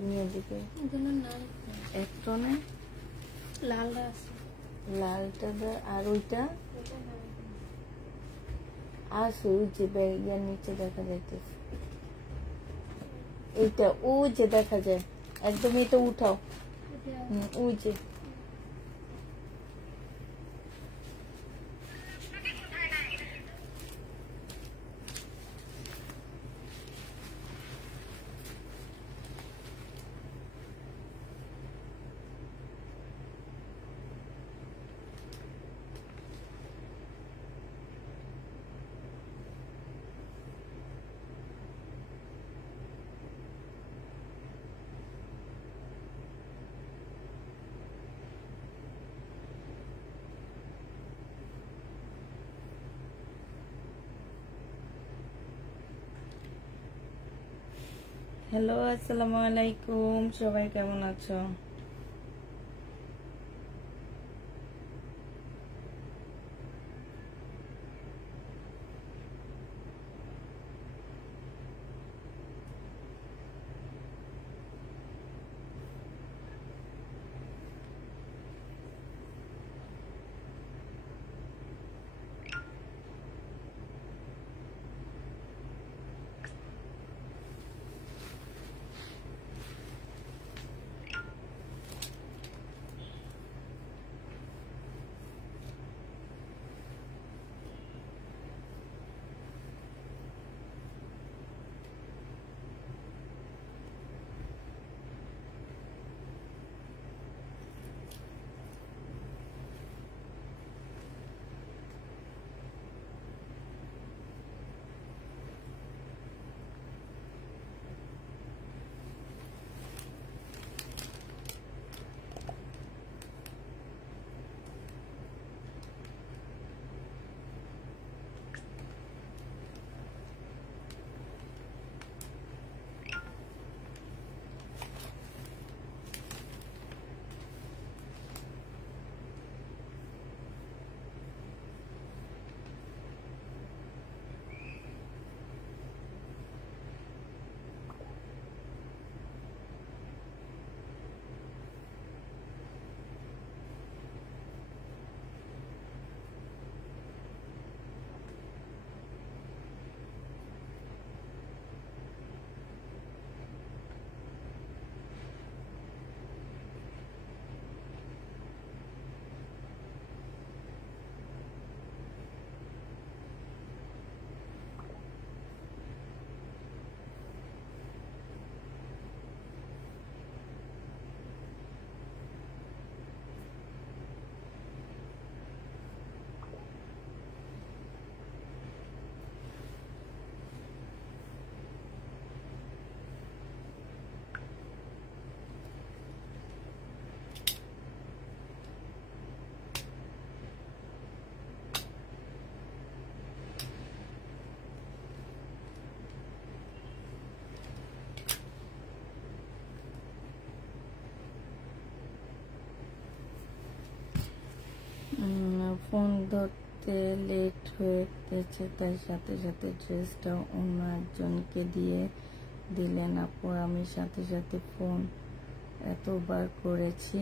নিয়ে দিকে একটা নেই লালটা আছে লালটা আর ওইটা আছে ওই যে ব্যাগের নিচে দেখা যাইতেছে এইটা ওই যে দেখা যায় একদম এটা উঠাও ওই যে হ্যালো আসসালামু আলাইকুম সবাই কেমন আছো ফোন ধরতে লেট হয়ে গেছে তাই সাথে সাথে ড্রেসটা অন্য একজনকে দিয়ে দিলেন আপু আমি সাথে সাথে ফোন এতবার করেছি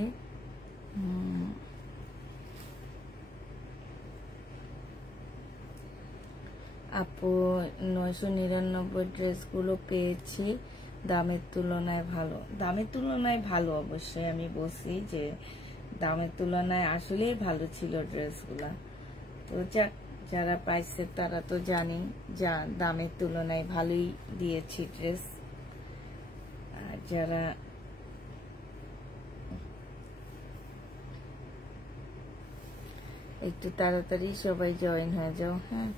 আপু 999 ড্রেসগুলো পেয়েছি দামের তুলনায় ভালো অবশ্যই আমি বলছি যে দামের তুলনায় আসলেই ভালো ছিল ড্রেসগুলা তো যাক যারা পাইছে তারা তো জানি যা দামের তুলনায় ভালোই দিয়েছি ড্রেস আর যারা একটু তাড়াতাড়ি সবাই জয়েন হয়ে যাও হ্যাঁ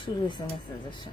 শুরু হয়েছে মেসেজ আসা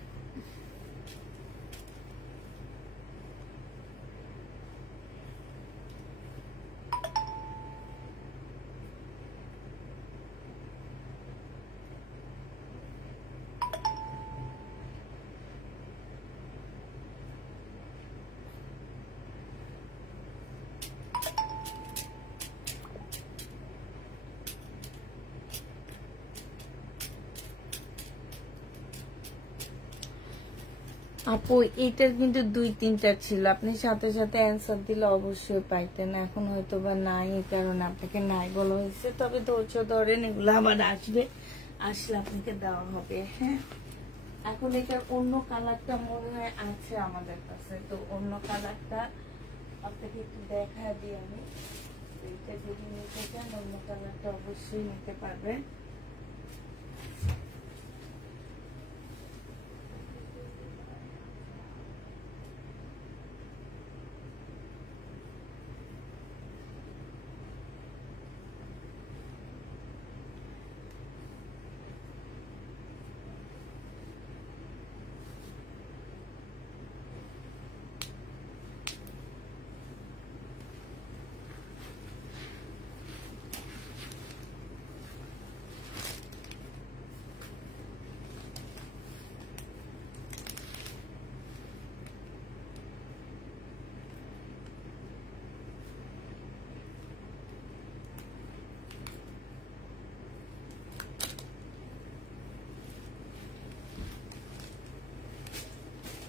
আপু এইটার কিন্তু 2-3টা ছিল, আপনি সাথে সাথে অ্যান্সার দিলে অবশ্যই পাইতেন, এখন হয়তো বা নাই, এই কারণে আপনাকে নাই বলা হয়েছে। তবে ধৈর্য ধরেন, এগুলো আবার আসবে, আসলে আপনাকে দেওয়া হবে। হ্যাঁ, এখন এটার অন্য কালারটা মনে হয় আছে আমাদের কাছে, তো অন্য কালারটা আপনাকে একটু দেখা দিই আমি। এইটা যদি নিতে চান অন্য কালারটা অবশ্যই নিতে পারবেন।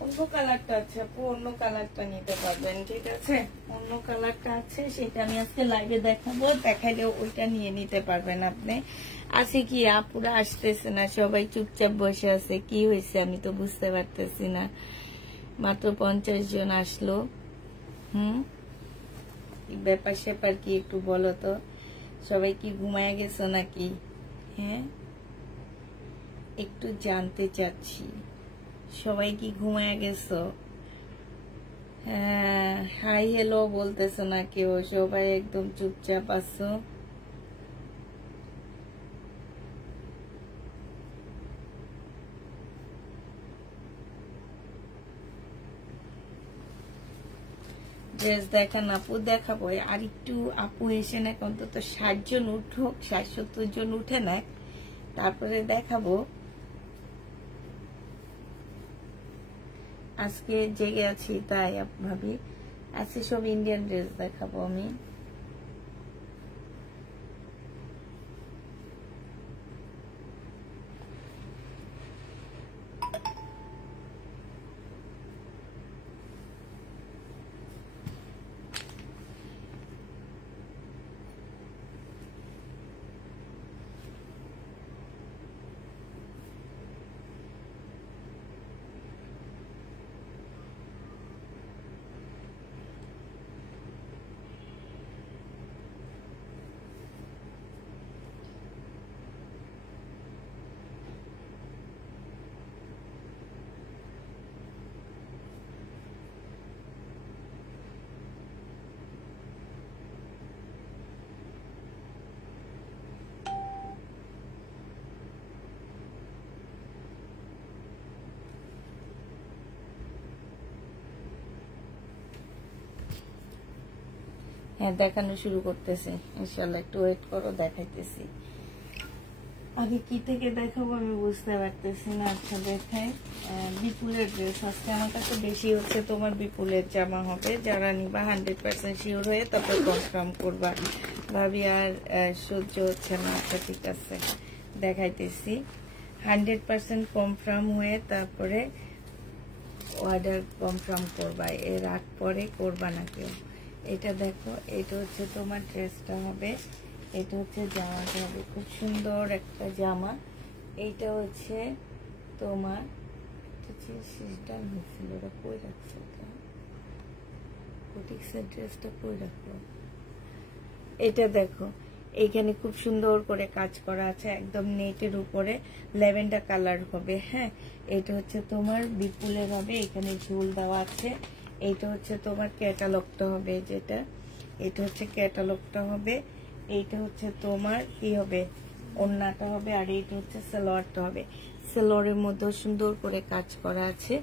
অন্য কালারটা আছে আপু, অন্য কালারটা নিতে পারবেন, ঠিক আছে? অন্য কালারটা আছে, সেটা আমি আজকে লাইভে দেখাবো, দেখাইলে ওইটা নিয়ে নিতে পারবেন আপনি। আছে কি আপুরা আসতেছে না, সবাই চুপচাপ বসে আছে, কি হয়েছে আমি তো বুঝতে পারতেছি না। মাত্র 50 জন আসলো। ব্যাপার স্যাপার কি একটু বলো তো, সবাই কি ঘুমায় গেছো নাকি? হ্যাঁ, একটু জানতে চাচ্ছি, সবাই কি ঘুমায় গেছো? হ্যাঁ, হাই হ্যালো বলতেছো না কেউ, সবাই একদম চুপচাপ আছো। ড্রেস দেখান আপু, দেখাবো, আর একটু আপু এসে না, অন্তত 60 জন উঠুক, 60-70 জন উঠে না, তারপরে দেখাবো। আজকে জেগে আছি তাই ভাবি, আজকে সব ইন্ডিয়ান ড্রেস দেখাবো আমি। হ্যাঁ, দেখানো শুরু করতেছে, ইনশাল্লাহ একটু ওয়েট করো, দেখাইতেছি। আগে কি থেকে দেখাবো আমি বুঝতে পারতেছি না। আচ্ছা দেখাই, বিপুলের ড্রেস আজকে আমার কাছে বেশি হচ্ছে, তোমার বিপুলের জামা হবে, যারা নিবা 100% শিওর হয়ে তারপর কনফার্ম করবা। ভাবি আর সহ্য হচ্ছে না। আচ্ছা ঠিক আছে, দেখাইতেছি। 100% কনফার্ম হয়ে তারপরে অর্ডার কনফার্ম করবা, এর আগ পরে করবা না কেউ। এটা দেখো, এটা হচ্ছে তোমার ড্রেসটা হবে, এটা হচ্ছে জামাটা হবে, খুব সুন্দর একটা জামা। এইটা হচ্ছে তোমার কই রাখছো, ড্রেসটা কই রাখলো। এটা দেখো, এইখানে খুব সুন্দর করে কাজ করা আছে, একদম নেটের উপরে ল্যাভেন্ডার কালার হবে। হ্যাঁ, এটা হচ্ছে তোমার বিপুলের হবে, এখানে ঝুল দেওয়া আছে। এইটা হচ্ছে তোমার ক্যাটালগটা হবে, যেটা এটা হচ্ছে ক্যাটালগটা হবে। এইটা হচ্ছে তোমার কি হবে, ওড়নাটা হবে, আর এইটা হচ্ছে সালোয়ারটা হবে। সালোয়ারের মধ্যে সুন্দর করে কাজ করা আছে।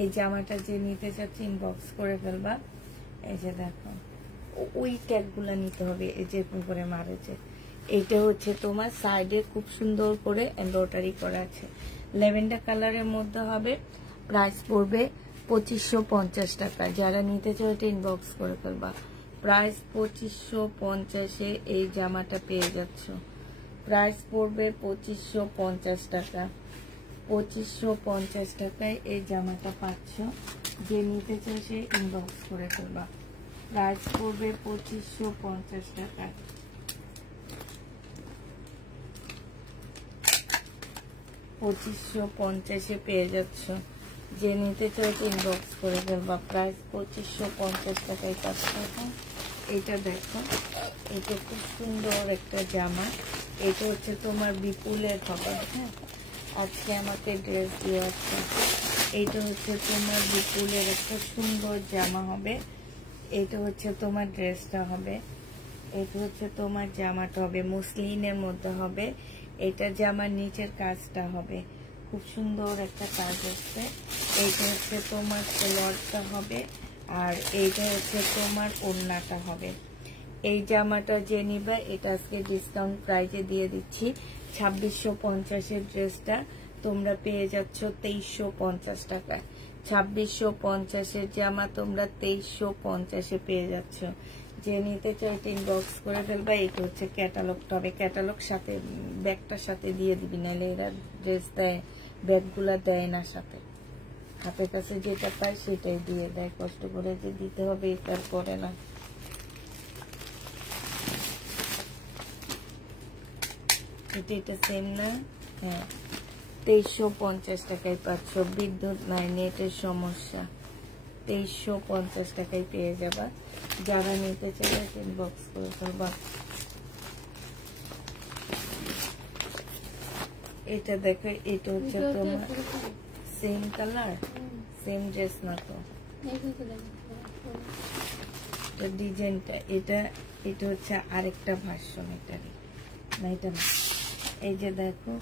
এই জামাটা যে নিতে চাচ্ছে ইনবক্স করে ফেলবা। এই যে দেখো, ওই ট্যাগগুলা নিতে হবে, এই যে করে মারে যে। এইটা হচ্ছে তোমার সাইডে খুব সুন্দর করে এমব্রয়ডারি করা আছে, ল্যাভেন্ডার কালারের মধ্যে হবে। প্রাইস পড়বে 2550 টাকা। যারা নিতে চাও এটা ইনবক্স করে ফেলবা। প্রাইস 2550-এ এই জামাটা পেয়ে যাচ্ছ। প্রাইস পড়বে 2550 টাকা। 2550 টাকায় এই জামাটা পাচ্ছ। যে নিতে চাই সে ইনবক্স করে ফেলবা। প্রাইস পড়বে 2550 টাকায়। 2550 পেয়ে যাচ্ছ। যে নিতে চাই ইনবক্স করে ফেলবা। প্রাইস 2550 টাকায় পাচ্ছ। এটা দেখো, এটা খুব সুন্দর একটা জামা। এটা হচ্ছে তোমার বিপুলের হবে। হ্যাঁ, আজকে আমাকে ড্রেস দিয়ে আছে। এইটা হচ্ছে তোমার বিপুলের একটা সুন্দর জামা হবে। এটা হচ্ছে তোমার ড্রেসটা হবে। এটা হচ্ছে তোমার জামাটা হবে, মুসলিনের মধ্যে হবে। এটা জামার নিচের কাজটা হবে, খুব সুন্দর একটা কাজ হচ্ছে। এইটা হচ্ছে তোমার সালোয়ারটা হবে, আর এইটা হচ্ছে তোমার ওড়নাটা হবে। এই জামাটা যে নিবা এটা আজকে ডিসকাউন্ট প্রাইজে দিয়ে দিচ্ছি। 2650 ড্রেসটা তোমরা পেয়ে যাচ্ছ 2350 টাকায়। 2650 জামা তোমরা 2350 পেয়ে যাচ্ছ। যে নিতে চাই ইনবক্স করে ফেলবা। এটা হচ্ছে ক্যাটালগটা হবে। ক্যাটালগ সাথে ব্যাগটার সাথে দিয়ে দিবি, নাহলে এরা ড্রেস দেয় ব্যাগগুলা দেয় না সাথে। হাতের কাছে যেটা পায় সেটাই দিয়ে দেয়, কষ্ট করে যে দিতে হবে এটা করে না। এটা সেম না? হ্যাঁ, 2350 টাকায় পাচ্ছ। বিদ্যুৎ নাই, নেটের সমস্যা। 2350 টাকায় পেয়ে যাবা। যারা নিতে চাইলে ইনবক্স করে ফেলবা। এটা দেখো, এটা হচ্ছে তোমার সেম কালার, সেম ড্রেস না তো? ডিজাইনটা এটা হচ্ছে আরেকটা ভার্সন এটারই না, এটা না। এই যে দেখো,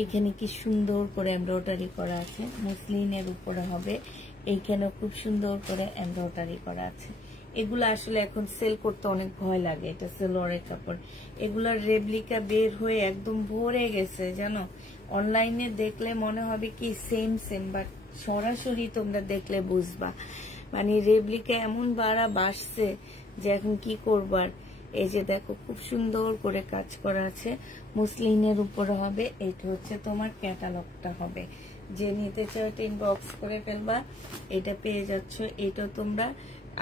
এইখানে কি সুন্দর করে এমব্রয়ডারি করা আছে, মুসলিনের উপরে হবে। এইখানে খুব সুন্দর করে এমব্রয়ডারি করা আছে। এগুলো আসলে এখন সেল করতে অনেক ভয় লাগে, এটা সেলোয়ারের কাপড়। এগুলার রেপ্লিকা বের হয়ে একদম ভরে গেছে জানো। অনলাইনে দেখলে মনে হবে কি সেম সেম, বাট সরাসরি তোমরা দেখলে বুঝবা মানে রেপ্লিকা এমন বাড়ছে যে এখন কি করবার। এই যে দেখো, খুব সুন্দর করে কাজ করা আছে, মুসলিনের উপরে হবে। এটা হচ্ছে তোমার ক্যাটালগটা হবে। যে নিতে চাও ইনবক্স করে ফেলবা। এটা পেয়ে যাচ্ছ। এটা তোমরা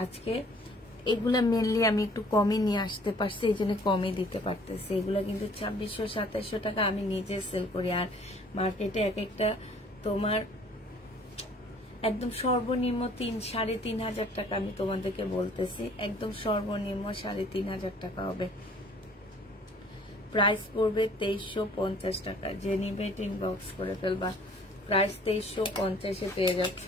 আজকে এগুলা মেনলি আমি একটু কমে নিয়ে আসতে পারছি, এই জন্য কমে দিতে পারতেছি। এগুলা কিন্তু 2600-2700 টাকা আমি নিজে সেল করি। আর মার্কেটে এক একটা তোমার একদম সর্বনিম্ন 3,500 টাকা আমি তোমাদেরকে বলতেছি, একদম সর্বনিম্ন 3,500 টাকা হবে। প্রাইস পড়বে 2350 টাকা। যে নিবে ইনবক্স করে ফেলবা। প্রাইস 2350 পেয়ে যাচ্ছ।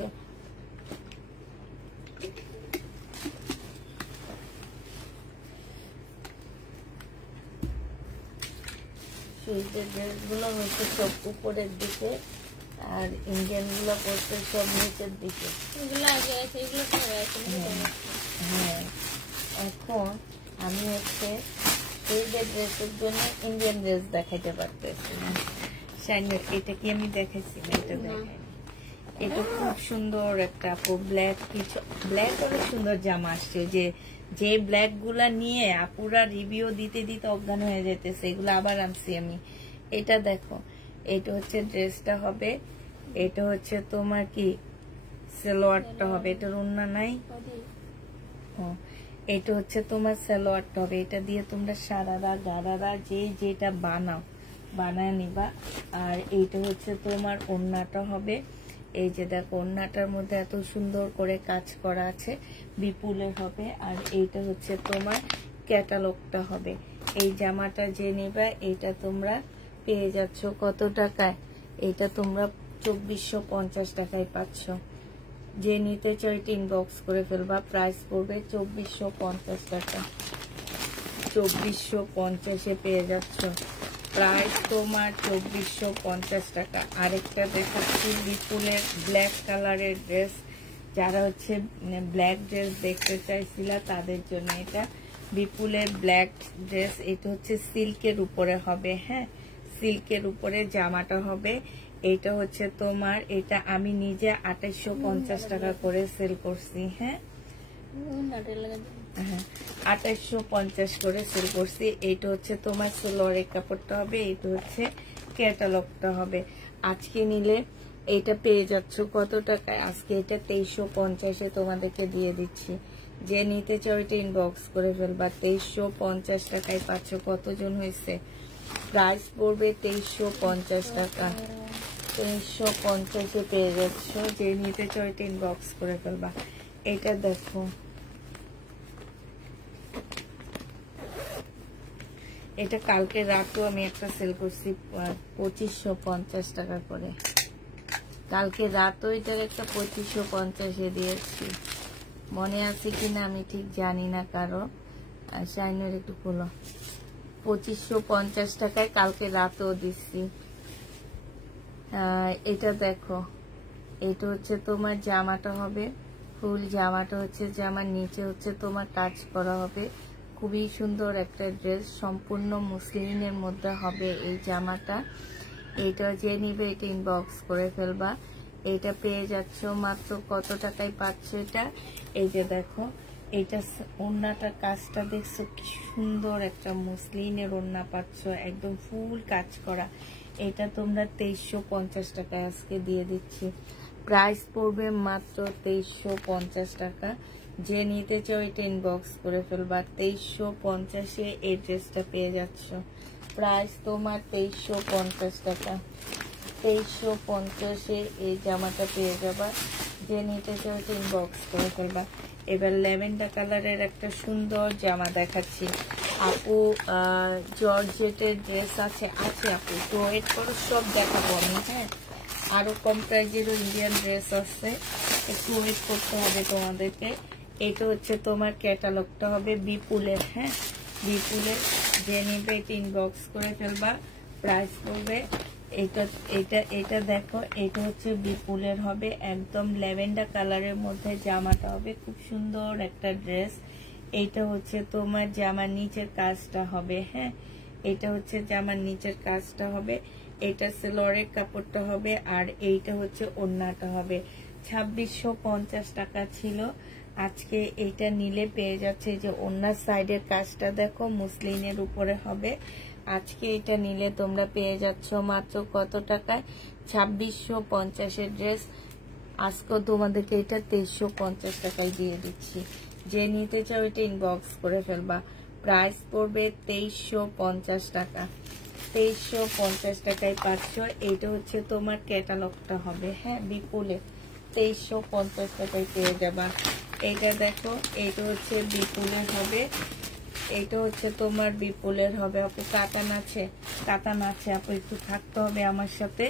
সুইজের ড্রেসগুলো হচ্ছে সব উপরের দিকে, আর ইন্ডিয়ান গুলো পড়ছে সব নিচের দিকে। হ্যাঁ, এখন আমি হচ্ছে সুইজের ড্রেসের জন্য ইন্ডিয়ান ড্রেস দেখাইতে পারতেছি না। শাইনের এটা কি আমি দেখাইছি না? এটা দেখাই। এটা খুব সুন্দর একটা আপু, ব্ল্যাক কিছু ব্ল্যাক অনেক সুন্দর জামা আসছে। যে ব্ল্যাক গুলা নিয়ে আপুরা রিভিউ দিতে দিতে অজ্ঞান হয়ে যেতেছে, এগুলো আবার আনছি আমি। এটা দেখো, এটা হচ্ছে ড্রেসটা হবে। এটা হচ্ছে তোমার কি সালোয়ারটা হবে। এটার ওড়না নাই। এটা হচ্ছে তোমার সালোয়ারটা হবে। এটা দিয়ে তোমরা সারারা গারারা যেটা বানায় নিবা। আর এইটা হচ্ছে তোমার ওড়নাটা হবে। এই যে দেখো, ওড়নাটার মধ্যে এত সুন্দর করে কাজ করা আছে, বিপুলের হবে। আর এইটা হচ্ছে তোমার ক্যাটালগটা হবে। এই জামাটা যে নিবা এটা তোমরা পেয়ে যাচ্ছ কত টাকায়? এটা তোমরা 2450 টাকায় পাচ্ছ। যে নিতে চাই ইনবক্স করে ফেলবা। প্রাইস পড়বে 2450 টাকা। 2450 পেয়ে যাচ্ছ। প্রাইস তোমার 2450 টাকা। আরেকটা দেখাচ্ছি বিপুলের ব্ল্যাক কালারের ড্রেস। যারা হচ্ছে ব্ল্যাক ড্রেস দেখতে চাইছিলা তাদের জন্য এটা বিপুলের ব্ল্যাক ড্রেস। এটা হচ্ছে সিল্কের উপরে হবে। হ্যাঁ, সিল্কের উপরে জামাটা হবে। এটা হচ্ছে তোমার, এটা আমি নিজে 2850 টাকা করে সেল করছি। হ্যাঁ, 2850 করে সেল করছি। এইটা হচ্ছে তোমার সালোয়ারের কাপড়টা হবে। এইটা হচ্ছে ক্যাটালগটা হবে। আজকে নিলে এটা পেয়ে যাচ্ছ কত টাকায়? আজকে এটা 2350-এ তোমাদেরকে দিয়ে দিচ্ছি। যে নিতে চাও এটা ইনবক্স করে ফেলবা। 2350 টাকায় পাচ্ছ। কতজন হয়েছে? প্রাইস পড়বে 2350 টাকা। 2350-এ পেয়ে যাচ্ছ। যে নিতে চাও এটা ইনবক্স করে ফেলবা। এটা দেখো, এটা কালকে রাতেও আমি একটা সেল করছি 2550 টাকা করে। কালকে রাতেও এটার একটা 2550-এ দিয়েছি। মনে আছে কিনা আমি ঠিক জানি না কারো। শাইনের একটু খোলো। 2550 টাকায় কালকে রাতেও দিচ্ছি। এটা দেখো, এটা হচ্ছে তোমার জামাটা হবে ফুল জামাটা হচ্ছে জামার নিচে হচ্ছে তোমার কাজ করা হবে। খুবই সুন্দর একটা ড্রেস, সম্পূর্ণ মুসলিনের মধ্যে হবে এই জামাটা। এটা যে নিবে এটা ইনবক্স করে ফেলবা। এটা পেয়ে যাচ্ছ মাত্র কত টাকায় পাচ্ছ এটা? এই যে দেখো, এটা ওড়নাটা কাজটা দেখছো কি সুন্দর, একটা মুসলিনের ওড়না পাচ্ছ, একদম ফুল কাজ করা। এটা তোমরা 2350 টাকায় আজকে দিয়ে দিচ্ছি। প্রাইস পড়বে মাত্র 2350 টাকা। যে নিতে চাও এটা ইনবক্স করে ফেলবা। 2350-এ এই ড্রেসটা পেয়ে যাচ্ছ। প্রাইস তোমার 2350 টাকা। 2350-এ এই জামাটা পেয়ে যাবা। যে নিতে চাও এটা ইনবক্স করে ফেলবা। এবার ল্যাভেন্ডার কালারের একটা সুন্দর জামা দেখাচ্ছি আপু। জর্জেটের ড্রেস আছে আপু, তো ওয়েট করো, সব দেখাবো আমি। হ্যাঁ, আরো কম প্রাইজেরও ইন্ডিয়ান ড্রেস আছে, একটু ওয়েট করতে হবে তোমাদেরকে। এটা হচ্ছে তোমার ক্যাটালগটা হবে বিপুলের। হ্যাঁ, বিপুলের। যে নিবে এটা ইনবক্স করে ফেলবা। প্রাইস পড়বে এটা দেখো, এটা হচ্ছে বিপুলের হবে, একদম ল্যাভেন্ডার কালারের মধ্যে জামাটা হবে, খুব সুন্দর একটা ড্রেস। এইটা হচ্ছে তোমার জামার নিচের কাজটা হবে। হ্যাঁ, এটা হচ্ছে জামার নিচের কাজটা হবে। এটা সেলোয়ারের কাপড়টা হবে, আর এইটা হচ্ছে ওড়নাটা হবে। 2650 টাকা ছিল। আজকে এইটা নিলে পেয়ে যাচ্ছে যে ওড়নার সাইডের কাজটা দেখো মুসলিনের উপরে হবে। আজকে এটা নিলে তোমরা পেয়ে যাচ্ছ মাত্র কত টাকায়? 2650-এর ড্রেস আজকে তোমাদেরকে এটা 2350 টাকায় দিয়ে দিচ্ছি। যে নিতে চাও এটা ইনবক্স করে ফেলবা। প্রাইস পড়বে 2350 টাকা। 2350 টাকায় পাচ্ছ। এইটা হচ্ছে তোমার ক্যাটালগটা হবে। হ্যাঁ, বিপুলে 2350 টাকায় পেয়ে যাবা। এইটা দেখো, এইটা হচ্ছে বিপুলের হবে। এইটা হচ্ছে তোমার বিপুলের হবে আপু। কাতান আছে আপু, একটু থাকতে হবে আমার সাথে,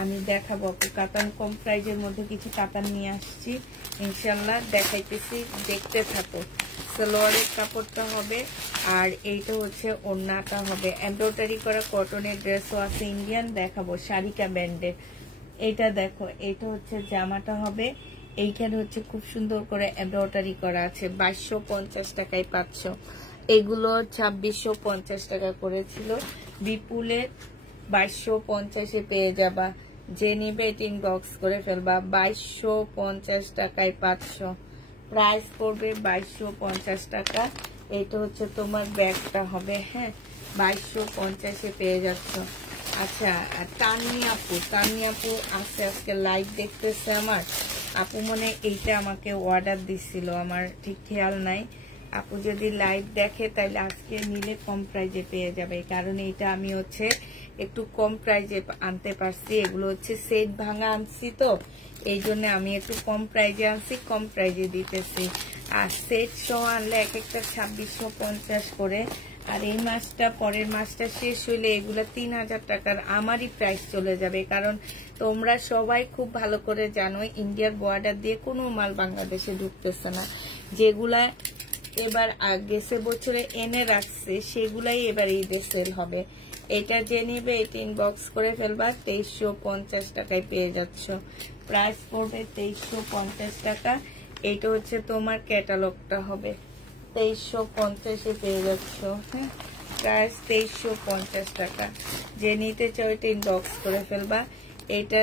আমি দেখাবো আপু। কাতান কম প্রাইজের মধ্যে কিছু কাতান নিয়ে আসছি, ইনশাল্লাহ দেখাইতেছি, দেখতে থাকো। সালোয়ারের কাপড়টা হবে, আর এইটা হচ্ছে ওড়নাটা হবে। এমব্রয়ডারি করা কটনের ড্রেসও আছে ইন্ডিয়ান, দেখাবো শারিকা ব্যান্ডের। এইটা দেখো, এইটা হচ্ছে জামাটা হবে। এইখানে হচ্ছে খুব সুন্দর করে এমব্রয়ডারি করা আছে। 2250 টাকায় পাচ্ছ। এগুলো 2650 টাকা করেছিল। বিপুলের 2250-এ পেয়ে যাবা। যে নিবে এটা ইনবক্স করে ফেলবা। 2250 টাকায় পাচ্ছ। প্রাইস পড়বে 2250 টাকা। এটা হচ্ছে তোমার ব্যাগটা হবে। হ্যাঁ, 2250-এ পেয়ে যাচ্ছ। আচ্ছা, তানি আপু আস্তে আজকে লাইভ দেখতেছে আমার আপু, মনে এইটা আমাকে অর্ডার দিছিল, আমার ঠিক খেয়াল নাই। আপু যদি লাইভ দেখে তাহলে আজকে নিলে কম প্রাইজে পেয়ে যাবে, কারণ এটা আমি হচ্ছে একটু কম প্রাইজে আনতে পারছি। এগুলো হচ্ছে সেট ভাঙা আনছি, তো এই জন্য আমি একটু কম প্রাইজে আনছি, কম প্রাইজে দিতেছি। আর সেট সহ আনলে এক একটা 2650 করে। আর এই মাসটা, পরের মাসটা শেষ হইলে এগুলা 3000 টাকার আমারই প্রাইস চলে যাবে। কারণ তোমরা সবাই খুব ভালো করে জানো ইন্ডিয়ার বর্ডার দিয়ে কোনো মাল বাংলাদেশে ঢুকতেছে না। যেগুলা এবার গেছে বছরে এনে রাখছে সেগুলাই এবার ঈদে সেল হবে। এটা যে নিবে এটা ইনবক্স করে ফেলবা। 2350 টাকায় পেয়ে যাচ্ছ। প্রাইস পড়বে 2350 টাকা। এইটা হচ্ছে তোমার ক্যাটালগটা হবে। 2350-এ পেয়ে যাচ্ছ। হ্যাঁ, প্রাইস 2350 টাকা। যে নিতে চাও এটা ইনবক্স করে ফেলবা। এটা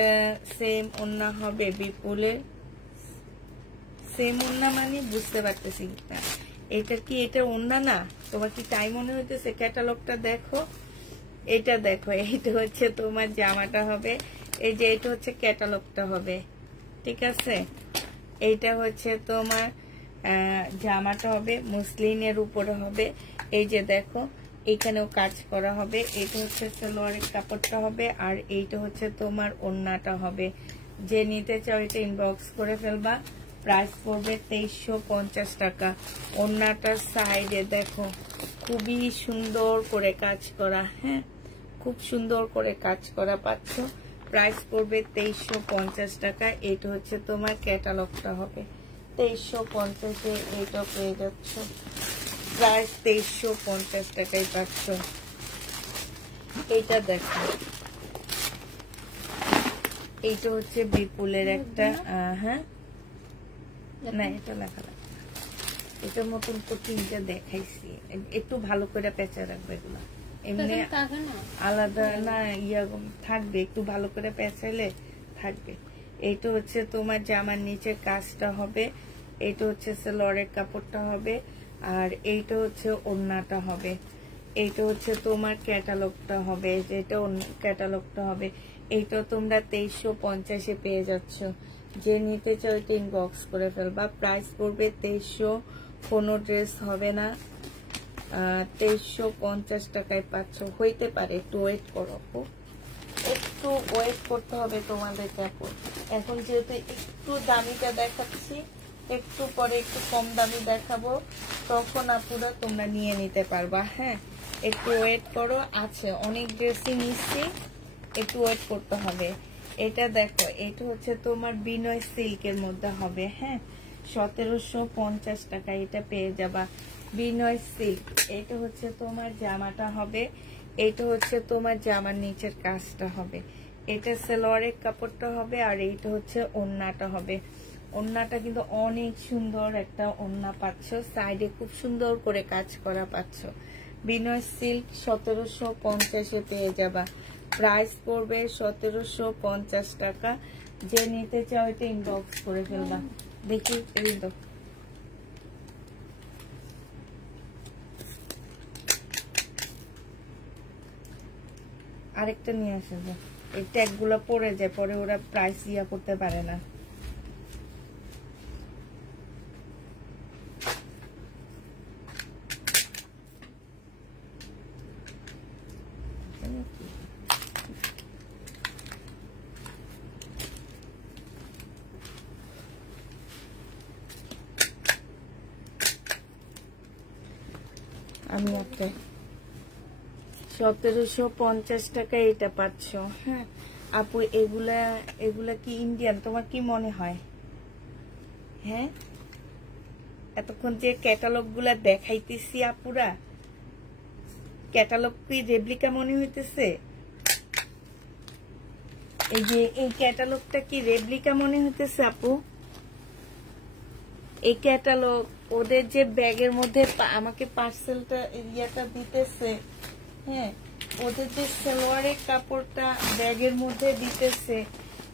সেম ওন্না হবে বিপুলের। সেম ওন্না মানে বুঝতে পারতেছি না, এটা কি এটা ওন্না না? তোমার কি তাই মনে হইতেছে? ক্যাটালগটা দেখো, এটা দেখো, এইটা হচ্ছে তোমার জামাটা হবে, এই যে এটা হচ্ছে ক্যাটালগটা হবে, ঠিক আছে। এইটা হচ্ছে তোমার জামাটা হবে, মুসলিনের উপরে হবে। এই যে দেখো এখানেও কাজ করা হবে। এটা হচ্ছে সালোয়ারের কাপড়টা হবে, আর এইটা হচ্ছে তোমার ওড়নাটা হবে। যে নিতে চাও এটা ইনবক্স করে ফেলবা। প্রাইস পড়বে 2350 টাকা। ওড়নাটার সাইডে দেখো খুবই সুন্দর করে কাজ করা, হ্যাঁ, খুব সুন্দর করে কাজ করা পাচ্ছ। প্রাইস পড়বে 2350 টাকা। এটা হচ্ছে তোমার ক্যাটালগটা হবে, 2350-এ এটা পেয়ে যাচ্ছ। প্রাইস 2350 টাকায় পাচ্ছ। এইটা দেখো, এইটা হচ্ছে বিপুলের একটা, হ্যাঁ না এটা লেখা লাগবে, এটার মতন তো তিনটা দেখাইছি। একটু ভালো করে পেঁচা রাখবে এগুলো, এমনি আলাদা না ইয়া থাকবে, একটু ভালো করে পেঁচাইলে থাকবে। এইটা হচ্ছে তোমার জামার নিচের কাজটা হবে, এইটা হচ্ছে সালোয়ারের কাপড়টা হবে, আর এইটা হচ্ছে ওড়নাটা হবে। এইটা হচ্ছে তোমার ক্যাটালগটা হবে, যেটা ক্যাটালগটা হবে। এইটা তোমরা 2350-এ পেয়ে যাচ্ছ। যে নিতে চাও এটা ইনবক্স করে ফেলবা। প্রাইস পড়বে 2300, কোনো ড্রেস হবে না। 2350 টাকায় পাচ্ছ। হইতে পারে, একটু ওয়েট করো, একটু ওয়েট করতে হবে তোমাদের কাপড়। এখন যেহেতু একটু দামিটা দেখাচ্ছি, একটু পরে একটু কম দামি দেখাবো, তখন আপুরা তোমরা নিয়ে নিতে পারবা। হ্যাঁ, একটু ওয়েট করো, আছে অনেক ড্রেসই নিচ্ছি, একটু ওয়েট করতে হবে। এটা দেখো, এটা হচ্ছে তোমার বিনয় সিল্কের মধ্যে হবে, হ্যাঁ, 1750 টাকা এটা পেয়ে যাবা। বিনয় সিল্ক, এটা হচ্ছে তোমার জামাটা হবে, এটা হচ্ছে তোমার জামার নিচের কাজটা হবে। এটা সালোয়ারের কাপড়টা হবে, আর এইটা হচ্ছে ওড়নাটা হবে। ওড়নাটা কিন্তু অনেক সুন্দর একটা ওড়না পাচ্ছ, সাইডে খুব সুন্দর করে কাজ করা পাচ্ছ। বিনয় সিল্ক 1750-এ পেয়ে যাবা। প্রাইস পড়বে 1750 টাকা। যে নিতে চাও এটা ইনবক্স করে ফেলবা। দেখি এই তো আরেকটা নিয়ে আসে, এই ট্যাগ গুলো পরে যায়, পরে ওরা প্রাইস ইয়া করতে পারে না। আমি একটা 1750 টাকা এটা পাচ্ছ। হ্যাঁ আপু, এগুলা এগুলা কি ইন্ডিয়ান? তোমার কি মনে হয়? হ্যাঁ, এতক্ষণ যে ক্যাটালগ গুলা দেখাইতেছি আপুরা, ক্যাটালগ কি রেপ্লিকা মনে হইতেছে? এই যে এই ক্যাটালগটা কি রেপ্লিকা মনে হইতেছে আপু? এই ক্যাটালগ ওদের যে ব্যাগের মধ্যে আমাকে পার্সেলটা ইয়েটা দিতেছে, হ্যাঁ, ওদের যে সালোয়ারের কাপড়টা ব্যাগের মধ্যে দিতেছে,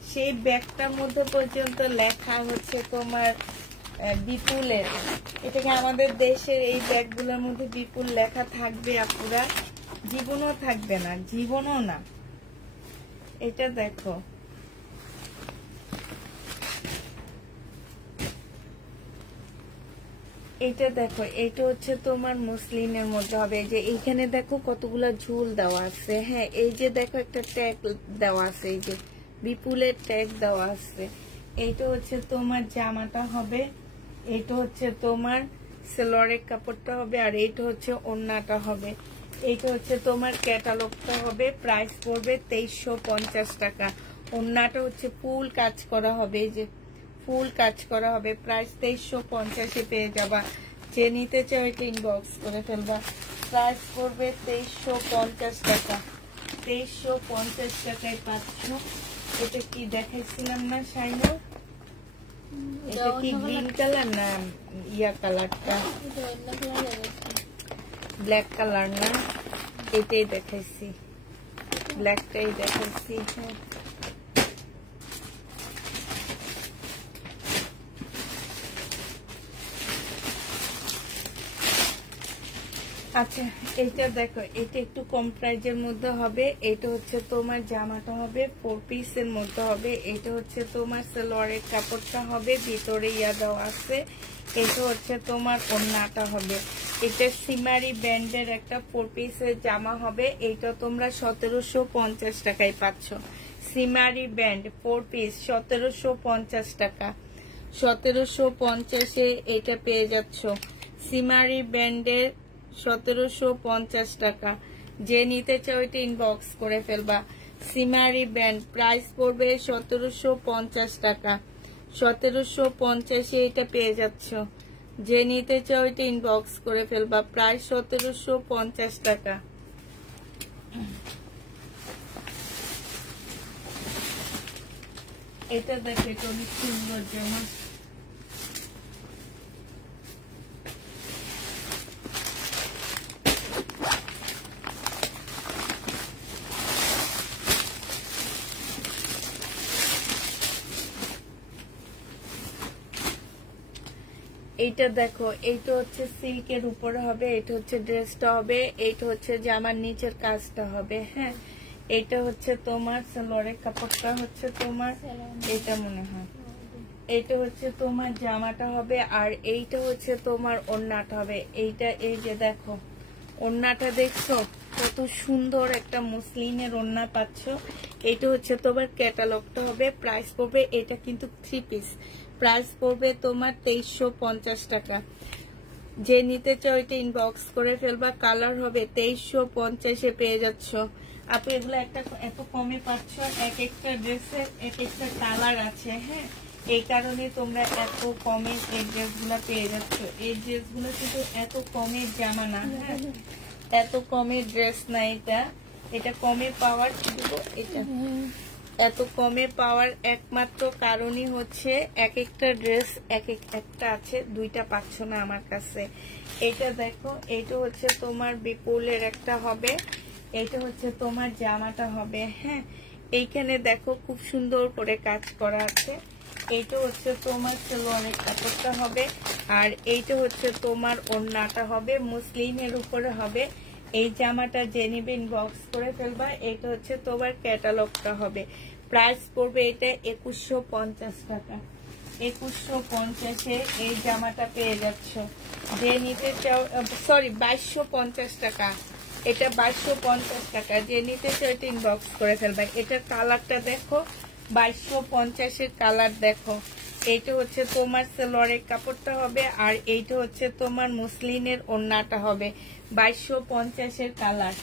সেই ব্যাগটার মধ্যে পর্যন্ত লেখা হচ্ছে তোমার বিপুলের। এটাকে আমাদের দেশের এই ব্যাগগুলোর মধ্যে বিপুল লেখা থাকবে আপুরা? জীবনও থাকবে না, জীবনও না। এটা দেখো, এটা দেখো, এটা হচ্ছে তোমার মুসলিনের মধ্যে হবে। যে এইখানে দেখো কতগুলা ঝুল দেওয়া আছে, হ্যাঁ, এই যে দেখো একটা ট্যাগ দেওয়া আছে, এই যে বিপুলের ট্যাগ দেওয়া আছে। এইটা হচ্ছে তোমার জামাটা হবে, এইটা হচ্ছে তোমার সালোয়ারের কাপড়টা হবে, আর এইটা হচ্ছে ওড়নাটা হবে। এইটা হচ্ছে তোমার ক্যাটালগটা হবে। প্রাইস পড়বে 2350 টাকা। ওড়নাটা হচ্ছে ফুল কাজ করা হবে, এই যে ফুল কাজ করা হবে। প্রাইস 2350-এ পেয়ে যাবা। যে নিতে চাও এটা ইনবক্স করে ফেলবা। প্রাইস পড়বে 2350 টাকা। 2350 টাকায় পাচ্ছ। এটা কি দেখাইছিলাম না শাইনা? এটা কি গ্রিন কালার না ইয়া কালারটা? ব্ল্যাক কালার না? এটাই দেখাইছি, ব্ল্যাকটাই দেখাইছি। হ্যাঁ, আচ্ছা এটা দেখো, এটা একটু কম প্রাইজের মধ্যে হবে। এটা হচ্ছে তোমার জামাটা হবে 4 পিসের মধ্যে হবে। এটা হচ্ছে তোমার সালোয়ারের কাপড়টা হবে, ভিতরে ইয়া দেওয়া আছে। এটা হচ্ছে তোমার ওড়নাটা হবে। এটা সিমারি ব্যান্ডের একটা 4 পিসের জামা হবে। এইটা তোমরা 1750 টাকায় পাচ্ছ। সিমারি ব্যান্ড 4 পিস 1750 টাকা। 1750-এ এটা পেয়ে যাচ্ছ। সিমারি ব্যান্ডের 1750 টাকা। যে নিতে চাও এটা ইনবক্স করে ফেলবা। সিমারি ব্যান্ড প্রাইস পড়বে 1750 টাকা। 1750-এ এটা পেয়ে যাচ্ছ। যে নিতে চাও এটা ইনবক্স করে ফেলবা। প্রাইস 1750 টাকা। এটা দেখো, এটা অনেক সুন্দর জামা। এইটা দেখো, এইটা হচ্ছে সিল্কের উপরে হবে। এটা হচ্ছে ড্রেসটা হবে। এইটা হচ্ছে জামার নিচের কাজটা হবে। হ্যাঁ, এটা হচ্ছে তোমার সালোয়ারের কাপড়টা হচ্ছে তোমার, এটা মনে হয় এইটা হচ্ছে তোমার জামাটা হবে। আর এইটা হচ্ছে তোমার ওড়নাটা হবে। এইটা এই যে দেখো ওড়নাটা দেখছো কত সুন্দর একটা মসলিনের ওড়না পাচ্ছ। এটা হচ্ছে তোমার ক্যাটালগটা হবে। প্রাইস পড়বে, এটা কিন্তু 3 পিস, প্রাইস পড়বে তোমার 2350 টাকা। যে নিতে চাও এটা ইনবক্স করে ফেলবা। কালার হবে 2350-এ পেয়ে যাচ্ছ। আপনি এগুলো এত কমে পাচ্ছ। এক একটা ড্রেসের এক একটা কালার আছে। হ্যাঁ, এই কারণে তোমরা এত কমে এই ড্রেসগুলো পেয়ে যাচ্ছ। এই ড্রেসগুলো কিন্তু এত কমের জামা না। হ্যাঁ, এত কমের ড্রেস না। এটা কমে পাওয়ার এটা এত কমে পাওয়ার একমাত্র কারণই হচ্ছে এক একটা ড্রেস একটা আছে, দুইটা পাচ্ছ না আমার কাছে। এটা দেখো, এটা হচ্ছে তোমার বিপুলের একটা হবে। এটা হচ্ছে তোমার জামাটা হবে। হ্যাঁ, এইখানে দেখো খুব সুন্দর করে কাজ করা আছে। এইটা হচ্ছে তোমার সালোয়ারের কাপড়টা হবে। আর এইটা হচ্ছে তোমার ওড়নাটা হবে, মুসলিমের উপরে হবে। এই জামাটা যে নিবে ইনবক্স করে ফেলবা। এটা হচ্ছে তোমার ক্যাটালগটা হবে। প্রাইস পড়বে এটা 2150 টাকা। 2150-এ এই জামাটা পেয়ে যাচ্ছ। যে নিতে চাও, সরি 2250 টাকা। এটা 2250 টাকা। যে নিতে চাও এটা ইনবক্স করে ফেলবা। এটার কালারটা দেখো, 2250-এর কালার দেখো। এইটা হচ্ছে তোমার সালোয়ারের কাপড়টা হবে। আর এইটা হচ্ছে তোমার মুসলিনের ওড়নাটা হবে। 2250-এর কালার।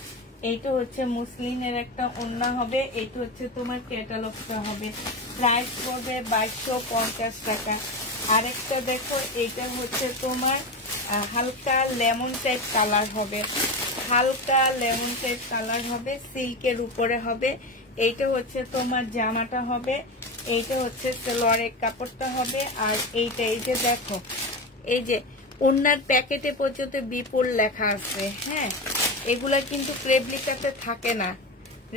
এইটা হচ্ছে মুসলিনের একটা ওড়না হবে। এইটা হচ্ছে তোমার ক্যাটালগটা হবে। প্রাইস পড়বে 2250 টাকা। আরেকটা দেখো, এইটা হচ্ছে তোমার হালকা লেমন টাইপ কালার হবে। হালকা লেমন টাইপ কালার হবে, সিল্কের উপরে হবে। এইটা হচ্ছে তোমার জামাটা হবে। এইটা হচ্ছে সালোয়ারের কাপড়টা হবে। আর এইটা এই যে দেখো, এই যে ওড়নার প্যাকেটে পর্যন্ত বিপুল লেখা আছে। হ্যাঁ, এগুলা কিন্তু রেপ্লিকাতে থাকে না।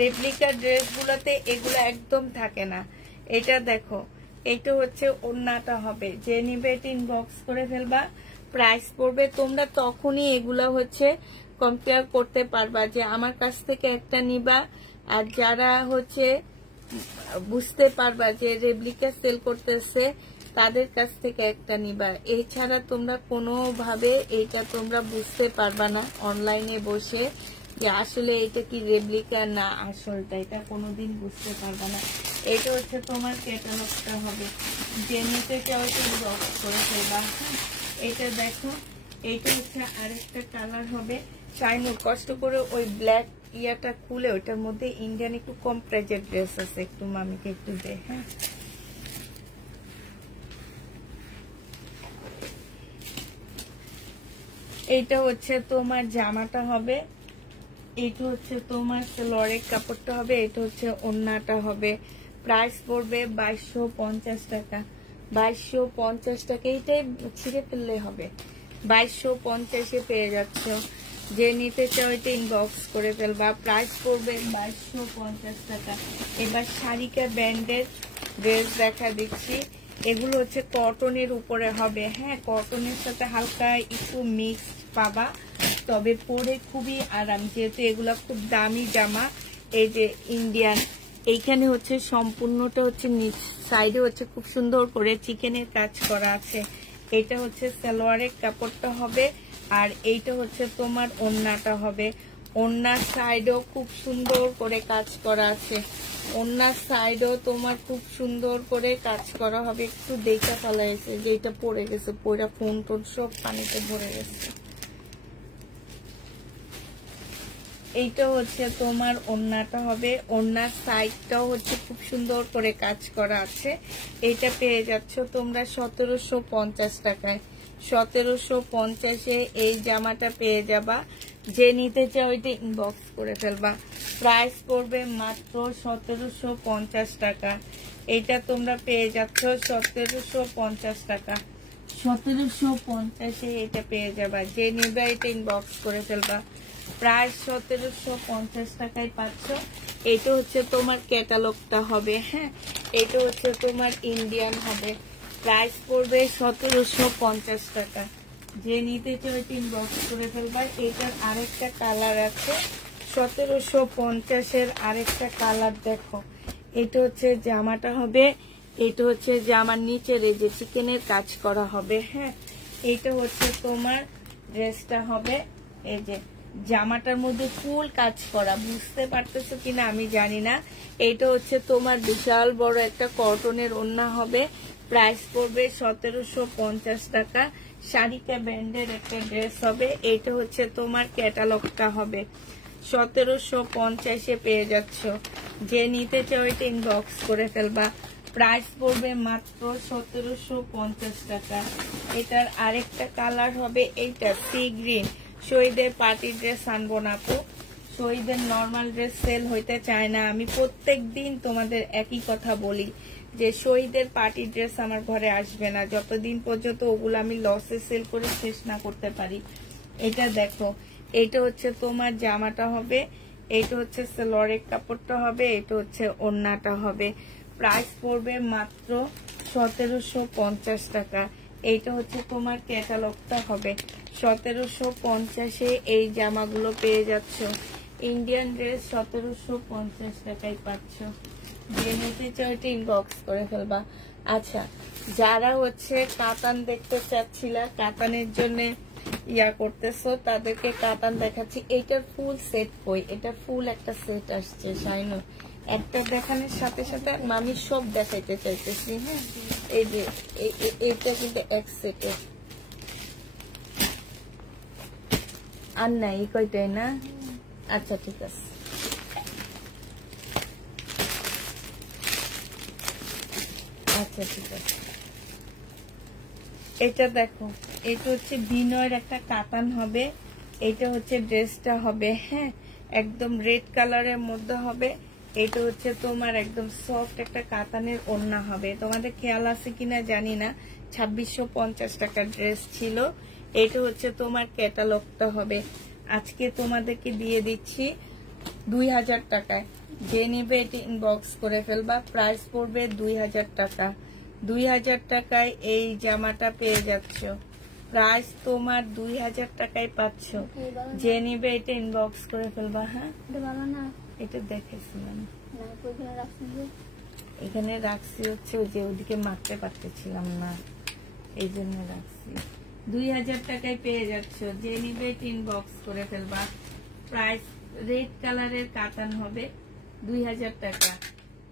রেপ্লিকার ড্রেসগুলোতে এগুলো একদম থাকে না। এটা দেখো, এইটা হচ্ছে ওড়নাটা হবে। যে নিবে এটা ইনবক্স করে ফেলবা। প্রাইস পড়বে, তোমরা তখনই এগুলা হচ্ছে কম্পেয়ার করতে পারবা যে আমার কাছ থেকে একটা নিবা। আর যারা হচ্ছে বুঝতে পারবা যে রেপ্লিকা সেল করতেছে তাদের কাছ থেকে একটা নিবা। এছাড়া তোমরা কোনোভাবে এইটা তোমরা বুঝতে পারবা না অনলাইনে বসে যে আসলে এটা কি রেপ্লিকা না আসলটা, এটা কোনোদিন বুঝতে পারবা না। এটা হচ্ছে তোমার ক্যাটালগটা হবে। যে নিতে চাও বক্স করে ফেলবা। এটা দেখো, এইটা হচ্ছে আরেকটা কালার হবে। চাইনো কষ্ট করে ওই ব্ল্যাক ইয়াটা খুলে ওইটার মধ্যে ইন্ডিয়ান একটু কম প্রাইজের ড্রেস আছে, একটু মামিকে একটু দে। হ্যাঁ, এইটা হচ্ছে তোমার জামাটা হবে। এইটা হচ্ছে তোমার সালোয়ারের কাপড়টা হবে। এটা হচ্ছে ওড়নাটা হবে। প্রাইস পড়বে 2250 টাকা। 2250 টাকা। এইটাই ছিঁড়ে ফেললে হবে। 2250-এ পেয়ে যাচ্ছ। যে নিতে চাও এটা ইনবক্স করে ফেলবা। প্রাইস পড়বে 2250 টাকা। এবার শারিকা ব্র্যান্ডের ড্রেস দেখা দিচ্ছি। এগুলো হচ্ছে কটনের উপরে হবে। হ্যাঁ, কটনের সাথে হালকা একটু মিক্সড পাবা। তবে পরে খুবই আরাম, যেহেতু এগুলা খুব দামি জামা। এই যে ইন্ডিয়ান, এইখানে হচ্ছে সম্পূর্ণটা হচ্ছে নিচ সাইডে হচ্ছে খুব সুন্দর করে চিকেনের কাজ করা আছে। এটা হচ্ছে সালোয়ারের কাপড়টা হবে, আর এইটা হচ্ছে তোমার ওড়নাটা হবে। ওড়নার সাইডেও খুব সুন্দর করে কাজ করা আছে, ওড়নার সাইডেও তোমার খুব সুন্দর করে কাজ করা হবে। একটু দেখা ফেলা গেছে যে এটা পড়ে গেছে, পুরো ফোন টোন সব পানিতে ভরে গেছে। এইটা হচ্ছে তোমার ওড়নাটা হবে, ওড়নার সাইডটাও হচ্ছে খুব সুন্দর করে কাজ করা আছে। এইটা পেয়ে যাচ্ছ তোমরা 1750 টাকায়। 1750-এ এই জামাটা পেয়ে যাবা। যে নিতে চাও ওইটা ইনবক্স করে ফেলবা। প্রাইস পড়বে মাত্র 1750 টাকা। এইটা তোমরা পেয়ে যাচ্ছ 1750 টাকা। 1750-এ এটা পেয়ে যাবা। যে নিবে এটা ইনবক্স করে ফেলবা। প্রাইস 1750 টাকায় পাচ্ছ। এটা হচ্ছে তোমার ক্যাটালগটা হবে, হ্যাঁ, এটা হচ্ছে তোমার ইন্ডিয়ান হবে। প্রাইস পড়বে 1750 টাকা। যে নিতে চাও এটা ইনবক্স করে ফেলবা। এটার আরেকটা কালার আছে, 1750-এর আরেকটা কালার দেখো। এটা হচ্ছে জামাটা হবে, এটা হচ্ছে জামার নিচের এই যে চিকেনের কাজ করা হবে, হ্যাঁ। এইটা হচ্ছে তোমার ড্রেসটা হবে। এই যে জামাটার মধ্যে ফুল কাজ করা, বুঝতে পারতেছো কিনা আমি জানি না। এইটা হচ্ছে তোমার বিশাল বড় একটা কটনের ওড়না হবে। প্রাইস পড়বে 1750 টাকা। শাড়িকা ব্র্যান্ডের একটা ড্রেস হবে। এইটা হচ্ছে তোমার ক্যাটালগটা হবে। 1750-এ পেয়ে যাচ্ছ। যে নিতে চাও এটা ইনবক্স করে ফেলবা। প্রাইস পড়বে মাত্র 1750 টাকা। এটার আরেকটা কালার হবে এইটা সি গ্রিন। শহীদের পার্টি ড্রেস আনবো না আপু, শহীদের নর্মাল ড্রেস সেল হইতে চায় না। আমি প্রত্যেক দিন তোমাদের একই কথা বলি যে শহীদের পার্টি ড্রেস আমার ঘরে আসবে না যতদিন পর্যন্ত ওগুলো আমি লসে সেল করে শেষ না করতে পারি। এটা দেখো, এটা হচ্ছে তোমার জামাটা হবে, এটা হচ্ছে সালোয়ারের কাপড়টা হবে, এটা হচ্ছে ওড়নাটা হবে। প্রাইস পড়বে মাত্র 1750 টাকা। এইটা হচ্ছে তোমার ক্যাটালগটা হবে। 1750-এ এই জামাগুলো পেয়ে যাচ্ছ। ইন্ডিয়ান ড্রেস 1750 টাকায় পাচ্ছ। যে নিতে চাও এটা ইনবক্স করে ফেলবা। আচ্ছা, যারা হচ্ছে কাতান দেখতে চাচ্ছিলা, কাতানের জন্য ইয়া করতেছো, তাদেরকে কাতান দেখাচ্ছি। এইটার ফুল সেট কই, এটা ফুল একটা সেট আসছে শাইনো। একটা দেখানোর সাথে সাথে আমি সব দেখাইতে চাইতেছি, হ্যাঁ। এই যে এইটা কিন্তু এক সেটের আর নাই, কয়টাই না? আচ্ছা ঠিক আছে। আচ্ছা ঠিক আছে, এটা দেখো, এটা হচ্ছে বিনয়ের একটা কাতান হবে। এটা হচ্ছে ড্রেসটা হবে, হ্যাঁ, একদম রেড কালারের মধ্যে হবে। এটা হচ্ছে তোমার একদম সফট একটা কাতানের ওড়না হবে। তোমাদের খেয়াল আছে কিনা জানি না, 2650 টাকার ড্রেস ছিল। এটা হচ্ছে তোমার ক্যাটালগটা হবে। আজকে তোমাদেরকে দিয়ে দিচ্ছি 2000 টাকায়। যে নিবে এটি ইনবক্স করে ফেলবা। প্রাইস পড়বে 2000 টাকা। 2000 টাকায় এই জামাটা পেয়ে যাচ্ছ। প্রাইস তোমার 2000 টাকায় পাচ্ছ। যে নিবে এটা ইনবক্স করে ফেলবা। হ্যাঁ, এটা দেখেছিলাম, এখানে রাখছি হচ্ছে ওই যে ওদিকে মারতে পারতেছিলাম না, এই জন্য রাখছি। 2000 টাকায় পেয়ে যাচ্ছ। যে নিবে এটা ইনবক্স করে ফেলবা। প্রাইস রেড কালারের কাতান হবে, 2000 টাকা।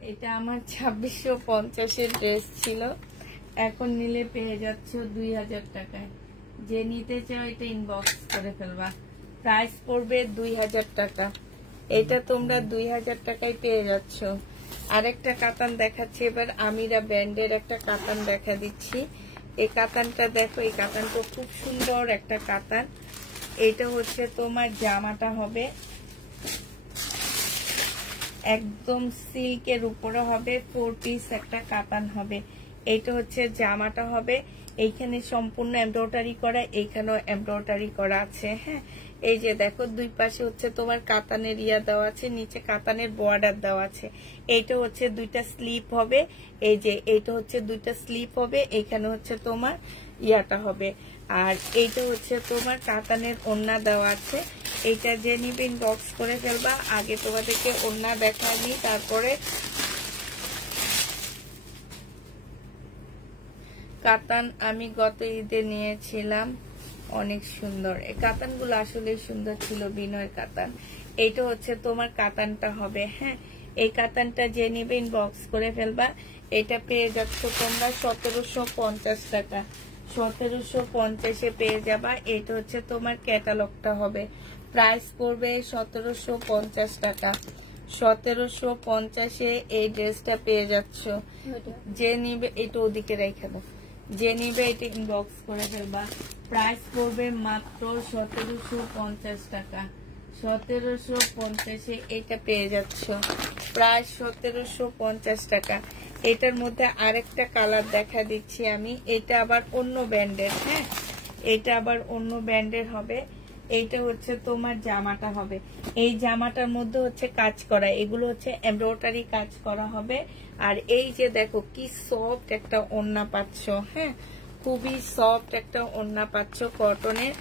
এটা আমার 2650-এর ড্রেস ছিল, এখন নিলে পেয়ে যাচ্ছ 2000 টাকায়। যে নিতে চাও এটা ইনবক্স করে ফেলবা। প্রাইস পড়বে 2000 টাকা। এটা তোমরা 2000 টাকায় পেয়ে যাচ্ছ। আরেকটা কাতান দেখাচ্ছি এবার, আমিরা ব্র্যান্ডের একটা কাতান দেখা দিচ্ছি। এই কাতানটা দেখো, এই কাতানটা খুব সুন্দর একটা কাতান। এটা হচ্ছে তোমার জামাটা হবে, একদম সিল্কের উপরে হবে, 4 পিস একটা কাতান হবে। এইটা হচ্ছে জামাটা হবে। এইখানে সম্পূর্ণ এমব্রয়ডারি করা, এইখানেও এমব্রয়ডারি করা আছে, হ্যাঁ। এই যে দেখো, দুই পাশে হচ্ছে তোমার কাতানের ইয়া দেওয়া আছে, নিচে কাতানের বর্ডার দেওয়া আছে। এইটা হচ্ছে দুইটা স্লিপ হবে, এই যে এইটা হচ্ছে দুইটা স্লিপ হবে। এইখানে হচ্ছে তোমার ইয়াটা হবে। আর এইটা হচ্ছে তোমার কাতানের ওড়না দেওয়া আছে। এইটা যে নিবে ইনবক্স করে ফেলবা। আগে তোমাদেরকে ওড়না দেখানি, তারপরে কাতান আমি গত ঈদে নিয়েছিলাম, অনেক সুন্দর। এই কাতানগুলো আসলে সুন্দর ছিল, বিনয়ের কাতান। এইটা হচ্ছে তোমার কাতানটা হবে। হ্যাঁ, এই কাতানটা যে নিবে ইনবক্স করে ফেলবা। এটা পেয়ে যাচ্ছ তোমরা 1750 টাকা, 1750-এ পেয়ে যাবা। এটা হচ্ছে তোমার ক্যাটালগটা হবে। প্রাইস পড়বে 1750 টাকা। 1750-এ এই ড্রেসটা পেয়ে যাচ্ছ। যে নিবে এটা ওদিকে রেখে দাও, যে নিবে এটা ইনবক্স করে ফেলবা। প্রাইস পড়বে মাত্র 1750 টাকা। 1750-এ এটা পেয়ে যাচ্ছ, প্রায় 1750 টাকা। এটার মধ্যে আরেকটা কালার দেখা দিচ্ছি আমি। এটা আবার অন্য ব্র্যান্ডের। হ্যাঁ, এটা আবার অন্য ব্র্যান্ডের হবে। এইটা হচ্ছে তোমার জামাটা হবে। এই জামাটার মধ্যে হচ্ছে কাজ করা, এগুলো হচ্ছে এমব্রয়ডারি কাজ করা হবে। আর এই যে দেখো কি সফট একটা ওড়না পাচ্ছ। হ্যাঁ, খুবই সফট একটা ওড়না পাচ্ছ কটনের।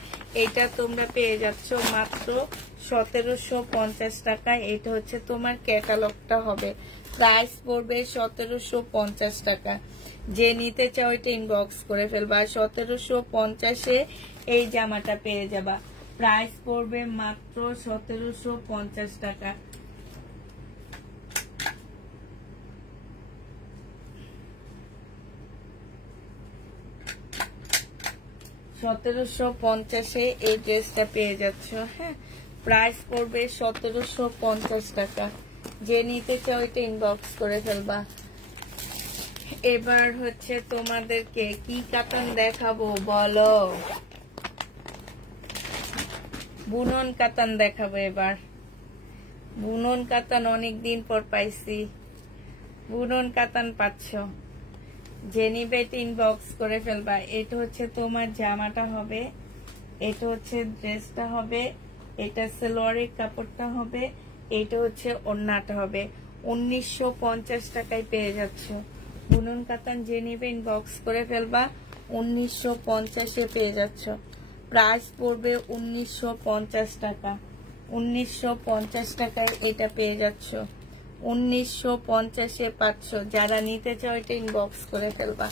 এটা তোমরা পেয়ে যাচ্ছ মাত্র 1750 টাকা। এটা হচ্ছে তোমার ক্যাটালগটা হবে। প্রাইস পড়বে 1750 টাকা। যে নিতে চাও এটা ইনবক্স করে ফেলবা। 1750-এ এই জামাটা পেয়ে যাবা। প্রাইস পড়বে মাত্র 1750 টাকা। 1750-এ এই ড্রেসটা পেয়ে যাচ্ছ। হ্যাঁ, প্রাইস পড়বে 1750 টাকা। যে নিতে চাও এটা ইনবক্স করে ফেলবা। এবার হচ্ছে তোমাদেরকে কি কাতান দেখাবো বলো? বুনন কাতান দেখাবো এবার। বুনন কাতান অনেকদিন পর পাইছি। বুনন কাতান পাচ্ছ, যে নিবে এটা ইনবক্স করে ফেলবা। এটা হচ্ছে তোমার জামাটা হবে, এটা হচ্ছে ড্রেসটা হবে, এটা সালোয়ারের কাপড়টা হবে, এটা হচ্ছে ওড়নাটা হবে। 1950 টাকায় পেয়ে যাচ্ছ। বুনন কাতান যে নিবে ইনবক্স করে ফেলবা। 1950-এ পেয়ে যাচ্ছ। প্রাইস পড়বে 1950 টাকা। 1950 টাকায় এটা পেয়ে যাচ্ছ। 1950-এ পাচ্ছ। যারা নিতে চাও এটা ইনবক্স করে ফেলবা।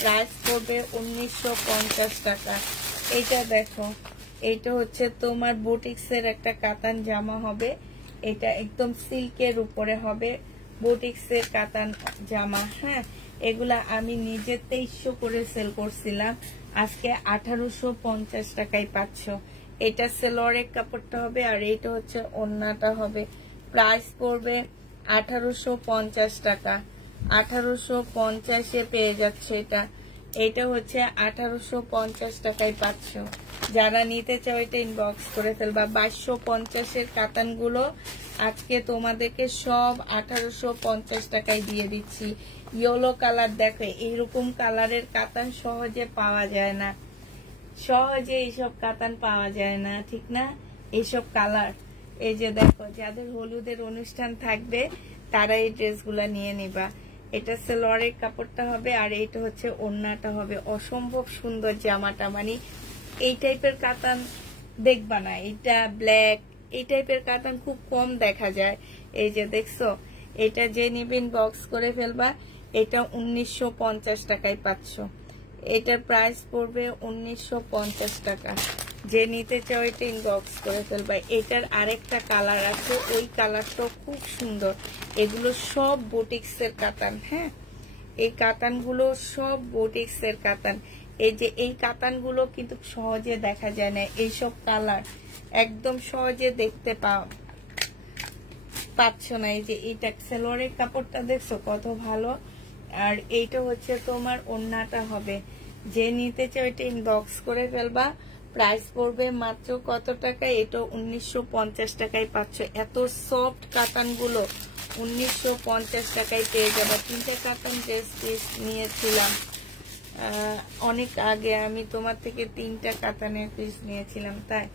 প্রাইস পড়বে 1950 টাকা। এটা দেখো, এটা হচ্ছে তোমার বুটিক্সের একটা কাতান জামা হবে। এটা একদম সিল্কের উপরে হবে, বুটিক্সের কাতান জামা। হ্যাঁ, এগুলা আমি নিজে 2300 করে সেল করছিলাম, আজকে 1850 টাকায় পাচ্ছ। এটা সালোয়ারের কাপড়টা হবে, আর এটা হচ্ছে ওড়নাটা হবে। প্রাইস পড়বে 1850 টাকা। 1850-এ পেয়ে যাচ্ছে এটা। এটা হচ্ছে 1850 টাকায় পাচ্ছ। যারা নিতে চাও এটা ইনবক্স করে ফেলবা। 2250-এর কাতানগুলো আজকে তোমাদেরকে সব 1850 টাকায় দিয়ে দিচ্ছি। ইয়েলো কালার দেখো, এইরকম কালারের কাতান সহজে পাওয়া যায় না, সহজে এইসব কাতান পাওয়া যায় না, ঠিক না? এইসব কালার, এই যে দেখো, যাদের হলুদের অনুষ্ঠান থাকবে তারা এই ড্রেসগুলা নিয়ে নিবা। এটা সালোয়ারের কাপড়টা হবে, আর এইটা হচ্ছে ওড়নাটা হবে। অসম্ভব সুন্দর জামাটা, মানে এই টাইপের কাতান দেখবা না। এটা ব্ল্যাক, এই টাইপের কাতান খুব কম দেখা যায়। এই যে দেখছো, এটা যে নিবে ইনবক্স করে ফেলবা। এটা 1950 টাকায় পাচ্ছ। এটার প্রাইস পড়বে 1950 টাকা। যে নিতে চাও এটা ইনবক্স করে ফেলবা। এটার আরেকটা কালার আছে, ওই কালারটাও খুব সুন্দর। এগুলো সব বুটিক্সের কাতান। হ্যাঁ, এই কাতানগুলো সব বুটিক্সের কাতান। এই যে এই কাতানগুলো কিন্তু সহজে দেখা যায় না, এইসব কালার একদম সহজে দেখতে পাচ্ছ না। এই যে এটা সালোয়ারের কাপড়টা দেখছো কত ভালো, আর এইটা হচ্ছে তোমার ওড়নাটা হবে। যে নিতে চাও এটা ইনবক্স করে ফেলবা। প্রাইস পড়বে মাত্র কত টাকা? এটা 1950 টাকায় পাচ্ছ। এত সফট কাতানগুলো 1950 টাকায় পেয়ে যাবে। 3টে কাতান ড্রেস পিস নিয়েছিলাম অনেক আগে, আমি তোমার থেকে 3টা কাতানের পিস নিয়েছিলাম। তাই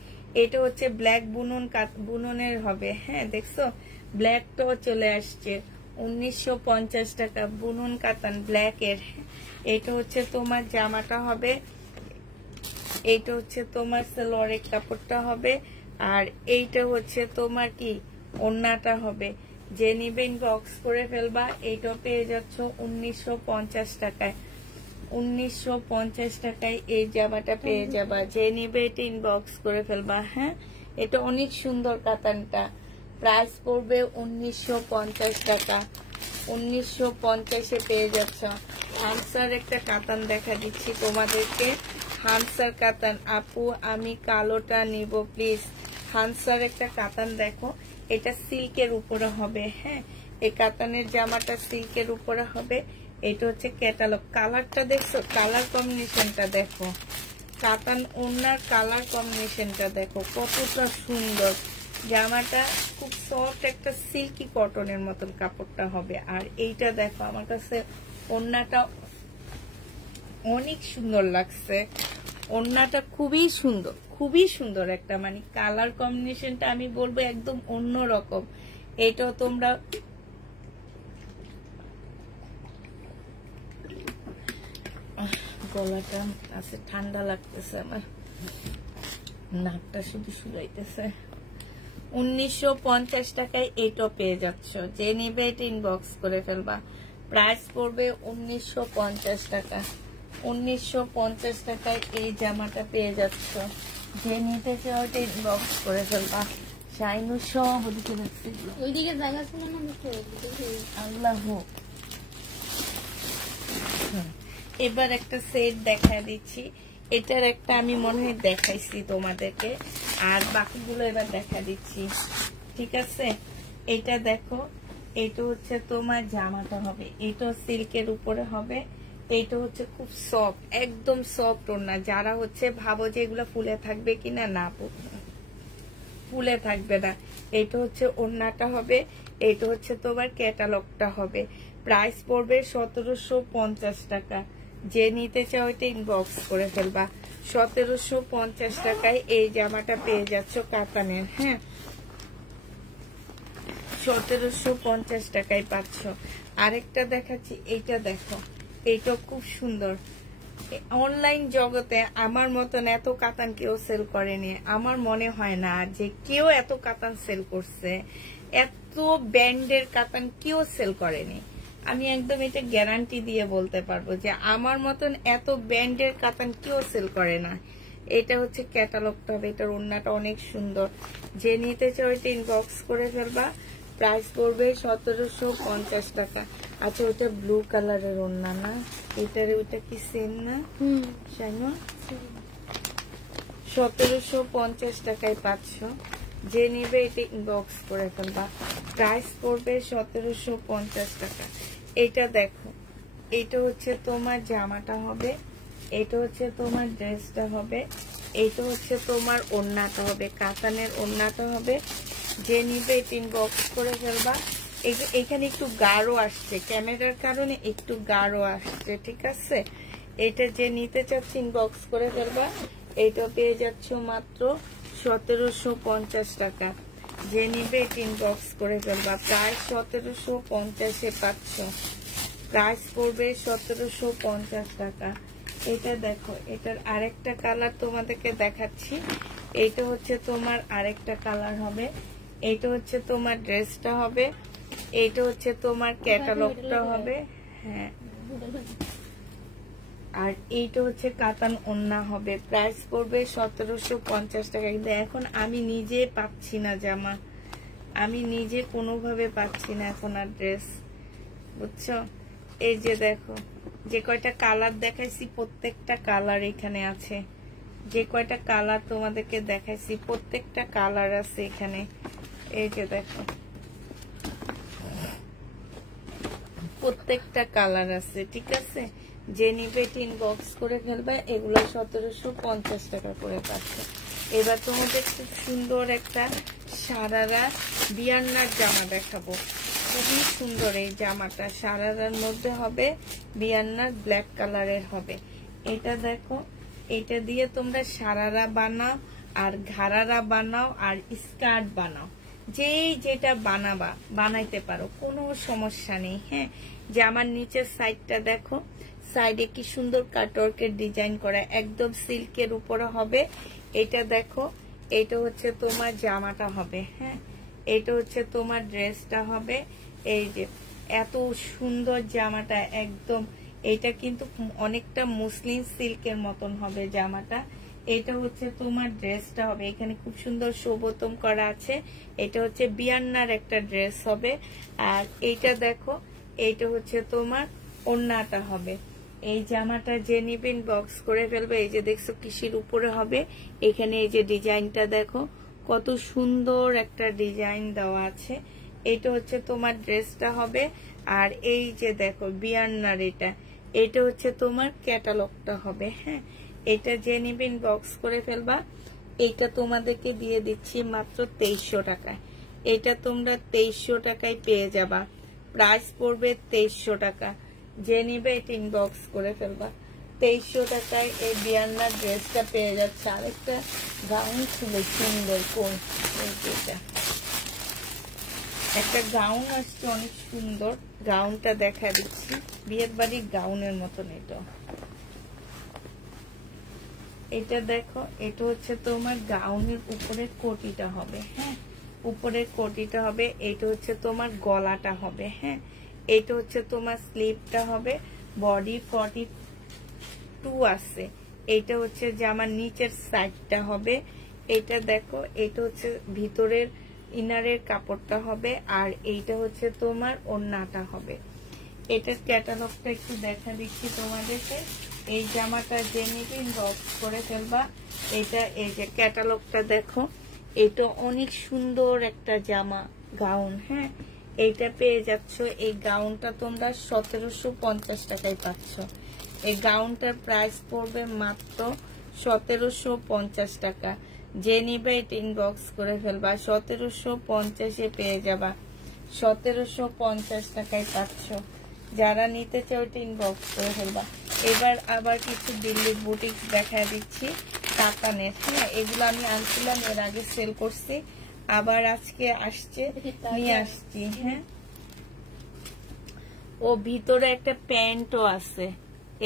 এটা হচ্ছে ব্ল্যাক বুননের হবে। হ্যাঁ, দেখছো ব্ল্যাকটাও চলে আসছে। 1950 টাকা বুনন কাতান ব্ল্যাক এর। এটা হচ্ছে তোমার জামাটা হবে। এইটা হচ্ছে তোমার সালোয়ারের কাপড়টা হবে, আর এইটা হচ্ছে তোমার কি ওড়নাটা হবে। যে নিবে ইনবক্স করে ফেলবা। এইটাও পেয়ে যাচ্ছ 1950 টাকায়। 1950 টাকায় এই জামাটা পেয়ে যাবা। যে নিবে এটা ইনবক্স করে ফেলবা। হ্যাঁ, এটা অনেক সুন্দর কাতানটা। প্রাইস পড়বে 1950 টাকা। 1950-এ পেয়ে যাচ্ছ। হানসার একটা কাতান দেখা দিচ্ছি তোমাদেরকে। হানসার কাতান। আপু আমি কালোটা নিব প্লিজ। হানসার একটা কাতান দেখো, এটা সিল্কের উপরে হবে। হ্যাঁ, এই কাতানের জামাটা সিল্কের উপরে হবে। এটা হচ্ছে ক্যাটালগ। কালারটা দেখছো, কালার কম্বিনেশনটা দেখো, কাতান ওনার কালার কম্বিনেশনটা দেখো কতটা সুন্দর। জামাটা খুব সফট একটা সিল্কি কটনের মতন কাপড়টা হবে। আর এইটা দেখো, আমার কাছে ওড়নাটা অনেক সুন্দর লাগছে। ওড়নাটা খুবই সুন্দর, খুবই সুন্দর একটা, মানে কালার কম্বিনেশনটা আমি বলবো একদম অন্যরকম। এইটাও তোমরা গলাটা আছে, ঠান্ডা লাগতেছে আমার, নাকটা শুধু শুকাইতেছে। 1950 টাকায় এইটা পেয়ে যাচ্ছ। যে নিবে এটা ইনবক্স করে ফেলবা। প্রাইস পড়বে 1950 টাকা। 1950 টাকায় এই জামাটা পেয়ে যাচ্ছ। যে নিতে চাও এটা ইনবক্স করে ফেলবা। শাইনু সব ওদিকে রাখছি, ওইদিকে জায়গা ছিল না, আল্লাহ। এবার একটা সেট দেখা দিচ্ছি। এটার একটা আমি মনে হয় দেখাইছি তোমাদেরকে, আর বাকিগুলো এবার দেখা দিচ্ছি। ঠিক আছে, এটা দেখো, এটা হচ্ছে তোমার জামাটা হবে, এটা সিল্কের উপরে হবে। এটা হচ্ছে খুব সফট, একদম সফট ওড়না। যারা হচ্ছে ভাবো যে এগুলো ফুলে থাকবে কিনা, না ফুলে থাকবে না। এটা হচ্ছে ওড়নাটা হবে, এটা হচ্ছে তোমার ক্যাটালগটা হবে। প্রাইস পড়বে 1750 টাকা। যে নিতে চাও এটা ইনবক্স করে ফেলবা। 1750 টাকায় এই জামাটা পেয়ে যাচ্ছ কাতানের। হ্যাঁ, 1750 টাকায় পাচ্ছ। আরেকটা দেখাচ্ছি, এইটা দেখো, এইটা খুব সুন্দর। অনলাইন জগতে আমার মতন এত কাতান কেউ সেল করেনি। আমার মনে হয় না যে কেউ এত কাতান সেল করছে। এত ব্র্যান্ডের কাতান কেউ সেল করেনি। আমি একদম এটা গ্যারান্টি দিয়ে বলতে পারবো যে আমার মতন এত ব্র্যান্ডের কাতান কেউ সেল করে না। এটা হচ্ছে ক্যাটালগটা হবে। এটার ওড়নাটা অনেক সুন্দর। যে নিতে চাও এটা ইনবক্স করে ফেলবা। প্রাইস পড়বে 1750 টাকা। আচ্ছা, ওটা ব্লু কালারের ওড়না না, এটার ওটা কি সেম না? শাইমা 1750 টাকায় পাচ্ছ। যে নিবে এটা ইনবক্স করে ফেলবা। প্রাইস পড়বে 1750 টাকা। এটা দেখো, এটা হচ্ছে তোমার জামাটা হবে, এটা হচ্ছে তোমার ড্রেসটা হবে, এটা হচ্ছে তোমার ওড়নাটা হবে, কাতানের ওড়নাটা হবে। যে নিবে এটা ইনবক্স করে ফেলবা। এখানে একটু গাঢ় আসছে, ক্যামেরার কারণে একটু গাঢ় আসছে। ঠিক আছে, এটা যে নিতে চাচ্ছে ইনবক্স করে ফেলবা। এটা পেয়ে যাচ্ছ মাত্র 1750 টাকা। যে নিবে এটা ইনবক্স করে ফেলবা। প্রাইস 1750-এ পাচ্ছ। প্রাইস পড়বে 1750 টাকা। এটা দেখো, এটার আরেকটা কালার তোমাদেরকে দেখাচ্ছি। এটা হচ্ছে তোমার আরেকটা কালার হবে, এটা হচ্ছে তোমার ড্রেসটা হবে, এটা হচ্ছে তোমার ক্যাটালগটা হবে। হ্যাঁ, আর এইটা হচ্ছে কাতান ওড়না হবে। প্রাইস পড়বে 1750 টাকা। কিন্তু এখন আমি নিজে পাচ্ছি না জামা, আমি নিজে কোনোভাবে পাচ্ছি না এখন আর ড্রেস, বুঝছো? এই যে দেখো, যে কয়টা কালার দেখাইছি প্রত্যেকটা কালার এখানে আছে। যে কয়টা কালার তোমাদেরকে দেখাইছি প্রত্যেকটা কালার আছে এখানে। এই যে দেখো, প্রত্যেকটা কালার আছে। ঠিক আছে, যে নিবে ইনবক্স করে ফেলবে। এগুলো 1750 টাকা করে পাচ্ছে। এবার তোমাদের খুব সুন্দর একটা সারারা বিয়ান্নার জামা দেখাবো। খুবই সুন্দর এই জামাটা, সারারার মধ্যে হবে, বিয়ান্নার ব্ল্যাক কালারের হবে। এটা দেখো, এটা দিয়ে তোমরা সারারা বানাও, আর ঘাড়ারা বানাও, আর স্কার্ট বানাও। যেই যেটা বানাবা বানাইতে পারো, কোনো সমস্যা নেই। হ্যাঁ, জামার নিচের সাইডটা দেখো, সাইডে কি সুন্দর কাটওয়ার্কের ডিজাইন করা, একদম সিল্কের উপরে হবে। এটা দেখো, এটা হচ্ছে তোমার জামাটা হবে। হ্যাঁ, এটা হচ্ছে তোমার ড্রেসটা হবে। এই যে এত সুন্দর জামাটা, একদম এটা কিন্তু অনেকটা মুসলিম সিল্কের মতন হবে জামাটা। এটা হচ্ছে তোমার ড্রেসটা হবে, এখানে খুব সুন্দর শোভতম করা আছে। এটা হচ্ছে বিয়ান্নার একটা ড্রেস হবে। আর এইটা দেখো, এইটা হচ্ছে তোমার ওড়নাটা হবে। এই জামাটা যে নিবেন বক্স করে ফেলবে। এই যে দেখছো কিসির উপরে হবে, এখানে এই যে ডিজাইনটা দেখো কত সুন্দর একটা ডিজাইন দেওয়া আছে। এটা হচ্ছে তোমার ড্রেসটা হবে। আর এই যে দেখো বিয়ান্নার, এটা হচ্ছে তোমার ক্যাটালগটা হবে। হ্যাঁ, এটা যে নিবেন বক্স করে ফেলবা। এইটা তোমাদেরকে দিয়ে দিচ্ছি মাত্র 2300 টাকায়। এটা তোমরা 2300 টাকায় পেয়ে যাবা। প্রাইস পড়বে 2300 টাকা। যে নিবে এটা ইনবক্স করে ফেলবা। 2300 টাকায় এই বিয়ান্নার ড্রেসটা পেয়ে যাচ্ছে। আরেকটা গাউন ছিল সুন্দর, কোন এটা একটা গাউন আসছে অনেক সুন্দর, গাউনটা দেখা দিচ্ছি। বিয়ের বাড়ির গাউনের মতন এটা দেখো, এটা হচ্ছে তোমার গাউনের উপরে কোটিটা হবে। হ্যাঁ, উপরের কোটিটা হবে। এটা হচ্ছে তোমার গলাটা হবে। হ্যাঁ, এটা হচ্ছে তোমার স্লিভটা হবে। বডি 42 আছে। এটা হচ্ছে জামার নিচের সাইডটা হবে। এটা দেখো, এটা হচ্ছে ভিতরের ইনারের কাপড়টা হবে। আর এইটা হচ্ছে তোমার ওড়নাটা হবে। এটার ক্যাটালগটা একটু দেখা দিচ্ছি তোমাদেরকে। এই জামাটা যে নিবে ইনবক্স করে ফেলবা। এটা এই যে ক্যাটালগটা দেখো, এটা অনেক সুন্দর একটা জামা গাউন। হ্যাঁ, এইটা পেয়ে যাচ্ছ। এই গাউনটা তোমরা 1750 টাকায় পাচ্ছ। এই গাউনটার প্রাইস পড়বে মাত্র 1750 টাকা। যে নিবে এটা ইনবক্স করে ফেলবা। 1750-এ পেয়ে যাবা। 1750 টাকায় পাচ্ছ। যারা নিতে চাও এটা ইনবক্স করে ফেলবা। এবার আবার কিছু দিল্লির বুটিক দেখা দিচ্ছি কাতানের। হ্যাঁ, এগুলো আমি আনছিলাম, এর আগে সেল করছি, আবার আজকে আসছে, নিয়ে আসছি। হ্যাঁ, ও ভিতরে একটা প্যান্টও আছে।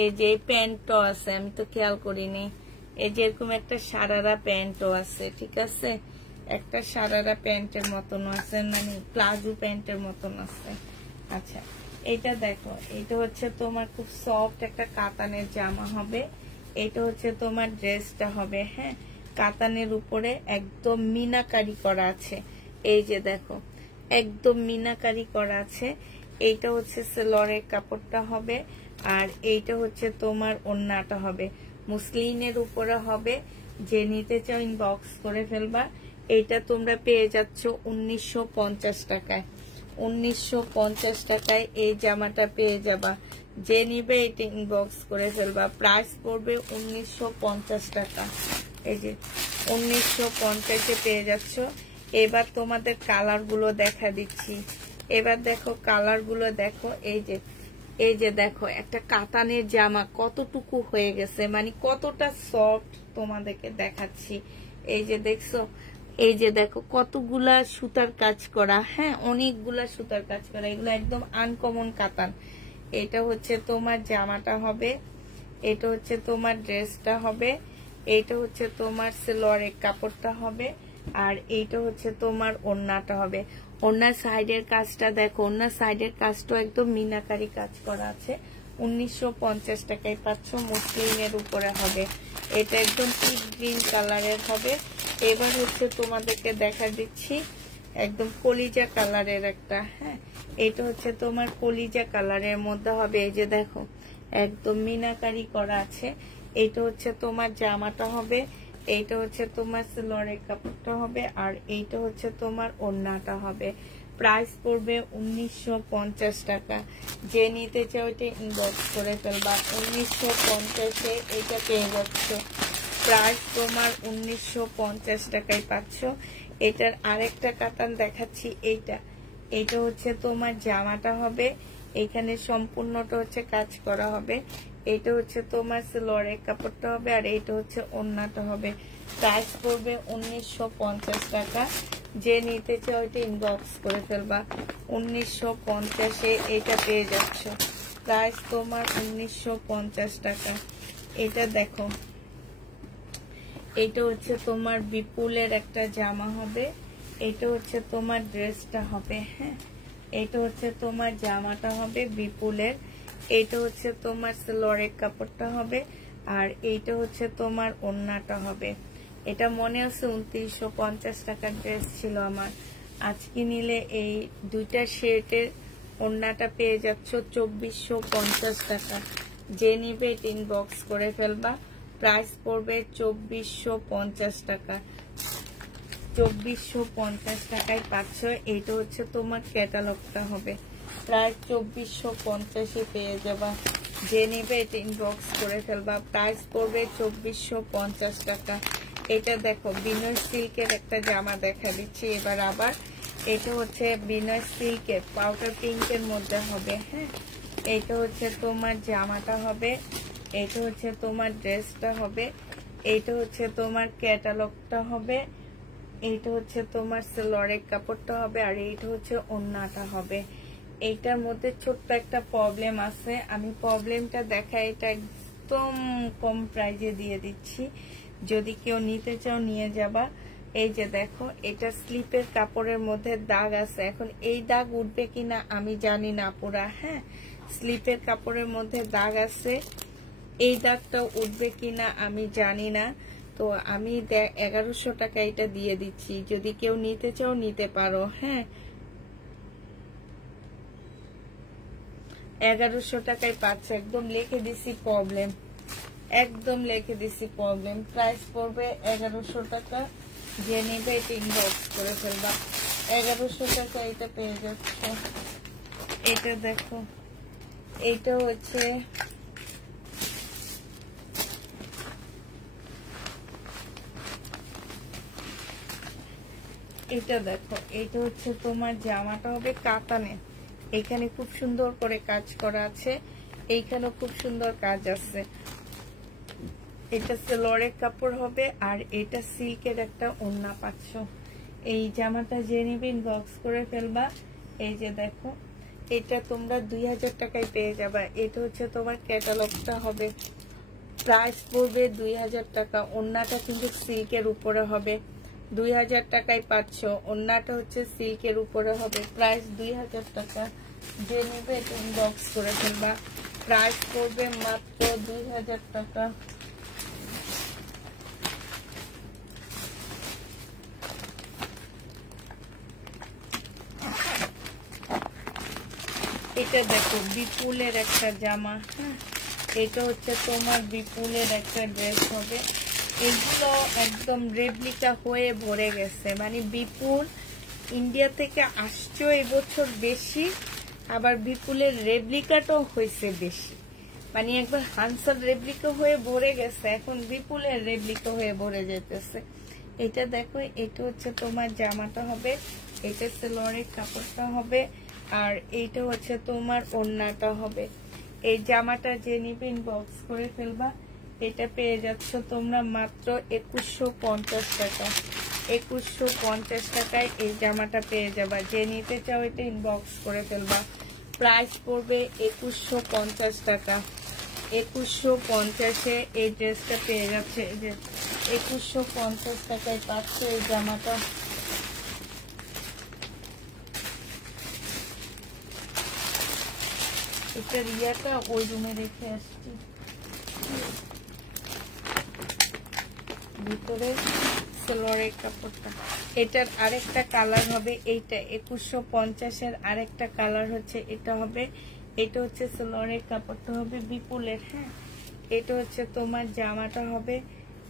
এই যে প্যান্টও আছে, আমি তো খেয়াল করিনি। এই যে এরকম একটা সারারা প্যান্টও আছে। ঠিক আছে, একটা সারারা প্যান্টের মতন আছে, মানে প্লাজো প্যান্টের মতন আছে। আচ্ছা, এটা দেখো, এটা হচ্ছে তোমার খুব সফট একটা কাতানের জামা হবে। এটা হচ্ছে তোমার ড্রেসটা হবে। হ্যাঁ, কাতানের উপরে একদম মিনাকারি করা আছে। এই যে দেখো, একদম মিনাকারি করা আছে। এইটা হচ্ছে সেলরের কাপড়টা হবে। আর এইটা হচ্ছে তোমার ওড়নাটা হবে, মুসলিনের উপরে হবে। যে নিতে চাও ইনবক্স করে ফেলবা। এইটা তোমরা পেয়ে যাচ্ছ 1950 টাকায়। 1950 টাকায় এই জামাটা পেয়ে যাবা। যে নিবে এটা ইনবক্স করে ফেলবা। প্রাইস পড়বে 1950 টাকা। এই যে 1950-এ পেয়ে যাচ্ছ। এবার তোমাদের কালার গুলো দেখা দিচ্ছি। এবার দেখো কালার গুলো দেখো। এই যে দেখো, একটা কাতানের জামা কতটুকু হয়ে গেছে, মানে কতটা সফট তোমাদেরকে দেখাচ্ছি। এই যে দেখছো, এই যে দেখো কতগুলা সুতার কাজ করা। হ্যাঁ, অনেকগুলা সুতার কাজ করা। এগুলো একদম আনকমন কাতান। এটা হচ্ছে তোমার জামাটা হবে। এটা হচ্ছে তোমার ড্রেসটা হবে। এইটা হচ্ছে তোমার সেলোয়ারের কাপড়টা হবে। আর এইটা হচ্ছে তোমার ওড়নাটা হবে। ওড়নার সাইডের কাজটা দেখো, ওড়নার সাইডের কাজটা একদম মিনাকারি কাজ করা আছে। 1950 টাকায় পাচ্ছ। মুসলিমের উপরে হবে। এটা একদম পিচ গ্রিন কালারের হবে। এবার হচ্ছে তোমাদেরকে দেখা দিচ্ছি একদম কলিজা কালারের একটা। হ্যাঁ, এটা হচ্ছে তোমার কলিজা কালারের মধ্যে হবে। এই যে দেখো, একদম মিনাকারি করা আছে। এটা হচ্ছে তোমার জামাটা হবে। এইটা হচ্ছে তোমার সেলোয়ারের কাপড়টা হবে। আর এইটা হচ্ছে তোমার ওড়নাটা হবে। প্রাইস পড়বে 1950 টাকা। যে নিতে চাও এটা ইনবক্স করে ফেলবা। 1950-এ এটা পেয়ে যাচ্ছ। প্রাইস তোমার 1950 টাকায় পাচ্ছ। এটার আরেকটা কাতান দেখাচ্ছি। এইটা হচ্ছে তোমার জামাটা হবে। এখানে সম্পূর্ণটা হচ্ছে কাজ করা হবে। এটা হচ্ছে তোমার সেলোয়ারের কাপড়টা হবে। আর এইটা হচ্ছে ওড়নাটা হবে। প্রাইস পড়বে 1950 টাকা। যে নিতে চাও এটা ইনবক্স করে ফেলবা। 1950-এ এটা পেয়ে যাচ্ছ। প্রাইস তোমার 1950 টাকা। এটা দেখো, এটা হচ্ছে তোমার বিপুলের একটা জামা হবে, এটা হচ্ছে তোমার ড্রেসটা হবে। হ্যাঁ, এটা হচ্ছে তোমার জামাটা হবে বিপুলের, এটা হচ্ছে তোমার সালোয়ারের কাপড়টা হবে, আর এইটা হচ্ছে তোমার ওড়নাটা হবে। এটা মনে আছে 2950 টাকার ড্রেস ছিল আমার। আজকে নিলে এই দুইটা শেডের ওড়নাটা পেয়ে যাচ্ছ 2450 টাকা। যে নিবে এটা ইনবক্স করে ফেলবা। প্রাইস পড়বে 2450 টাকা। 2450 টাকায় পাচ্ছ। এইটা হচ্ছে তোমার ক্যাটালগটা হবে। প্রায় 2450-এ পেয়ে যাবা। যে নিবে এটা ইনবক্স করে ফেলবা। প্রাইস পড়বে 2450 টাকা। এটা দেখো, বিনয় সিল্কের একটা জামা দেখা দিচ্ছি এবার আবার। এটা হচ্ছে বিনয় সিল্কের পাউডার পিঙ্কের মধ্যে হবে। হ্যাঁ, এটা হচ্ছে তোমার জামাটা হবে, এটা হচ্ছে তোমার ড্রেসটা হবে, এইটা হচ্ছে তোমার ক্যাটালগটা হবে, এইটা হচ্ছে তোমার সালোয়ারের কাপড়টা হবে, আর এইটা হচ্ছে ওড়নাটা হবে। এইটার মধ্যে ছোট্ট একটা প্রবলেম আছে, আমি প্রবলেমটা দেখা, এটা একদম কম প্রাইজে দিয়ে দিচ্ছি। যদি কেউ নিতে চাও নিয়ে যাবা। এই যে দেখো, এটা স্লিপের কাপড়ের মধ্যে দাগ আছে। এখন এই দাগ উঠবে কিনা আমি জানি না পুরা। হ্যাঁ, স্লিপের কাপড়ের মধ্যে দাগ আছে, এই দাগটা উঠবে কিনা আমি জানি না। তো আমি 1100 টাকা এটা দিয়ে দিচ্ছি। যদি কেউ নিতে চাও নিতে পারো। হ্যাঁ, 1100 টাকায় পাচ্ছে। একদম লিখে দিছি প্রবলেম, একদম লিখে দিছি প্রবলেম। প্রাইস পড়বে 1100 টাকা। যে নেবে এটা ইনবক্স করে ফেলবা। 1100 টাকা এটা পেয়ে যাচ্ছে। এটা দেখো, এইটা হচ্ছে এটা দেখো, এটা হচ্ছে তোমার জামাটা হবে কাতানে। এখানে খুব সুন্দর করে কাজ করা আছে, এইখানেও খুব সুন্দর কাজ আছে। এটা সালোয়ারের কাপড় হবে, আর এটা সিল্কের একটা ওড়না পাচ্ছ। এই জামাটা যে নিবে ইনবক্স করে ফেলবা। এই যে দেখো, এটা তোমরা 2000 টাকায় পেয়ে যাবা। এটা হচ্ছে তোমার ক্যাটালগটা হবে। প্রাইস পড়বে 2000 টাকা। ওড়নাটা কিন্তু সিল্কের উপরে হবে। 2000 টাকায় পাচ্ছ। ওড়নাটা হচ্ছে সিল্কের উপরে হবে। প্রাইস 2000 টাকা। যে নেবে এটা ইনবক্স করে ফেলবা। প্রাইস পড়বে মাত্র 2000 টাকা। এটা দেখো, বিপুলের একটা জামা। হ্যাঁ, এটা হচ্ছে তোমার বিপুলের একটা ড্রেস হবে। এগুলো একদম রেপ্লিকা হয়ে ভরে গেছে। মানে বিপুল ইন্ডিয়া থেকে আসছে এবছর বেশি, আবার বিপুলের রেপ্লিকাটাও হয়েছে বেশি। মানে একবার হানসার রেপ্লিকা হয়ে ভরে গেছে, এখন বিপুলের রেপ্লিকা হয়ে ভরে যেতেছে। এটা দেখো, এটা হচ্ছে তোমার জামাটা হবে, এটা সালোয়ারের কাপড়টা হবে, আর এইটা হচ্ছে তোমার ওড়নাটা হবে। এই জামাটা যে নিবে ইনবক্স করে ফেলবা। এটা পেয়ে যাচ্ছ তোমরা মাত্র 2150 টাকা। 2150 টাকায় এই জামাটা পেয়ে যাবা। যে নিতে চাও এটা ইনবক্স করে ফেলবা। প্রাইস পড়বে 2150 টাকা। 2150-এ এই ড্রেসটা পেয়ে যাচ্ছে। এই যে 2150 টাকায় পাচ্ছে এই জামাটা। এটা রিয়াটা ওই রুমে রেখে আসছি। ভিতরে সালোয়ারের কাপড়টা, এটার আরেকটা কালার হবে। এইটা 2150-এর আরেকটা কালার হচ্ছে এটা হবে। এটা হচ্ছে সালোয়ারের কাপড়টা হবে বিপুলের। হ্যাঁ, এটা হচ্ছে তোমার জামাটা হবে,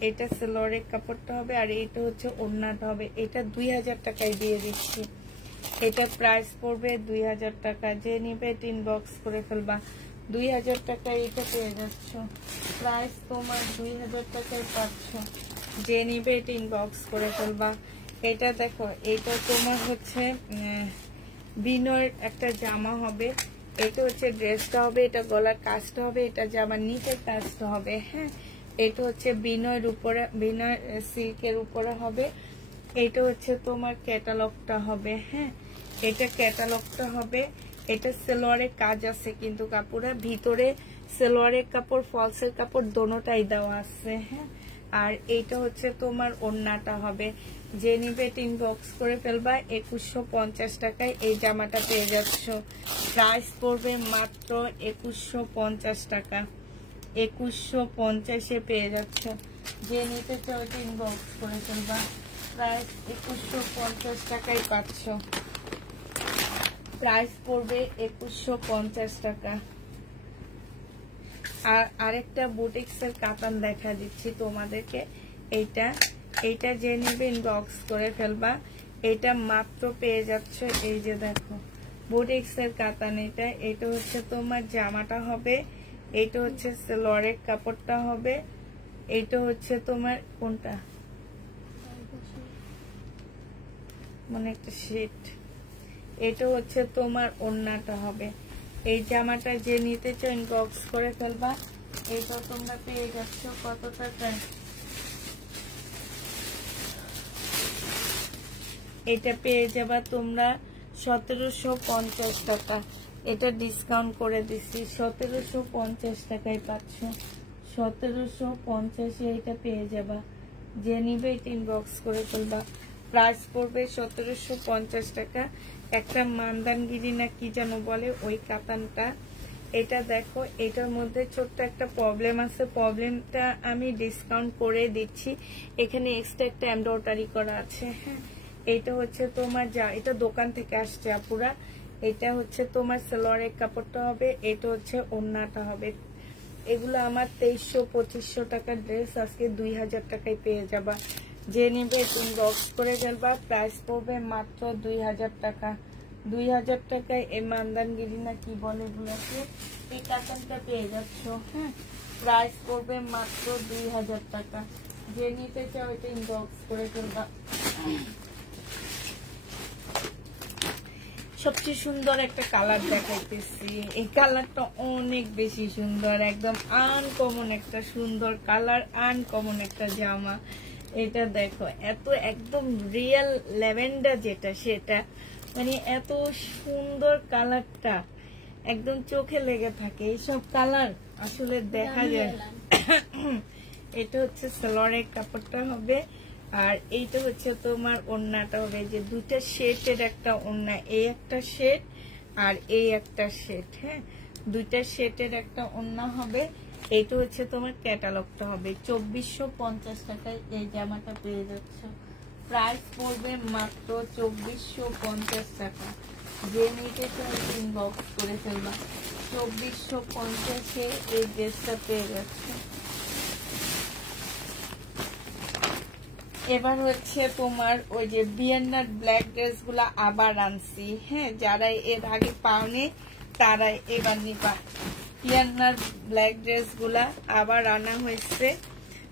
এটা সালোয়ারের কাপড়টা হবে, আর এটা হচ্ছে ওড়নাটা হবে। এটা 2000 টাকায় দিয়ে দিচ্ছি। এটা প্রাইস পড়বে 2000 টাকা। যে নিবে ইনবক্স করে ফেলবা। 2000 টাকায় এটা পেয়ে যাচ্ছ। প্রাইস তোমার 2000 টাকায় পাচ্ছ। যে নিবে এটা ইনবক্স করে ফেলবা। এটা দেখো, এটা তোমার হচ্ছে বিনয়ের একটা জামা হবে। এটা হচ্ছে ড্রেসটা হবে, এটা গলার কাজটা হবে, এটা জামার নিচের কাজটা হবে। হ্যাঁ, এটা হচ্ছে বিনয়ের উপরে, বিনয় সিল্কের উপরে হবে। এটা হচ্ছে তোমার ক্যাটালগটা হবে। হ্যাঁ, এটা ক্যাটালগটা হবে। এটা সালোয়ারের কাজ আছে কিন্তু কাপড়ের ভিতরে সালোয়ারের কাপড় ফলসের কাপড় দোনোটাই দেওয়া আছে। হ্যাঁ, আর এইটা হচ্ছে তোমার ওড়নাটা হবে। যে নিবে ইনবক্স করে ফেলবা। 2150 টাকায় এই জামাটা পেয়ে যাচ্ছ। প্রাইস পড়বে মাত্র 2150 টাকা। 2150-এ পেয়ে যাচ্ছ। যে নিতে চাও ইনবক্স করে ফেলবা। প্রাইস 2150 টাকায় পাচ্ছ। প্রাইস পড়বে 2150 টাকা। আর আরেকটা বুটিক্সের কাতান দেখা দিচ্ছি তোমাদেরকে। এইটা যে নেবে ইনবক্স করে ফেলবা। এটা মাত্র পেয়ে যাচ্ছে। এই যে দেখো বুটিক্সের কাতান। এটা হচ্ছে তোমার জামাটা হবে। এইটা হচ্ছে সালোয়ারের কাপড়টা হবে। এইটা হচ্ছে তোমার কোনটা মানে একটা শীট। এটা হচ্ছে তোমার ওড়নাটা হবে। এই জামাটা যে নিতে চাও ইনবক্স করে ফেলবা। এটা তোমরা পেয়ে যাচ্ছ কত টাকায়? এটা পেয়ে যাবা তোমরা 1750 টাকা। এটা ডিসকাউন্ট করে দিচ্ছি, 1750 টাকায় পাচ্ছ। 1750-এ এটা পেয়ে যাবা। যে নিবে এটা ইনবক্স করে ফেলবা। প্রাইস পড়বে 1750 টাকা। একটা মান্দানগিরি না কি যেন বলে ওই কাতানটা। এটা দেখো, এটার মধ্যে ছোট্ট একটা প্রবলেম আছে। প্রবলেমটা আমি ডিসকাউন্ট করে দিচ্ছি। এখানে এক্সট্রা একটা এমব্রয়ডারি করা আছে। হ্যাঁ, এটা হচ্ছে তোমার এটা দোকান থেকে আসছে আপুরা। এটা হচ্ছে তোমার সালোয়ারের কাপড়টা হবে। এটা হচ্ছে ওড়নাটা হবে। এগুলো আমার 2300-2500 টাকার ড্রেস আজকে 2000 টাকায় পেয়ে যাবা। যে নিবে ইনবক্স করে ফেলবা। প্রাইস পড়বে মাত্র 2000 টাকা। 2000 টাকায় এই মান্দানগিরি না কি বলে এগুলোকে, এই কাতানটা পেয়ে যাচ্ছ। হ্যাঁ, প্রাইস পড়বে মাত্র 2000 টাকা। যে নিতে চাও এটা ইনবক্স করে ফেলবা। সবচেয়ে সুন্দর একটা কালার দেখাইতেছি। এই কালারটা অনেক বেশি সুন্দর, একদম আনকমন একটা সুন্দর কালার, আনকমন একটা জামা। এটা দেখো, এত একদম রিয়েল ল্যাভেন্ডার যেটা সেটা, মানে এত সুন্দর কালারটা একদম চোখে লেগে থাকে। এইসব কালার আসলে দেখা যায়। এটা হচ্ছে সালোয়ারের কাপড়টা হবে। আর এইটা হচ্ছে তোমার ওড়নাটা হবে। যে দুইটা শেডের একটা ওড়না, এই একটা শেড আর এই একটা শেড। হ্যাঁ, দুইটা শেডের একটা ওড়না হবে। এইটা হচ্ছে তোমার ক্যাটালগটা হবে। 2450 টাকায় এই জামাটা পেয়ে যাচ্ছ। প্রাইস পড়বে মাত্র 2450 টাকা। যে নিতে চাও ইনবক্স করে ফেলবা। 2450-এ এই ড্রেসটা পেয়ে যাচ্ছে। এবার হচ্ছে তোমার ওই যে ভিয়েনার ব্ল্যাক ড্রেস গুলা আবার আনছি। হ্যাঁ, যারা এর আগে পাওনি তারা এবার নিবা। ভিয়েনার ব্ল্যাক ড্রেস গুলা আবার আনা হয়েছে।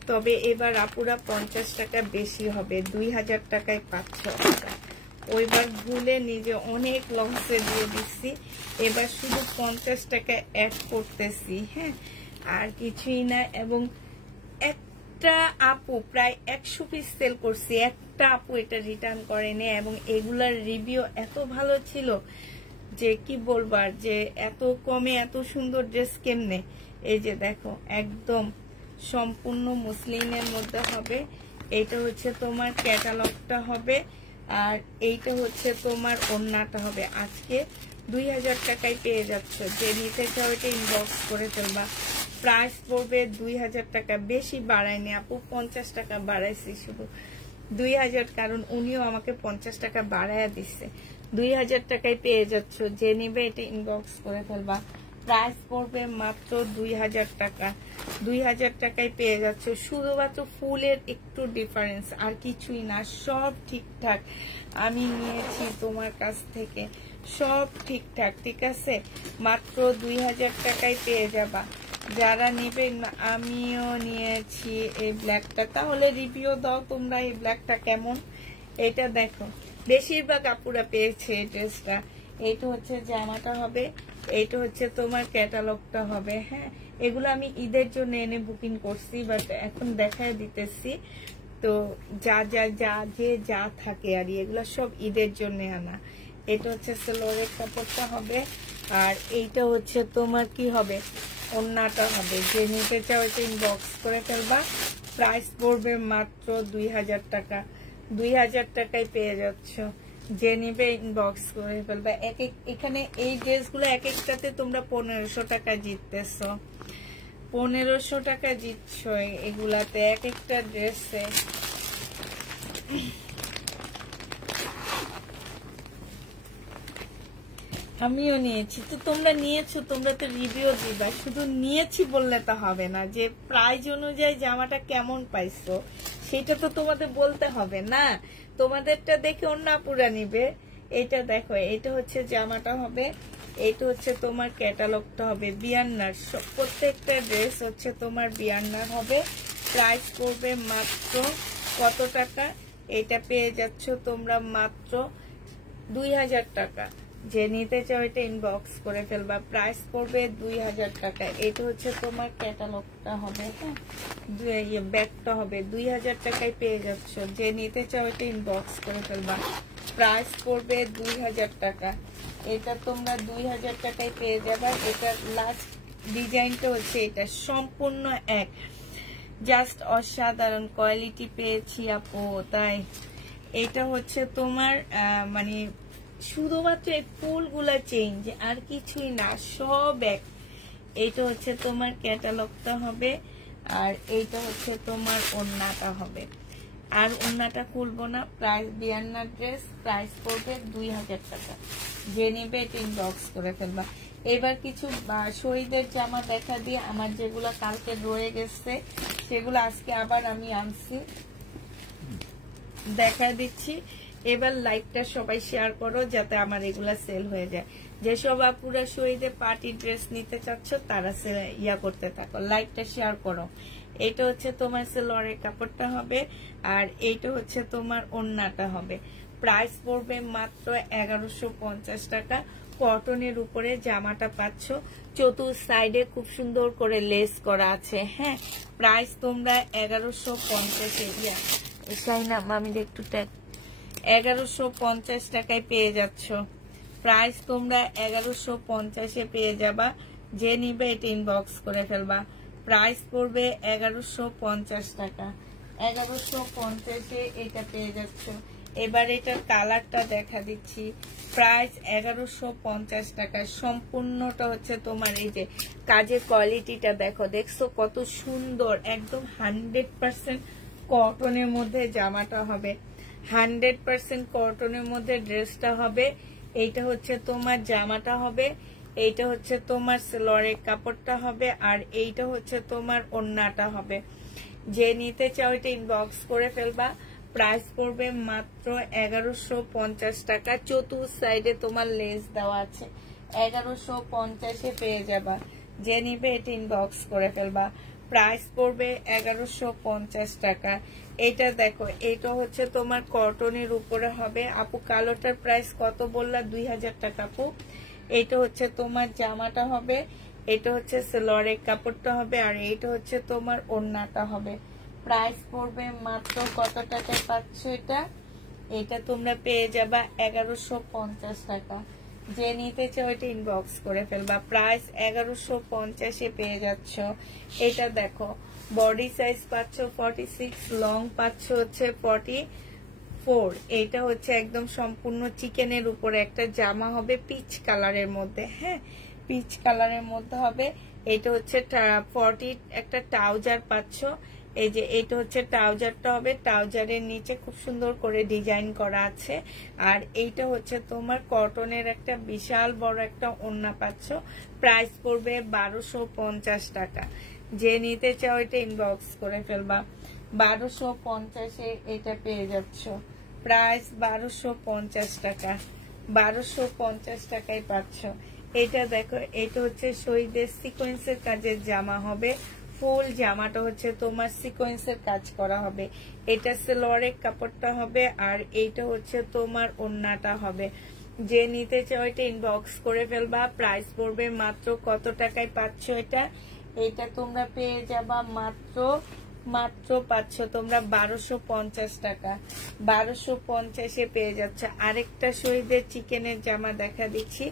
তবে এবার আপুরা 50 টাকা বেশি হবে, 2000 টাকায় পাচ্ছ। ওইবার ভুলে নিজে অনেক লসে দিয়ে দিচ্ছি। এবার শুধু 50 টাকা অ্যাড করতেছি। হ্যাঁ, আর কিছুই না। এবং একটা আপু প্রায় 100 পিস সেল করছি, একটা আপু এটা রিটার্ন করেনি। এবং এগুলার রিভিউ এত ভালো ছিল যে কি বলবার, যে এত কমে এত সুন্দর ড্রেস কেমনে। এই যে দেখো, একদম সম্পূর্ণ মুসলিনের মধ্যে হবে। এইটা হচ্ছে তোমার ক্যাটালগটা হবে। আর এইটা হচ্ছে তোমার ওড়নাটা হবে। আজকে 2000 টাকায় পেয়ে যাচ্ছ। যে নিতে চাও এটা ইনবক্স করে ফেলবা। প্রাইস পড়বে 2000 টাকা। বেশি বাড়ায়নি আপু, 50 টাকা বাড়াইছি শুধু 2000, কারণ উনিও আমাকে 50 টাকা বাড়াইয়া দিচ্ছে। 2000 টাকায় পেয়ে যাচ্ছ। যে নিবে এটা ইনবক্স করে ফেলবা। প্রাইস পড়বে মাত্র 2000 টাকা। 2000 টাকায় পেয়ে যাচ্ছ। শুধুমাত্র ফুলের একটু ডিফারেন্স, আর কিছুই না। সব ঠিকঠাক আমি নিয়েছি তোমার কাছ থেকে, সব ঠিকঠাক। ঠিক আছে, মাত্র 2000 টাকায় পেয়ে যাবা। যারা নেবে, আমিও নিয়েছি এই ব্ল্যাকটা। তাহলে রিভিউ দাও তোমরা, এই ব্ল্যাকটা কেমন। এটা দেখো, বেশিরভাগ আপুরা পেয়েছে এই ড্রেসটা। এইটা হচ্ছে জামাটা হবে। এইটা হচ্ছে তোমার ক্যাটালগটা হবে। হ্যাঁ, এগুলো আমি ঈদের জন্য এনে বুকিং করছি, বাট এখন দেখায় দিতেছি। তো যা যা যা যে যা থাকে আর এগুলো সব ঈদের জন্য আনা। এটা হচ্ছে সালোয়ারের কাপড়টা হবে, আর এইটা হচ্ছে তোমার কি হবে, ওড়নাটা হবে। যে নিতে চাও এটা ইনবক্স করে ফেলবা। প্রাইস পড়বে মাত্র 2000 টাকা। 2000 টাকায় পেয়ে যাচ্ছ। যে নিবে ইনবক্স করে ফেলবা। এখানে এই ড্রেসগুলো এক একটাতে তোমরা 1500 টাকা জিততেছ, 1500 টাকা জিতছ এগুলাতে এক একটা ড্রেসে। আমিও নিয়েছি, তো তোমরা নিয়েছো, তোমরা তো রিভিউ দিবা। শুধু নিয়েছি বললে তো হবে না, যে প্রাইস অনুযায়ী জামাটা কেমন পাইছো সেটা তো তোমাদের বলতে হবে না। তোমাদেরটা দেখে অন্য আপুরা নিবে। এটা দেখো, এটা হচ্ছে জামাটা হবে, এটা হচ্ছে তোমার ক্যাটালগটা হবে বিয়ান্নার। প্রত্যেকটা ড্রেস হচ্ছে তোমার বিয়ান্নার হবে। প্রাইস পড়বে মাত্র কত টাকা, এটা পেয়ে যাচ্ছ তোমরা মাত্র 2000 টাকা। যে নিতে চাও এটা ইনবক্স করে ফেলবা। প্রাইস পড়বে 2000 টাকা। এটা হচ্ছে তোমার ক্যাটালগটা হবে, হ্যাঁ, ব্যাগটা হবে। 2000 টাকায় পেয়ে যাচ্ছ। যে নিতে চাও এটা ইনবক্স করে ফেলবা। প্রাইস পড়বে 2000 টাকা। এটা তোমরা 2000 টাকায় পেয়ে যাবা। এটা লাস্ট ডিজাইনটা হচ্ছে এটা, সম্পূর্ণ এক, জাস্ট অসাধারণ কোয়ালিটি পেয়েছি আপু। তাই এটা হচ্ছে তোমার মানে শুধুমাত্র এই ফুলগুলা চেঞ্জ, আর কিছুই না, সব এক। এইটা হচ্ছে তোমার ক্যাটালগটা হবে, আর এইটা হচ্ছে তোমার ওড়নাটা হবে। আর ওড়নাটা খুলবো না। প্রাইস বিয়ান্নার ড্রেস, প্রাইস পড়বে 2000 টাকা। যে নেবে এটা ইনবক্স করে ফেলবা। এবার কিছু শহীদের জামা দেখা দিয়ে, আমার যেগুলো কালকে রয়ে গেছে সেগুলো আজকে আবার আমি আনছি, দেখা দিচ্ছি। এবার লাইভটা সবাই শেয়ার করো যাতে আমার এগুলা সেল হয়ে যায়। যেসব আপুরা শহীদে পার্টি ড্রেস নিতে চাচ্ছ তারা ইয়া করতে থাকো, লাইভটা শেয়ার করো। এটা হচ্ছে তোমার সালোয়ারের কাপড়টা হবে, আর এইটা হচ্ছে তোমার ওড়নাটা হবে। প্রাইস পড়বে মাত্র 1150 টাকা। কটনের উপরে জামাটা পাচ্ছ, চতুর সাইডে খুব সুন্দর করে লেস করা আছে, হ্যাঁ। প্রাইস তোমরা 1150 আমি একটু 1150 টাকায় পেয়ে যাচ্ছ। প্রাইস তোমরা 1150-এ পেয়ে যাবা। যে নিবে এটা ইনবক্স করে ফেলবা। প্রাইস পড়বে 1150 টাকা। 1150-এ এটা পেয়ে যাচ্ছ। এবার এটার কালারটা দেখা দিচ্ছি। প্রাইস 1150 টাকা। সম্পূর্ণটা হচ্ছে তোমার এই যে কাজের কোয়ালিটিটা দেখো, দেখছো কত সুন্দর, একদম 100% কটনের মধ্যে জামাটা হবে, 100% কটনের মধ্যে ড্রেসটা হবে। এইটা হচ্ছে তোমার জামাটা হবে, এইটা হচ্ছে তোমার সালোয়ারের কাপড়টা হবে, আর এইটা হচ্ছে তোমার ওড়নাটা হবে। যে নিতে চাও এটা ইনবক্স করে ফেলবা। প্রাইস পড়বে মাত্র 1150 টাকা। চতুর সাইডে তোমার লেস দেওয়া আছে, 1150-এ পেয়ে যাবা। যে নিবে এটা ইনবক্স করে ফেলবা। প্রাইস পড়বে 1150 টাকা। এটা দেখো, এটা হচ্ছে তোমার কটনের উপরে হবে। আপু কালোটার প্রাইস কত বললা? 2000 টাকা আপু। এটা হচ্ছে তোমার জামাটা হবে, এটা হচ্ছে সালোয়ারের কাপড়টা হবে, আর এইটা হচ্ছে তোমার ওড়নাটা হবে। প্রাইস পড়বে মাত্র কত টাকায় পাচ্ছ এটা? এটা তোমরা পেয়ে যাবা 1150 টাকা। যে নিতে চাও এটা ইনবক্স করে ফেলবা। প্রাইস 1150-এ পেয়ে যাচ্ছ। এটা দেখো, বডি সাইজ পাচ্ছ 46, লং পাচ্ছ হচ্ছে 44। এটা হচ্ছে একদম সম্পূর্ণ চিকেনের উপরে একটা জামা হবে, পিচ কালারের মধ্যে, হ্যাঁ, পিচ কালারের মধ্যে হবে। এটা হচ্ছে 40 একটা ট্রাউজার পাচ্ছ। এই যে এটা হচ্ছে ট্রাউজারটা হবে, ট্রাউজারের নিচে খুব সুন্দর করে ডিজাইন করা আছে। আর এইটা হচ্ছে তোমার কটনের একটা বিশাল বড় একটা ওড়না পাচ্ছ। প্রাইস পড়বে 1250 টাকা। যে নিতে চাও এটা ইনবক্স করে ফেলবা। 1250-এ এটা পেয়ে যাচ্ছ। প্রাইস 1250 টাকা। 1250 টাকায় পাচ্ছ। এটা দেখো, এটা হচ্ছে শহীদের সিকোয়েন্সের কাজের জামা হবে। ফুল জামাটা হচ্ছে তোমার সিকোয়েন্সের কাজ করা হবে। এটা সালোয়ারের কাপড়টা হবে, আর এইটা হচ্ছে তোমার ওড়নাটা হবে। যে নিতে চাও এটা ইনবক্স করে ফেলবা। প্রাইস পড়বে মাত্র কত টাকায় পাচ্ছ এটা? এটা তোমরা পেয়ে যাবা মাত্র মাত্র পাচ্ছ তোমরা 1250 টাকা। 1250-এ পেয়ে যাচ্ছ। আরেকটা শহীদের চিকেনের জামা দেখা দিচ্ছি,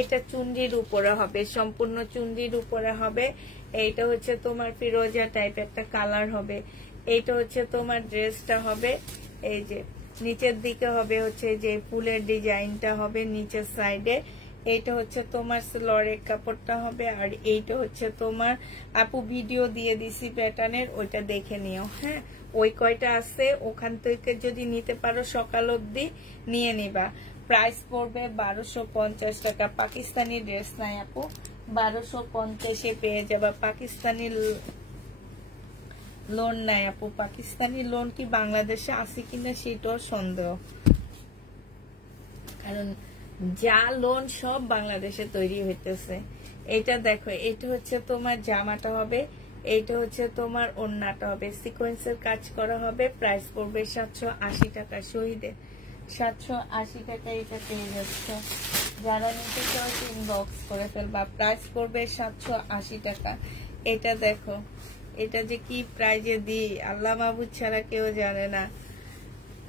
এটা চুন্ডির উপরে হবে, সম্পূর্ণ চুন্ডির উপরে হবে। এইটা হচ্ছে তোমার ফিরোজা টাইপ একটা কালার হবে। এইটা হচ্ছে তোমার ড্রেসটা হবে, এই যে নিচের দিকে হবে হচ্ছে যে ফুলের ডিজাইনটা হবে নিচের সাইডে। এইটা হচ্ছে তোমার স্লোরের কাপড়টা হবে। আর এইটা হচ্ছে তোমার, আপু ভিডিও দিয়ে দিছি প্যাটার্নের, ওইটা দেখে নিও। হ্যাঁ, ওই কয়টা আছে ওখান থেকে যদি নিতে পারো সকাল অবধি নিয়ে নিবা। প্রাইস পড়বে 1250 টাকা। পাকিস্তানি ড্রেস নাই আপু, 1250-এ পেয়ে যাবা। পাকিস্তানি লোন নাই আপু, পাকিস্তানি লোন কি বাংলাদেশে আছে কিনা সেটাও সন্দেহ, কারণ যা লোন সব বাংলাদেশে তৈরি হইতেছে। এটা দেখো, এটা হচ্ছে তোমার জামাটা হবে, এইটা হচ্ছে তোমার ওড়নাটা হবে, সিকোয়েন্সের কাজ করা হবে। প্রাইস পড়বে 780 টাকা। শহীদে 780 টাকা এটা পেয়ে যাচ্ছে। যারা নিতে চাও ইনবক্স করে ফেলবা। প্রাইস পড়বে 780 টাকা। এটা দেখো, এটা যে কি প্রাইজে দিই আল্লাহ মাহবুদ ছাড়া কেউ জানে না।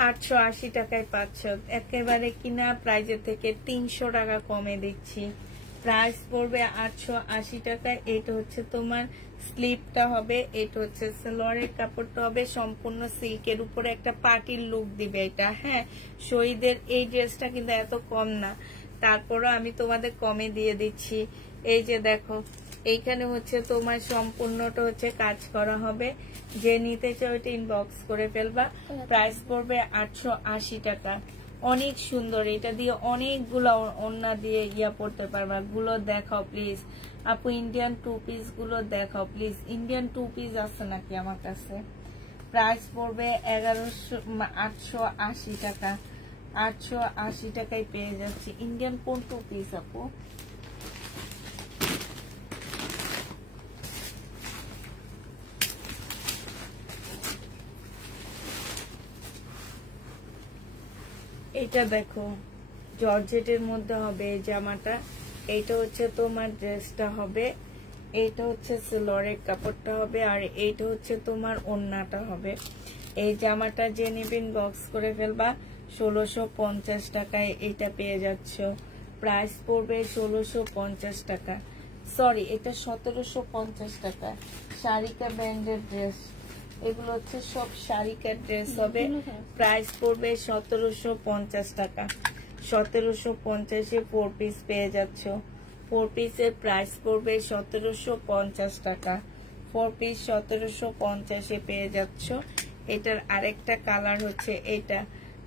880 টাকায় পাচ্ছ, একেবারে কিনা প্রাইজের থেকে 300 টাকা কমে দিচ্ছি। প্রাইস পড়বে 880 টাকা। এটা হচ্ছে তোমার স্লিপটা হবে, এটা হচ্ছে সালোয়ারের কাপড়টা হবে সম্পূর্ণ সিল্কের উপরে, একটা পার্টির লুক দিবে এটা। হ্যাঁ, শহীদের এই ড্রেসটা কিন্তু এত কম না, তারপরও আমি তোমাদের কমে দিয়ে দিচ্ছি। এই যে দেখো, এইখানে হচ্ছে তোমার সম্পূর্ণটা হচ্ছে কাজ করা হবে। যে নিতে চাও এটা ইনবক্স করে ফেলবা। প্রাইস পড়বে 880 টাকা। অনেক সুন্দর, এটা দিয়ে অনেকগুলো ওড়না দিয়ে ইয়া পড়তে পারবা। গুলো দেখাও প্লিজ আপু, ইন্ডিয়ান টু পিস গুলো দেখাও প্লিজ। ইন্ডিয়ান টু পিস আছে নাকি আমার কাছে? প্রাইস পড়বে 880 টাকা। 880 টাকায় পেয়ে যাচ্ছি। ইন্ডিয়ান কোন টু পিস আপু? এটা দেখো, জর্জেটের মধ্যে হবে এই জামাটা। এইটা হচ্ছে তোমার ড্রেসটা হবে, এইটা হচ্ছে সালোয়ারের কাপড়টা হবে, আর এইটা হচ্ছে তোমার ওড়নাটা হবে। এই জামাটা যে নিবেন বক্স করে ফেলবা। 1650 টাকায় এইটা পেয়ে যাচ্ছ। প্রাইস পড়বে 1650 টাকা। সরি, এটা 1750 টাকা। শারিকা ব্র্যান্ডের ড্রেস, এগুলো হচ্ছে সব শারিকার ড্রেস হবে। প্রাইস পড়বে 1750 টাকা। 1750-এ 4 পিস পেয়ে যাচ্ছ। 4 পিসের প্রাইস পড়বে 1750 টাকা। 4 পিস 1750-এ পেয়ে যাচ্ছ। এটার আরেকটা কালার হচ্ছে এটা,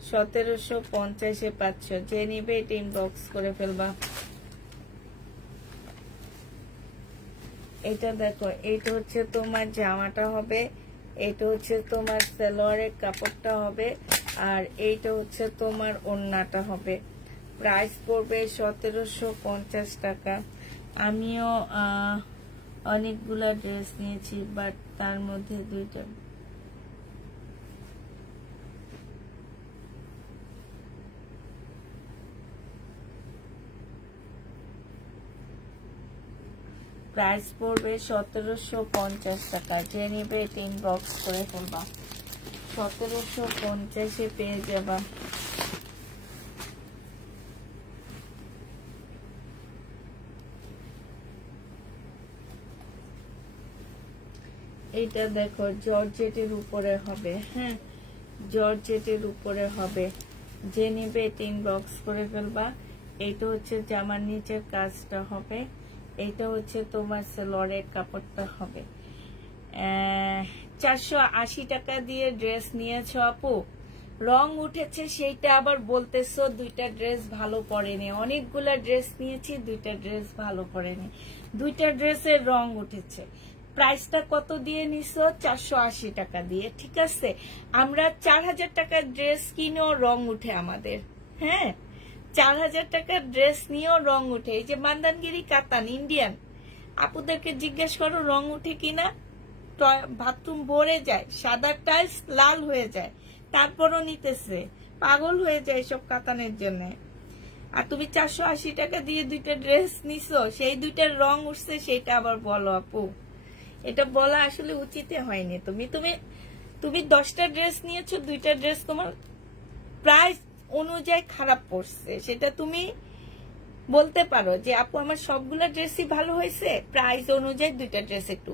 1750-এ পাচ্ছ। যে নিবে এটা ইনবক্স করে ফেলবা। এটা দেখো, এইটা হচ্ছে তোমার জামাটা হবে, এইটা হচ্ছে তোমার সালোয়ারের কাপড়টা হবে, আর এইটা হচ্ছে তোমার ওড়নাটা হবে। প্রাইস পড়বে 1750 টাকা। আমিও অনেকগুলা ড্রেস নিয়েছি, বাট তার মধ্যে দুইটা প্রাইস পড়বে 1750 টাকা। যে নিবে এটা ইনবক্স করে ফেলবা। 1750-এ পেয়ে যাবা। এটা দেখো, জর্জেটের উপরে হবে। হ্যাঁ, জর্জেটের উপরে হবে। যে নিবে এটা ইনবক্স করে ফেলবা। এইটা হচ্ছে জামার নিচের কাজটা হবে, এইটা হচ্ছে তোমার সালোয়ারের কাপড়টা হবে। 480 টাকা দিয়ে ড্রেস নিয়েছো আপু, রং উঠেছে সেইটা আবার বলতেছো দুইটা ড্রেস ভালো পড়েনি। অনেকগুলা ড্রেস নিয়েছি, দুইটা ড্রেস ভালো পড়েনি, দুইটা ড্রেসের রং উঠেছে। প্রাইসটা কত দিয়ে নিছো? 480 টাকা দিয়ে। ঠিক আছে, আমরা 4000 টাকার ড্রেস কিনেও রং উঠে আমাদের। হ্যাঁ, 4000 টাকার ড্রেস নিয়েও রং উঠে। এই যে মান্দানগিরি কাতান ইন্ডিয়ান, আপুদেরকে জিজ্ঞেস করো রং উঠে কিনা। বাথরুম ভরে যায়, সাদা টাইলস লাল হয়ে যায়, তারপরও নিতেছে, পাগল হয়ে যায় সব কাতানের জন্য। আর তুমি 480 টাকা দিয়ে দুইটা ড্রেস নিছো, সেই দুইটার রং উঠছে, সেটা আবার বলো আপু। এটা বলা আসলে উচিত হয়নি। তুমি তুমি তুমি 10টা ড্রেস নিয়েছো, 2টা ড্রেস তোমার প্রাইস অনুযায়ী খারাপ পড়ছে, সেটা তুমি বলতে পারো যে আপু আমার সবগুলা ড্রেসই ভালো হয়েছে, প্রাইস অনুযায়ী 2টা ড্রেস একটু,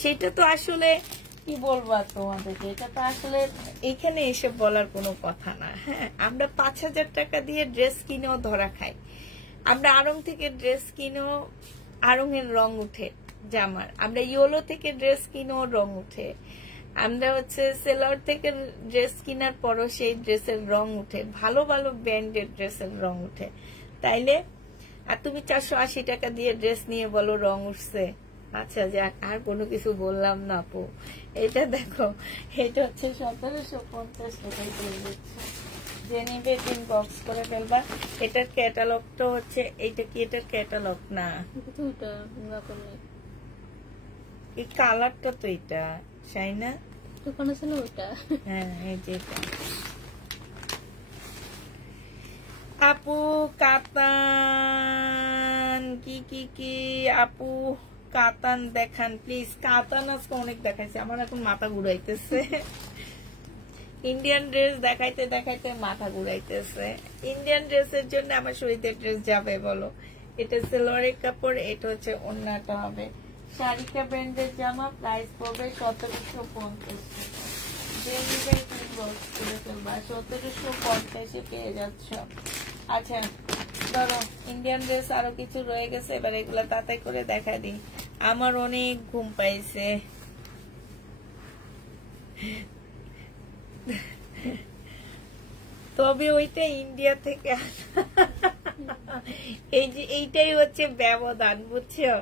সেটা তো আসলে কি বলবো তোমাদেরকে, এটা তো আসলে এখানে এসে বলার কোনো কথা না। হ্যাঁ, আমরা 5,000 টাকা দিয়ে ড্রেস কিনেও ধরা খাই, আমরা আড়ং থেকে ড্রেস কিনেও আড়ং এর রং উঠে জামার, আমরা ইয়োলো থেকে ড্রেস কিনেও রং উঠে, আমরা হচ্ছে সেলর থেকে ড্রেস কেনার পরও সেই ড্রেসের রং উঠে, ভালো ভালো ব্র্যান্ডের ড্রেসের রং উঠে। তাইলে আর তুমি 480 টাকা দিয়ে ড্রেস নিয়ে বলো রং উঠছে। আচ্ছা যাক, আর কোনো কিছু বললাম না আপু। এটা দেখো, এটা হচ্ছে 1750 টাকায় পেয়ে যাচ্ছে, যে নিবে ইনবক্স করে ফেলবা। এটার ক্যাটালগটা হচ্ছে, এইটা কি এটার ক্যাটালগ না, এই কালারটা তো এটা শাইনা দোকানে ছিল ওটা। হ্যাঁ, এই যে আপু কাতান কি কি কি আপু কাতান দেখান প্লিজ। কাতান আজকে অনেক দেখাইছে, আমার এখন মাথা ঘুরাইতেছে। ইন্ডিয়ান ড্রেস দেখাইতে দেখাইতে মাথা ঘুরাইতেছে। ইন্ডিয়ান ড্রেসের জন্য আমার শরীরের ড্রেস যাবে বলো। এটা সেলোয়ারের কাপড়, এটা হচ্ছে ওড়নাটা হবে। শারিকা ব্র্যান্ডের জামা, প্রাইস পড়বে 1750 টাকা। যে নিবে 1750 পেয়ে যাচ্ছ। আচ্ছা ধরো ইন্ডিয়ান ড্রেস আরো কিছু রয়ে গেছে, এবার এগুলা তাড়াতাড়ি করে দেখা দিই, আমার অনেক ঘুম পাইছে। তবে ওইটা ইন্ডিয়া থেকে এই যে এইটাই হচ্ছে ব্যবধান, বুঝছো?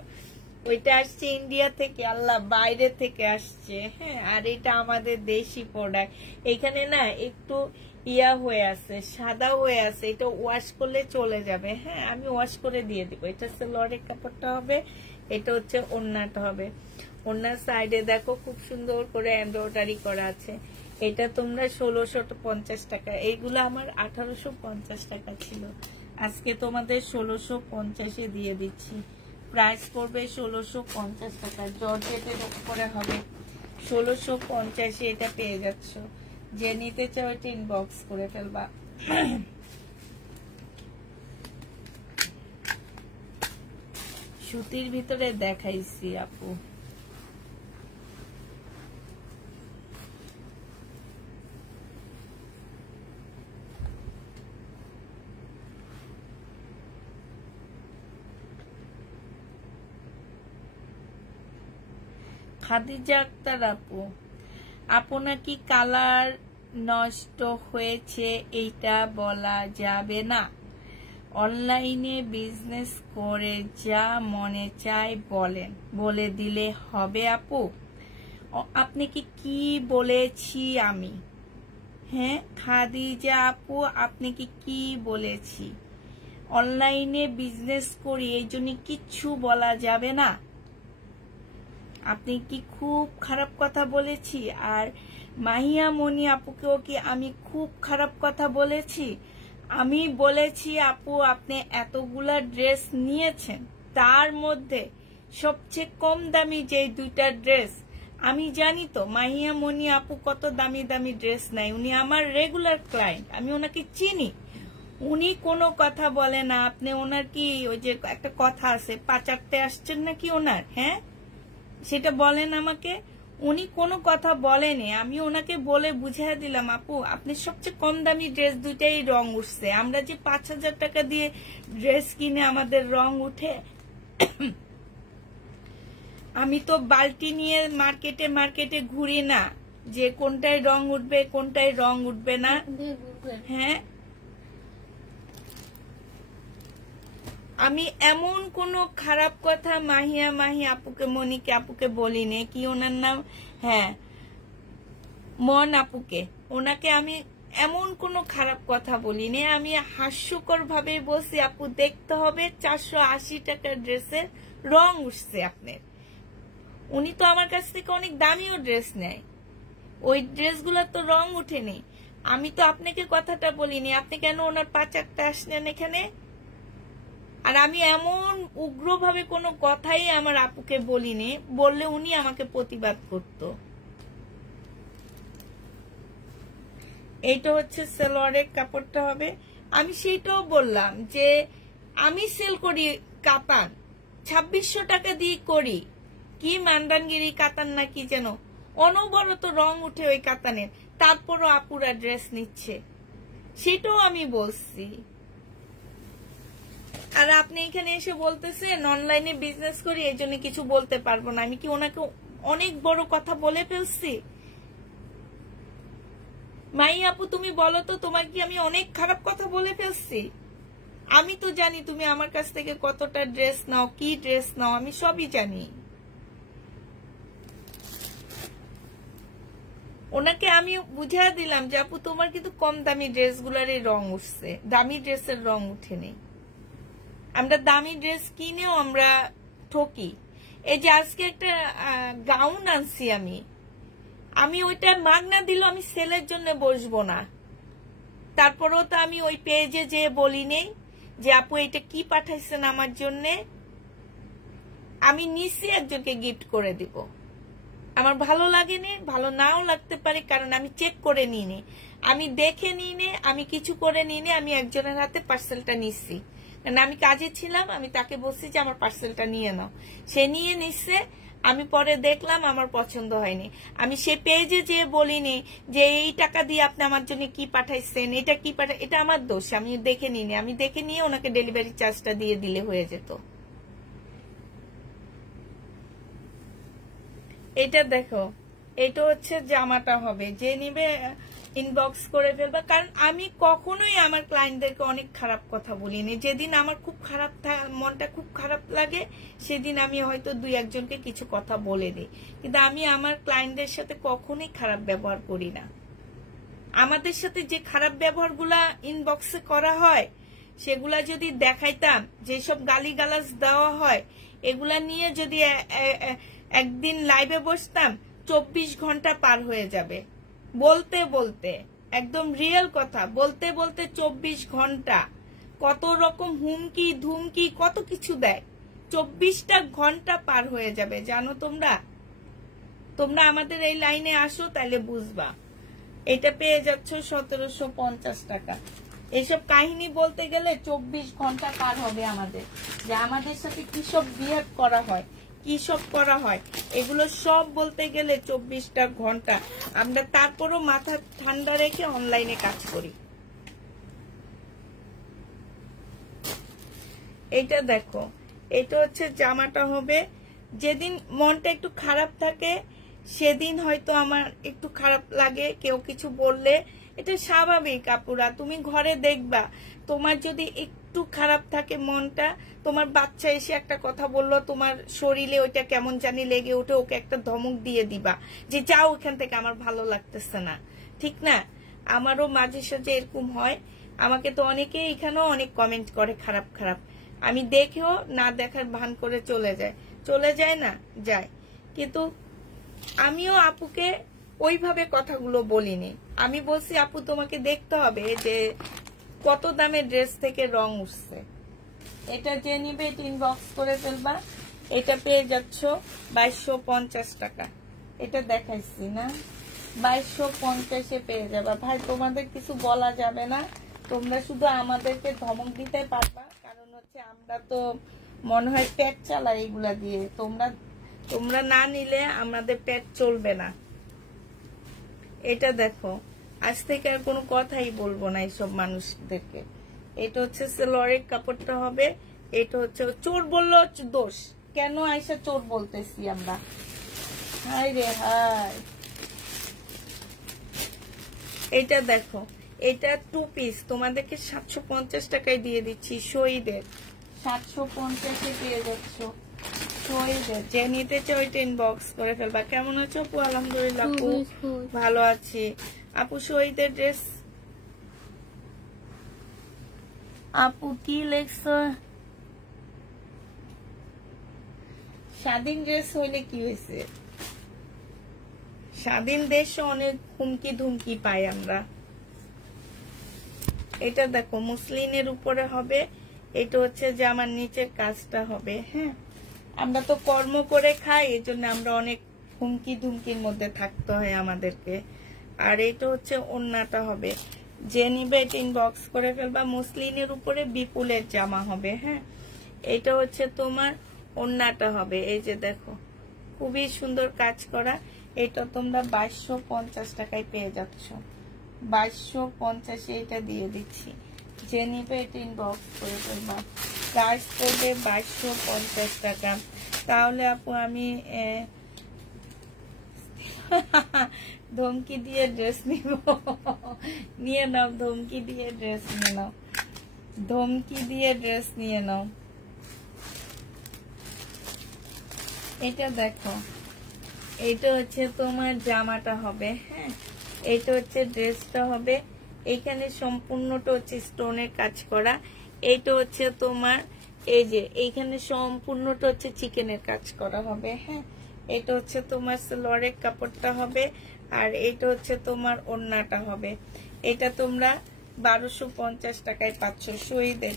ওইটা আসছে ইন্ডিয়া থেকে, আল্লাহ বাইরে থেকে আসছে। হ্যাঁ, আর এটা আমাদের দেশি প্রোডাক্ট। এখানে না একটু ইয়া হয়ে আছে, সাদা হয়ে আছে, এটা ওয়াশ করলে চলে যাবে। হ্যাঁ, আমি ওয়াশ করে দিয়ে দিব। এটা হচ্ছে লরের কাপড়টা হবে, এটা হচ্ছে ওড়নাটা হবে। ওড়নার সাইডে দেখো খুব সুন্দর করে এমব্রয়ডারি করা আছে। এটা তোমরা 1650 টাকা, এইগুলো আমার 1850 টাকা ছিল, আজকে তোমাদের 1650 দিয়ে দিচ্ছি। প্রাইস পড়বে 1650 টাকা, জর্জেটের উপরে হবে। 1650 এটা পেয়ে যাচ্ছ। যে নিতে চাও এটা ইনবক্স করে ফেলবা। সুতির ভিতরে দেখাইছি আপু। খাদিজা আক্তার আপু, আপনার কি কালার নষ্ট হয়েছে এইটা বলা যাবে না? অনলাইনে বিজনেস করে যা মনে চায় বলেন, বলে দিলে হবে আপু? আপনি কি বলেছি আমি? হ্যাঁ খাদিজা আপু, আপনি কি বলেছি? অনলাইনে বিজনেস করি এই জন্য কিচ্ছু বলা যাবে না? আপনি কি খুব খারাপ কথা বলেছি? আর মাহিয়া মনি আপুকেও কি আমি খুব খারাপ কথা বলেছি? আমি বলেছি আপু আপনি এতগুলা ড্রেস নিয়েছেন, তার মধ্যে সবচেয়ে কম দামি যে 2টা ড্রেস, আমি জানি তো মাহিয়া মনি আপু কত দামি দামি ড্রেস নাই, উনি আমার রেগুলার ক্লায়েন্ট, আমি ওনাকে চিনি। উনি কোনো কথা বলে না। আপনি ওনার কি ওই যে একটা কথা আছে, পাচারতে আসছেন নাকি ওনার? হ্যাঁ, সেটা বলেন আমাকে। উনি কোনো কথা বলেনি, আমি ওনাকে বলে বুঝিয়ে দিলাম আপু আপনি সবচেয়ে কম দামি ড্রেস 2টাই রং উঠছে, আমরা যে 5000 টাকা দিয়ে ড্রেস কিনে আমাদের রং উঠে। আমি তো বালতি নিয়ে মার্কেটে মার্কেটে ঘুরি না যে কোনটায় রং উঠবে কোনটায় রং উঠবে না। হ্যাঁ, আমি এমন কোনো খারাপ কথা মাহি আপুকে মনিকে আপুকে বলিনি, কি ওনার নাম, হ্যাঁ মন আপুকে, ওনাকে আমি এমন কোনো খারাপ কথা বলিনি। আমি হাস্যকর ভাবে বলছি আপু দেখতে হবে 480 টাকার ড্রেসের রং উঠছে আপনার। উনি তো আমার কাছ থেকে অনেক দামিও ড্রেস নেয়, ওই ড্রেসগুলো তো রং উঠেনি। আমি তো আপনাকে কথাটা বলিনি, আপনি কেন ওনার পাচারটা আসলেন এখানে? আর আমি এমন উগ্রভাবে কোনো কথাই আমার আপুকে বলিনি, বললে উনি আমাকে প্রতিবাদ করতো। এইটা হচ্ছে সালোয়ারের কাপড়টা হবে। আমি সেইটাও বললাম যে আমি সেল করি কাতান, 2600 টাকা দিয়ে করি। কি মান্দানগিরি কাতান না কি যেন, অনবরত রং উঠে ওই কাতানের, তারপরও আপুরা ড্রেস নিচ্ছে, সেটাও আমি বলছি। আর আপনি এখানে এসে বলতেছেন অনলাইনে বিজনেস করি, এই জন্য কিছু বলতে পারবো না। আমি কি ওনাকে অনেক বড় কথা বলে ফেলছি? মাই আপু তুমি বলো তো, তোমার কি আমি অনেক খারাপ কথা বলে ফেলছি? আমি তো জানি তুমি আমার কাছ থেকে কতটা ড্রেস নাও, কি ড্রেস নাও, আমি সবই জানি। ওনাকে আমি বুঝিয়ে দিলাম যে আপু তোমার কিন্তু কম দামি ড্রেসগুলোর রং উঠছে, দামি ড্রেসের রং উঠেনি। আমরা দামি ড্রেস কিনেও আমরা ঠকি। এই যে আজকে একটা গাউন আনছি আমি ওইটা মাগনা দিল, আমি সেলের জন্য বসবো না। তারপরেও তো আমি ওই পেজে যে বলি নেই যে আপু এটা কি পাঠাইছেন আমার জন্য, আমি নিশ্চি একজনকে গিফট করে দিব। আমার ভালো লাগেনি, ভালো নাও লাগতে পারে, কারণ আমি চেক করে নিইনি, আমি দেখে নিইনি, আমি কিছু করে নিইনি, আমি একজনের হাতে পার্সেলটা নিচ্ছি। কারণ আমি কাজে ছিলাম, আমি তাকে বলছি যে আমার পার্সেলটা নিয়ে নাও, সে নিয়ে নিচ্ছে। আমি পরে দেখলাম আমার পছন্দ হয়নি, আমি সে পেজে যেয়ে বলিনি যে এই টাকা দিয়ে আপনি আমার জন্য কি পাঠাইছেন, এটা কি এটা আমার দোষ, আমি দেখে নিইনি। আমি দেখে নিয়ে ওনাকে ডেলিভারি চার্জটা দিয়ে দিলে হয়ে যেত। এটা দেখো, এটা হচ্ছে জামাটা হবে, যে নিবে ইনবক্স করে ফেলবা। কারণ আমি কখনোই আমার ক্লায়েন্টদেরকে অনেক খারাপ কথা বলিনি। যেদিন আমার খুব খারাপ মনটা খুব খারাপ লাগে, সেদিন আমি হয়তো দুই একজনকে কিছু কথা বলে দিই, কিন্তু আমি আমার ক্লায়েন্টদের সাথে কখনোই খারাপ ব্যবহার করি না। আমাদের সাথে যে খারাপ ব্যবহারগুলা ইনবক্সে করা হয়, সেগুলা যদি দেখাইতাম, যেসব গালিগালাজ দেওয়া হয়, এগুলা নিয়ে যদি একদিন লাইভে বসতাম, 24 ঘন্টা পার হয়ে যাবে। বলতে বলতে একদম রিয়েল কথা বলতে বলতে 24 ঘন্টা, কত রকম হুমকি ধুমকি কত কিছু দেয়, 24টা ঘন্টা পার হয়ে যাবে। জানো তোমরা আমাদের এই লাইনে আসো, তাহলে বুঝবা। এটা পেয়ে যাচ্ছ 1750 টাকা। এইসব কাহিনী বলতে গেলে 24 ঘন্টা পার হবে আমাদের, যে আমাদের সাথে কি সব বিহেভ করা হয়, কি সব করা হয়, এগুলো সব বলতে গেলে 24টা ঘন্টা। আমরা তারপরও মাথা ঠান্ডা রেখে অনলাইনে কাজ করি। এটা দেখো, এটা হচ্ছে জামাটা হবে। যেদিন মনটা একটু খারাপ থাকে, সেদিন হয়তো আমার একটু খারাপ লাগে, কেউ কিছু বললে, এটা স্বাভাবিক আপুরা। তুমি ঘরে দেখবা, তোমার যদি একটু খারাপ থাকে মনটা, তোমার বাচ্চা এসে একটা কথা বললো, তোমার শরীরে ওইটা কেমন জানি লেগে উঠে, ওকে একটা ধমক দিয়ে দিবা যে যাও ওখান থেকে, আমার ভালো লাগতেছে না, ঠিক না? আমারও মাঝে সাঝে এরকম হয়। আমাকে তো অনেকে এখানেও অনেক কমেন্ট করে খারাপ খারাপ, আমি দেখেও না দেখার ভান করে চলে যায় না, যায়। কিন্তু আমিও আপুকে ওইভাবে কথাগুলো বলিনি। আমি বলছি আপু তোমাকে দেখতে হবে যে কত দামের ড্রেস থেকে রং উঠছে। এটা যে নিবে এটা ইনবক্স করে ফেলবা। এটা পেয়ে যাচ্ছ 2250 টাকা। এটা দেখাইছি না, 2250-এ পেয়ে যাবা। ভাই তোমাদের কিছু বলা যাবে না, তোমরা শুধু আমাদেরকে ধমক দিতে পারবা, কারণ হচ্ছে আমরা তো মনে হয় পেট চালাই এগুলা দিয়ে। তোমরা না নিলে আমাদের পেট চলবে না। এটা দেখো, আজ থেকে আর কোনো কথাই বলবো না এইসব মানুষদেরকে। এটা হচ্ছে সালোয়ারের কাপড়টা হবে। এটা হচ্ছে চোর বললো দোষ, কেন আইসা চোর বলতেছি আমরা? হাই রে হাই। এটা দেখো, এটা 2 পিস তোমাদেরকে 750 টাকায় দিয়ে দিচ্ছি। শহীদের 750-এ পেয়ে যাচ্ছ। শহীদের যে নিতে চাও ওইটা ইনবক্স করে ফেলবা। কেমন আছো আপু? আলহামদুলিল্লাহ আপু ভালো আছি। আপু শহীদের ড্রেস, আপু কি লেখছ? স্বাধীন ড্রেস হইলে কি হয়েছে? স্বাধীন দেশে অনেক হুমকি ধুমকি পাই আমরা। এটা দেখো মুসলিনের উপরে হবে। এটা হচ্ছে জামার নিচের কাজটা হবে। হ্যাঁ, আমরা তো কর্ম করে খাই, এই জন্য আমরা অনেক হুমকি ধুমকির মধ্যে থাকতে হয় আমাদেরকে। আর এটা হচ্ছে ওড়নাটা হবে। যে নিবে এটা ইনবক্স করে ফেলবা। মুসলিনের উপরে বিপুলের জামা হবে। হ্যাঁ, এটা হচ্ছে তোমার ওড়নাটা হবে। এই যে দেখো, খুবই সুন্দর কাজ করা। এটা তোমরা 2250 টাকায় পেয়ে যাচ্ছ। 2250 এটা দিয়ে দিচ্ছি। যে নিবে এটা ইনবক্স করে ফেলবা। প্রাইস করবে 2250 টাকা। তাহলে আপু আমি ধমকি দিয়ে ড্রেস নিব। নিয়ে নাও, ধমকি দিয়ে ড্রেস নিয়ে নাও, ধমকি দিয়ে ড্রেস নিয়ে নাও। এটা দেখো, এটা হচ্ছে তোমার জামাটা হবে। হ্যাঁ, এটা হচ্ছে ড্রেসটা হবে। এখানে সম্পূর্ণটা হচ্ছে স্টোনের কাজ করা। এটা হচ্ছে তোমার এই যে এইখানে সম্পূর্ণটা হচ্ছে চিকেনের কাজ করা হবে। হ্যাঁ, এটা হচ্ছে তোমার সালোয়ারের কাপড়টা হবে। আর এটা হচ্ছে তোমার ওড়নাটা হবে। এটা তোমরা 1250 টাকায় পাচ্ছ। শহীদের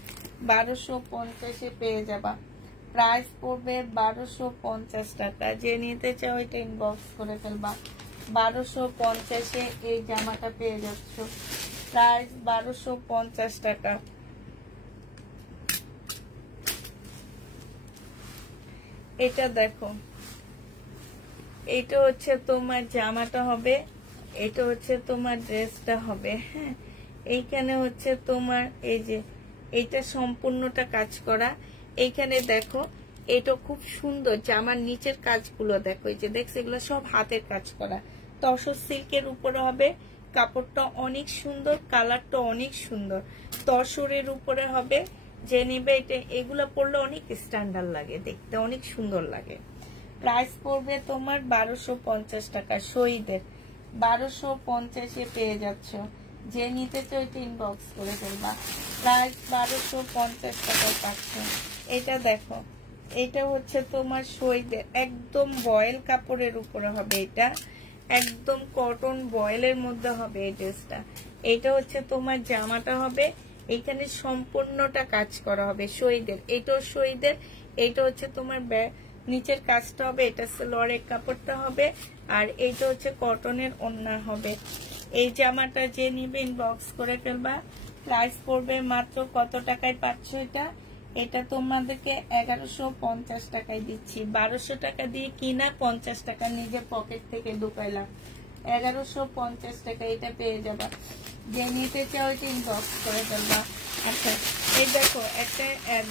1250-এ পেয়ে যাবা। প্রাইস পড়বে 1250 টাকা। যে নিতে চাও এটা ইনবক্স করে ফেলবা। 1250-এ এই জামাটা পেয়ে যাচ্ছ। প্রাইস 1250 টাকা। এটা দেখো, এটা হচ্ছে তোমার জামাটা হবে। এটা হচ্ছে তোমার ড্রেসটা হবে। হ্যাঁ, এইখানে হচ্ছে তোমার এই যে এইটা সম্পূর্ণটা কাজ করা। এইখানে দেখো, এটা খুব সুন্দর। জামার নিচের কাজগুলো দেখো, এই যে দেখছো, এগুলো সব হাতের কাজ করা। তসর সিল্কের উপরে হবে। কাপড়টা অনেক সুন্দর, কালারটা অনেক সুন্দর। তসরের উপরে হবে। যে নিবে এটা, এগুলো পরলে অনেক স্ট্যান্ডার্ড লাগে, দেখতে অনেক সুন্দর লাগে। প্রাইস পড়বে তোমার 1250 টাকা। শহীদের 1250-এ পেয়ে যাচ্ছ। যে নিতে চাও এটা ইনবক্স করে ফেলবা। প্রাইস 1250 টাকায় পাচ্ছ। এটা দেখো, এটা হচ্ছে তোমার শহীদের একদম বয়েল কাপড়ের উপরে হবে। এটা একদম কটন বয়েলের মধ্যে হবে এই ড্রেসটা। এটা হচ্ছে তোমার জামাটা হবে। এখানে সম্পূর্ণটা কাজ করা হবে শহীদের। এটাও শহীদের। এটা হচ্ছে তোমার নিচের কাজটা হবে। এটা সালোয়ারের কাপড়টা হবে। আর এইটা হচ্ছে কটনের ওড়না হবে। এই জামাটা যে নিবে ইনবক্স করে ফেলবা। প্রাইস পড়বে মাত্র কত টাকায় পাচ্ছ এটা? এটা তোমাদেরকে 1150 টাকায় দিচ্ছি। 1200 টাকা দিয়ে কিনা 50 টাকা নিজের পকেট থেকে ঢুকাইলাম। 1150 টাকা এটা পেয়ে যাবা। যে নিতে চাও এটা ইনবক্স করে ফেলবা। আচ্ছা, এই দেখো একটা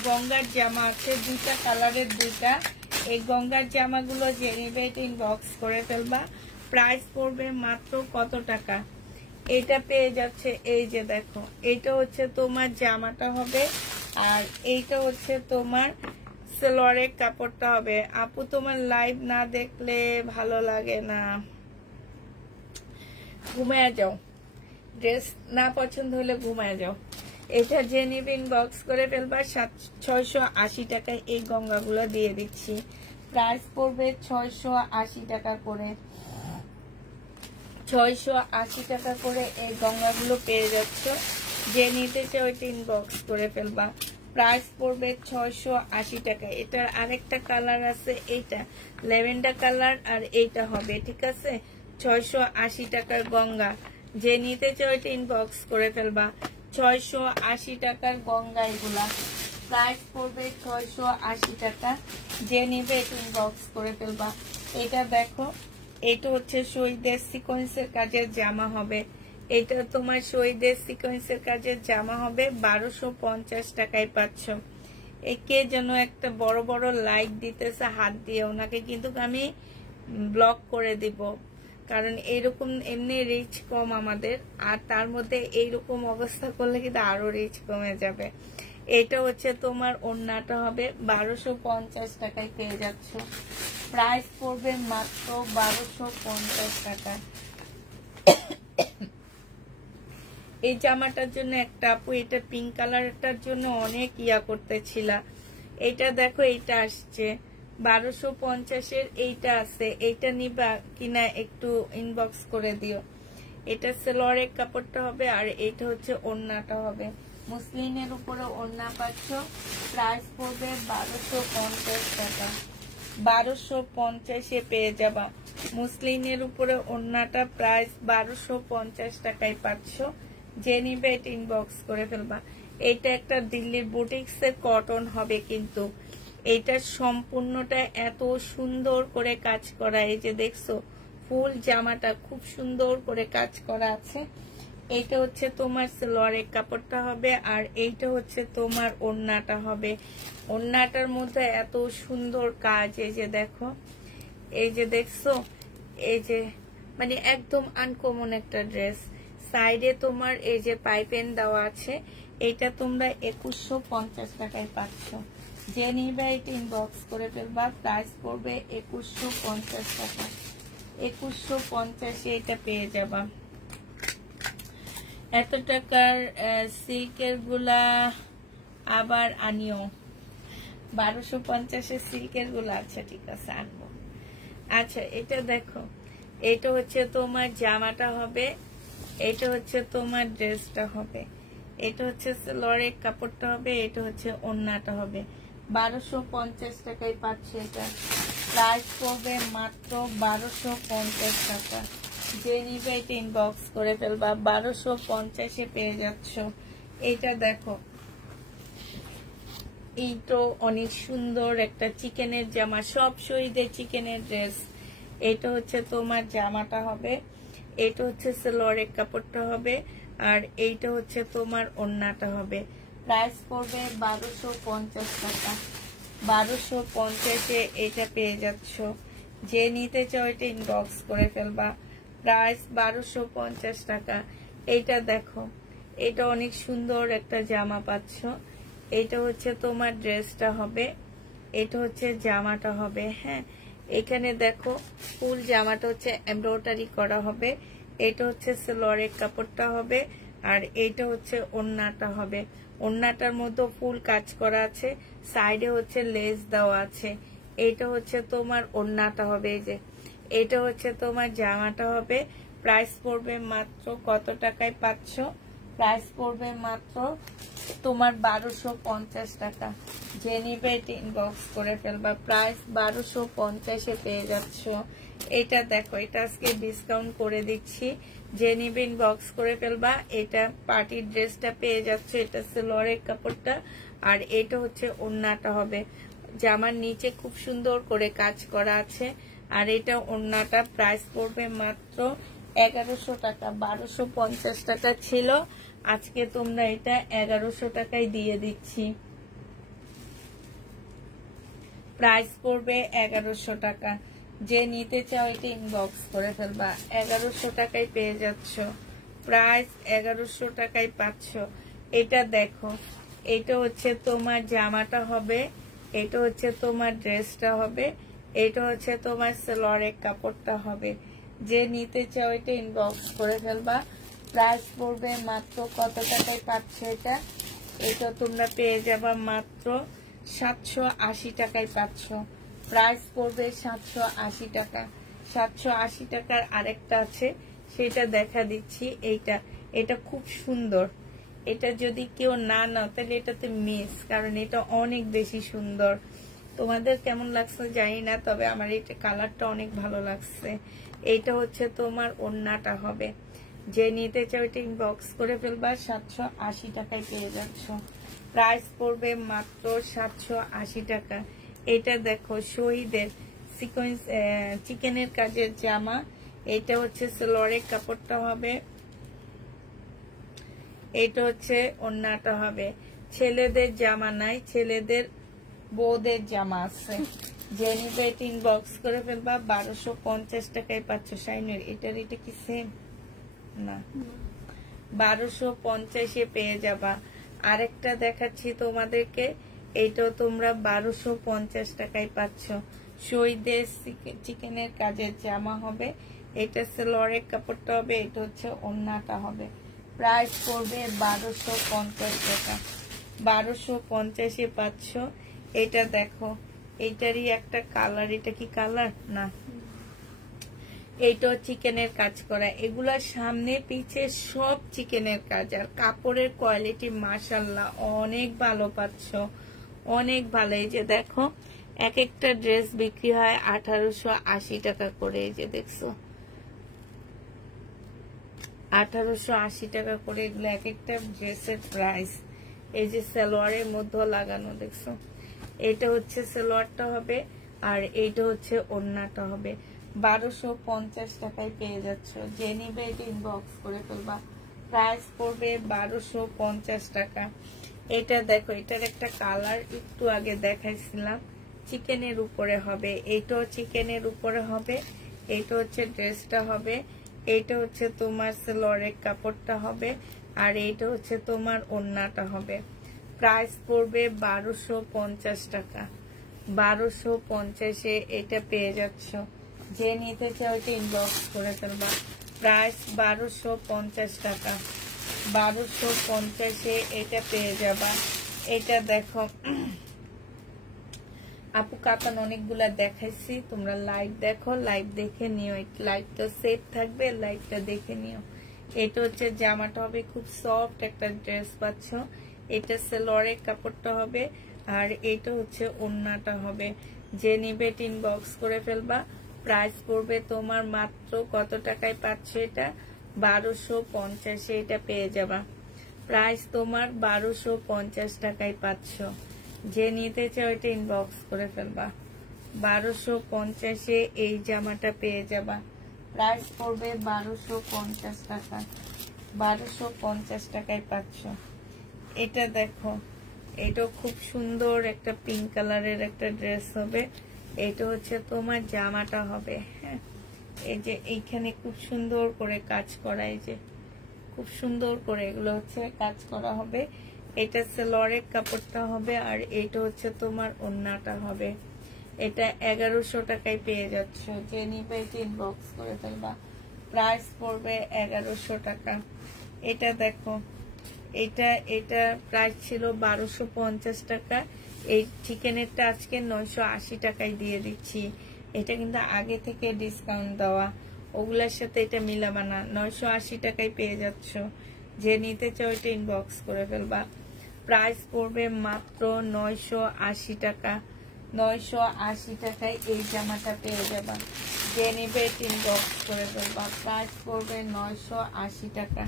গঙ্গার জামা আছে, দুইটা কালারের দুইটা। এই গঙ্গার জামাগুলো যে নিবে এটা ইনবক্স করে ফেলবা। প্রাইস পড়বে মাত্র কত টাকা? এটা পেয়ে যাচ্ছে। এই যে দেখো, এটা হচ্ছে তোমার জামাটা হবে। আর এইটা হচ্ছে তোমার সালোয়ারের কাপড়টা হবে। আপু তোমার লাইভ না দেখলে ভালো লাগে না, ঘুমায় যাও। ড্রেস না পছন্দ হলে ঘুমায় যাও। এটা যে নিবে ইনবক্স করে ফেলবা। 680 টাকায় এই গঙ্গাগুলো দিয়ে দিচ্ছি। প্রাইস পড়বে 680 টাকা করে। 680 টাকা করে এই গঙ্গাগুলো পেয়ে যাচ্ছ। যে নিতে চাও ওইটা ইনবক্স করে ফেলবা। প্রাইস পড়বে 680 টাকা। এটার আরেকটা কালার আছে, এইটা ল্যাভেন্ডার কালার। আর এইটা হবে, ঠিক আছে। 680 টাকার গঙ্গা। যে নিতে চাও ওইটা ইনবক্স করে ফেলবা। 680 টাকার গঙ্গা এগুলা। প্রাইস পড়বে 680 টাকা। যে নিবে এটা ইনবক্স করে ফেলবা। এটা দেখো, এটা হচ্ছে শহীদের সিকোয়েন্সের কাজের জামা হবে। এটা তোমার শহীদের সিকোয়েন্সের কাজের জামা হবে। 1250 টাকায় পাচ্ছ। একে যেন একটা বড় বড় লাইক দিতেছে হাত দিয়ে, ওনাকে কিন্তু আমি ব্লক করে দিব। কারণ এইরকম এমনি রিচ কম আমাদের, আর তার মধ্যে এইরকম অবস্থা করলে কিন্তু আরো রিচ কমে যাবে। এটা হচ্ছে তোমার ওড়নাটা হবে। 1250 টাকায় পেয়ে যাচ্ছ। প্রাইস পড়বে মাত্র 1250 টাকা। এই জামাটার জন্য একটা আপু, এটা পিঙ্ক কালারটার জন্য অনেক ইয়া করতেছিল। এটা দেখো, এইটা আসছে 1250-এর। এইটা আছে, এইটা নিবা কিনা একটু ইনবক্স করে দিও। এটা সালোয়ারের কাপড়টা হবে। আর এইটা হচ্ছে ওড়নাটা হবে। মুসলিনের উপরে ওড়না পাচ্ছ, প্রাইস পড়বে 1250 টাকা। 1250-এ পেয়ে যাবা। মুসলিনের উপরে ওড়নাটা প্রাইস 1250 টাকায় পাচ্ছ। যে নিবে এটা ইনবক্স করে ফেলবা। এটা একটা দিল্লির বুটিক্সের কটন হবে, কিন্তু এটা সম্পূর্ণটা এত সুন্দর করে কাজ করা। এই যে দেখছো ফুল জামাটা খুব সুন্দর করে কাজ করা আছে। এইটা হচ্ছে তোমার সালোয়ারের কাপড়টা হবে, আর এইটা হচ্ছে তোমার ওড়নাটা হবে। ওড়নাটার মধ্যে এত সুন্দর কাজ, এই যে দেখো, এই যে দেখছো, এই যে মানে একদম আনকমন একটা ড্রেস। সাইডে তোমার এই যে পাইপেন দেওয়া আছে। এইটা তোমরা 2150 টাকায় পাচ্ছ। যে নিবে এটা ইনবক্স করে ফেলবা। প্রাইস পড়বে 2150 টাকা। 2150-এ এটা পেয়ে যাবা। এত টাকার সিল্কের গুলা আবার আনিও। 1250-এ সিল্কের গুলা, আচ্ছা ঠিক আছে আনবো। আচ্ছা এটা দেখো, এটা হচ্ছে তোমার জামাটা হবে, এটা হচ্ছে তোমার ড্রেসটা হবে, এটা হচ্ছে সালোয়ারের কাপড়টা হবে, এটা হচ্ছে ওড়নাটা হবে। 1250 টাকায় পাচ্ছে এটা। প্রাইস পড়বে মাত্র 1250 টাকা। যে নিবে এটা ইনবক্স করে ফেলবা। 1250-এ পেয়ে যাচ্ছ। এটা দেখো, এই তো অনেক সুন্দর একটা চিকেনের জামা, সব শহীদের চিকেনের ড্রেস। এটা হচ্ছে তোমার জামাটা হবে, এটা হচ্ছে সালোয়ারের কাপড়টা হবে, আর এইটা হচ্ছে তোমার ওড়নাটা হবে। প্রাইস পড়বে 1250 টাকা। 1250-এ এটা পেয়ে যাচ্ছ। যে নিতে চাও এটা ইনবক্স করে ফেলবা। প্রাইস 1250 টাকা। এইটা দেখো, এটা অনেক সুন্দর একটা জামা পাচ্ছ। এইটা হচ্ছে তোমার ড্রেসটা হবে, এটা হচ্ছে জামাটা হবে। হ্যাঁ, এখানে দেখো ফুল জামাটা হচ্ছে এমব্রয়ডারি করা হবে, এটা হচ্ছে সালোয়ারের কাপড়টা হবে, আর এইটা হচ্ছে ওড়নাটা হবে। ওড়নাটার মধ্যে ফুল কাজ করা আছে, সাইডে হচ্ছে লেস দেওয়া আছে। এইটা হচ্ছে তোমার ওড়নাটা হবে, এই যে এটা হচ্ছে তোমার জামাটা হবে। প্রাইস পড়বে মাত্র কত টাকায় পাচ্ছ? প্রাইস পড়বে মাত্র তোমার 1250 টাকা। যে নিবে এটা ইনবক্স করে ফেলবা। প্রাইস 1250-এ পেয়ে যাচ্ছ। এটা দেখো, এটা আজকে ডিসকাউন্ট করে দিচ্ছি। যে নিবে ইনবক্স করে ফেলবা। এটা পার্টির ড্রেসটা পেয়ে যাচ্ছ, এটা সালোয়ারের কাপড়টা, আর এটা হচ্ছে ওড়নাটা হবে। জামার নিচে খুব সুন্দর করে কাজ করা আছে, আর এটা ওড়নাটা। প্রাইস পড়বে মাত্র 1100 টাকা। 1250 টাকা ছিল, আজকে তোমরা এটা 1100 টাকায় দিয়ে দিচ্ছি। প্রাইস পড়বে 1100 টাকা। যে নিতে চাও এটা ইনবক্স করে ফেলবা। 1100 টাকায় পেয়ে যাচ্ছ। প্রাইস 1100 টাকায় পাচ্ছ। এটা দেখো, এটা হচ্ছে তোমার জামাটা হবে, এটা হচ্ছে তোমার ড্রেসটা হবে, এটা হচ্ছে তোমার সালোয়ারের কাপড়টা হবে। যে নিতে চাও এটা ইনবক্স করে ফেলবা। প্রাইস পড়বে মাত্র কত টাকায় পাচ্ছ এটা? এটা তোমরা পেয়ে যাবা মাত্র 780 টাকায় পাচ্ছ। প্রাইস পড়বে 780 টাকা। 780 টাকার আরেকটা আছে, সেটা দেখা দিচ্ছি। এইটা, এটা খুব সুন্দর। এটা যদি কেউ না নাও তাহলে এটাতে মিস, কারণ এটা অনেক বেশি সুন্দর। তোমাদের কেমন লাগছে জানি না, তবে আমার এটা কালারটা অনেক ভালো লাগছে। এইটা হচ্ছে তোমার ওড়নাটা হবে। যে নিতে চাও এটা ইনবক্স করে ফেলবা। 780 টাকায় পেয়ে যাচ্ছ। প্রাইস পড়বে মাত্র 780 টাকা। এটা দেখো, শহীদের সিকোয়েন্স চিকেনের কাজের জামা। এটা হচ্ছে সালোয়ারের কাপড়টা হবে, এটা হচ্ছে ওড়নাটা হবে। ছেলেদের জামা নাই, ছেলেদের বউদের জামা আছে। যে নিবে এটা ইনবক্স করে ফেলবা। 1250 টাকায় পাচ্ছ। শাইনের এটার এটা কি সেম না? 1250-এ পেয়ে যাবা। আরেকটা দেখাচ্ছি তোমাদেরকে, এইটাও তোমরা 1250 টাকায় পাচ্ছ। শহীদের চিকেনের কাজের জামা হবে, এটা সালোয়ারের কাপড়টা হবে, এটা হচ্ছে ওড়নাটা হবে। প্রাইস পড়বে 1250 টাকা। 1250-এ পাচ্ছ। এটা দেখো, এইটারই একটা কালার, এটা কি কালার না, এইটাও চিকেনের কাজ করা, এগুলা সামনে পিছে সব চিকেনের কাজ। আর কাপড়ের কোয়ালিটি মাশাআল্লাহ অনেক ভালো পাচ্ছ, অনেক ভালো। এই যে দেখো এক একটা ড্রেস বিক্রি হয় 1880 টাকা করে। এই যে দেখছো 1880 টাকা করে এগুলো এক একটা ড্রেসের প্রাইস। এই যে সালোয়ারের মধ্যে লাগানো দেখছো, এটা হচ্ছে সালোয়ারটা হবে আর এইটা হচ্ছে ওড়নাটা হবে। 1250 টাকায় পেয়ে যাচ্ছ। যে নিবে এটা ইনবক্স করে ফেলবা। প্রাইস পড়বে 1250 টাকা। এটা দেখো, এটার একটা কালার একটু আগে দেখাইছিলাম, চিকেনের উপরে হবে, এইটাও চিকেনের উপরে হবে। এইটা হচ্ছে ড্রেসটা হবে, এইটা হচ্ছে তোমার সালোয়ারের কাপড়টা হবে আর এইটা হচ্ছে তোমার ওড়নাটা হবে। প্রাইস পড়বে 1250 টাকা। 1250-এ এটা পেয়ে যাচ্ছ। যে নিতে চাও এটা ইনবক্স করে ফেলবা। প্রাইস 1250 টাকা। 1250-এ এটা পেয়ে যাবা। এটা দেখো আপু কাতান অনেকগুলা দেখাইছি, তোমরা লাইভ দেখো, লাইভ দেখে নিও, লাইভটা সেভ থাকবে, লাইভটা দেখে নিও। এটা হচ্ছে জামাটা হবে, খুব সফট একটা ড্রেস পাচ্ছ। এটা সালোয়ারের কাপড়টা হবে আর এটা হচ্ছে ওড়নাটা হবে। যে নিবে ইনবক্স করে ফেলবা। প্রাইস পড়বে তোমার মাত্র কত টাকায় পাচ্ছ এটা? 1250-এ এটা পেয়ে যাবা। প্রাইস তোমার 1250 টাকায় পাচ্ছ। যে নিতে চাও এটা ইনবক্স করে ফেলবা। 1250-এ এই জামাটা পেয়ে যাবা। প্রাইস পড়বে 1250 টাকা। 1250 টাকায় পাচ্ছ। এটা দেখো, এটা খুব সুন্দর একটা পিঙ্ক কালারের একটা ড্রেস হবে। এটা হচ্ছে তোমার জামাটা হবে। হ্যাঁ, এই যে এইখানে খুব সুন্দর করে কাজ করা, এই যে খুব সুন্দর করে এগুলো হচ্ছে কাজ করা হবে। এটা সালোয়ারের কাপড়টা হবে আর এটা হচ্ছে তোমার ওড়নাটা হবে। এটা 1100 টাকায় পেয়ে যাচ্ছ। যে নিবে এটা ইনবক্স করে ফেলবা। প্রাইস পড়বে 1100 টাকা। এটা দেখো, এটা প্রাইস ছিল 1250 টাকা। এই চিকেনেরটা আজকে 980 টাকায় দিয়ে দিচ্ছি। এটা কিন্তু আগে থেকে ডিসকাউন্ট দেওয়া, ওগুলার সাথে এটা মিলাবা না। 980 টাকায় পেয়ে যাচ্ছ। যে নিতে চাও এটা ইনবক্স করে ফেলবা। প্রাইস পড়বে মাত্র 980 টাকা। 980 টাকায় এই জামাটা পেয়ে যাবা। যে নিবে ইনবক্স করে ফেলবা। প্রাইস পড়বে 980 টাকা।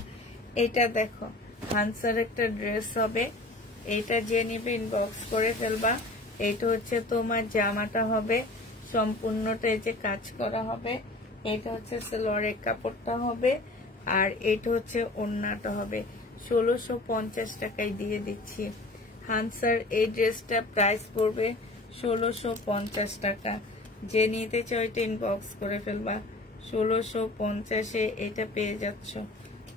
এটা দেখো হানসার একটা ড্রেস হবে, এটা যে নিবে ইনবক্স করে ফেলবা। এটা হচ্ছে তোমার জামাটা হবে, সম্পূর্ণটা এই যে কাজ করা হবে। এটা হচ্ছে সালোয়ারের কাপড়টা হবে আর এটা হচ্ছে ওড়নাটা হবে। 1650 টাকায় দিয়ে দিচ্ছি। হানসার এই ড্রেসটা প্রাইস পড়বে 1650 টাকা। যে নিতে চাও এটা ইনবক্স করে ফেলবা। 1650-এ এটা পেয়ে যাচ্ছ।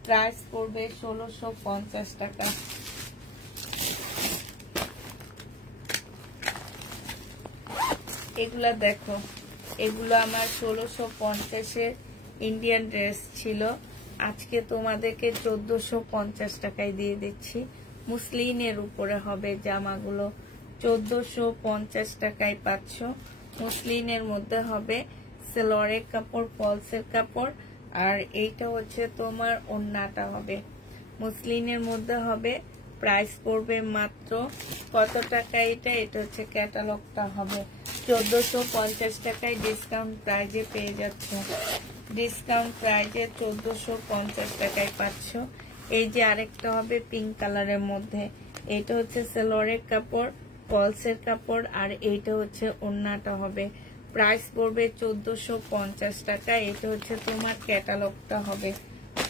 প্রাইস পড়বে 1650 টাকা। এগুলা দেখো, এগুলো আমার 1650-এর ইন্ডিয়ান ড্রেস ছিল, আজকে তোমাদেরকে 1450 টাকায় দিয়ে দিচ্ছি। মুসলিনের উপরে হবে জামাগুলো, 1450 টাকায় পাচ্ছ। মুসলিনের মধ্যে হবে, সালোয়ারের কাপড়, ফলসের কাপড় আর এইটা হচ্ছে তোমার ওড়নাটা হবে। মুসলিনের মধ্যে হবে। প্রাইস পড়বে মাত্র কত টাকা? এটা হচ্ছে ক্যাটালগটা হবে 1450 টাকায় ডিসকাউন্ট প্রাইজে পেয়ে যাচ্ছ। ডিসকাউন্ট প্রাইজে 1450 টাকায় পাচ্ছ। এই যে আরেকটা হবে পিঙ্ক কালারের মধ্যে, এটা হচ্ছে সালোয়ারের কাপড়, ফলসের কাপড় আর এইটা হচ্ছে ওড়নাটা হবে। প্রাইস পড়বে 1450 টাকা। এটা হচ্ছে তোমার ক্যাটালগটা হবে।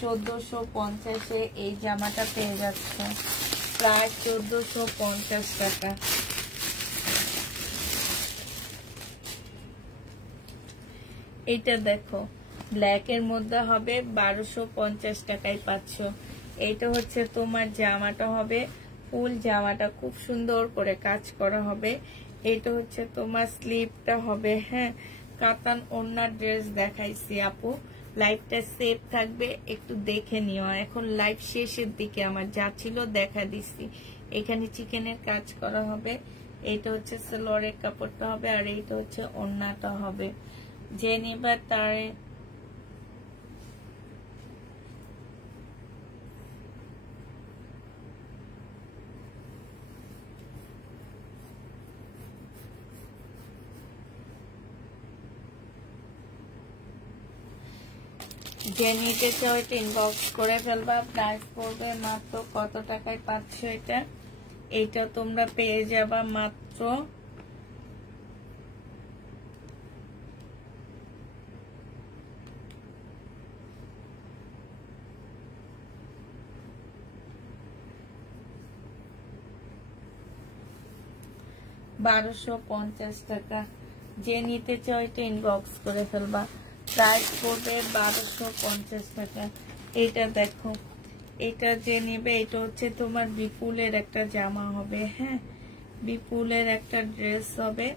1450-এ এই জামাটা পেয়ে যাচ্ছ। প্রায় 1450 টাকা। এইটা দেখো ব্ল্যাক এর মধ্যে হবে, 1250 টাকায় পাচ্ছ। এইটা হচ্ছে তোমার জামাটা হবে, ফুল জামাটা খুব সুন্দর করে কাজ করা হবে। এটা হচ্ছে তোমার স্লিভটা হবে। হ্যাঁ, কাতান ওড়নার ড্রেস দেখাইছি আপু, লাইভটা সেভ থাকবে, একটু দেখে নিও। এখন লাইভ শেষের দিকে আমার যা ছিল দেখা দিচ্ছি। এখানে চিকেনের কাজ করা হবে, এইটা হচ্ছে সালোয়ারের কাপড়টা হবে আর এইটা হচ্ছে ওড়নাটা হবে। যে নিবা তার যে নিতে চাও এটা ইনবক্স করে ফেলবা। প্রাইস পড়বে মাত্র কত টাকায় পাচ্ছ এটা? এইটা তোমরা পেয়ে যাবা মাত্র 1250 টাকা। যে নিতে চাও এটা ইনবক্স করে ফেলবা। প্রাইস পড়বে 1250 টাকা। এটা দেখো, এটা যে নেবে এটা হচ্ছে তোমার বিপুলের একটা জামা হবে। হ্যাঁ, বিপুলের একটা ড্রেস হবে।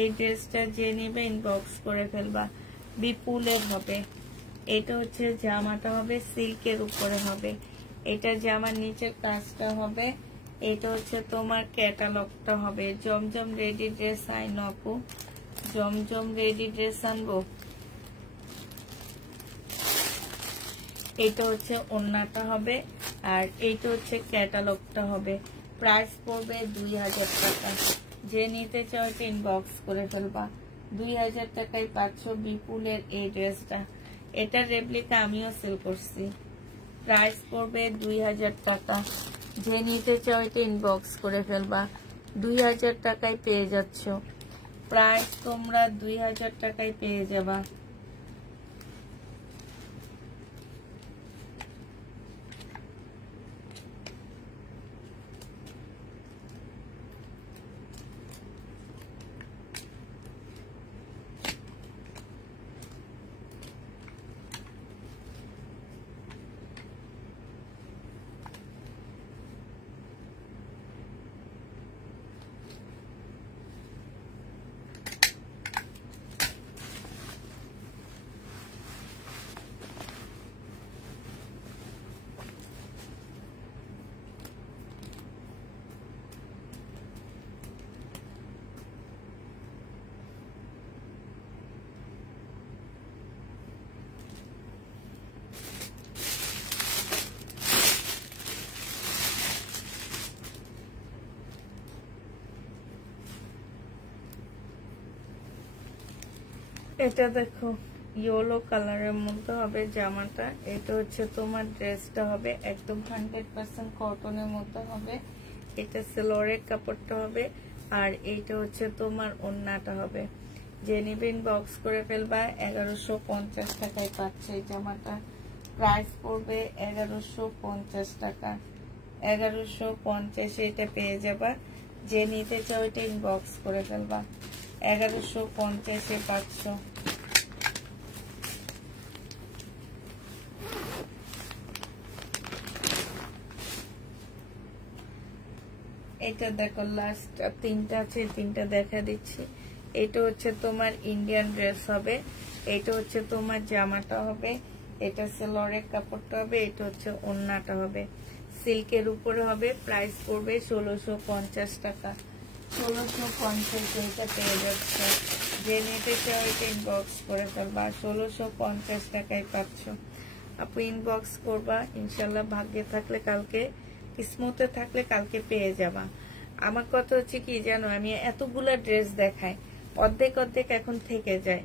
এই ড্রেসটা যে নেবে ইনবক্স করে ফেলবা। বিপুলের হবে। এটা হচ্ছে জামাটা হবে সিল্কের উপরে হবে। এটা জামার নিচের কাজটা হবে। এটা হচ্ছে তোমার ক্যাটালগটা হবে। জমজম রেডি ড্রেস আইনো আপু, জমজম রেডি ড্রেস আনবো। এটা হচ্ছে ওড়নাটা হবে আর এইটা হচ্ছে ক্যাটালগটা হবে। প্রাইস পড়বে 2000 টাকা। যে নিতে চাও এটা ইনবক্স করে ফেলবা। 2000 টাকায় পাচ্ছ বিপুলের এই ড্রেসটা। এটা রেপ্লিকা আমিও সেল করছি। প্রাইস পড়বে 2000 টাকা। যে নিতে চাও এটা ইনবক্স করে ফেলবা। 2000 টাকায় পেয়ে যাচ্ছ। প্রাইস তোমরা 2000 টাকায় পেয়ে যাবা। এটা দেখো ইয়েলো কালারের মধ্যে হবে জামাটা। এটা হচ্ছে তোমার ড্রেসটা হবে একদম 100% কটনের মধ্যে হবে। এটা সেলোয়ারের কাপড়টা হবে আর এইটা হচ্ছে তোমার ওড়নাটা হবে। যে নিবে ইনবক্স করে ফেলবা। 1150 টাকায় পাচ্ছে এই জামাটা। প্রাইস পড়বে 1150 টাকা। 1150 এটা পেয়ে যাবা। যে নিতে চাও এটা ইনবক্স করে ফেলবা। 1150 পাচ্ছ। এটা দেখো লাস্ট তিনটা আছে, তিনটা দেখা দিচ্ছি। এটা হচ্ছে তোমার ইন্ডিয়ান ড্রেস হবে। এটা হচ্ছে তোমার জামাটা হবে। এটা সেলোয়ারের কাপড়টা হবে। এটা হচ্ছে ওড়নাটা হবে সিল্কের উপরে হবে। প্রাইস পড়বে 1650 টাকা। 1650 এটা পেয়ে যাচ্ছে। যে নিতে চাও এটা ইনবক্স করে ফেলবা। 1650 টাকায় পাচ্ছ। আপু ইনবক্স করবা, ইনশাল্লাহ ভাগ্যে থাকলে কালকে, কিসমতে থাকলে কালকে পেয়ে যাবা। আমার কথা হচ্ছে কি জানো, আমি এতগুলা ড্রেস দেখাই, অর্ধেক অর্ধেক এখন থেকে যায়।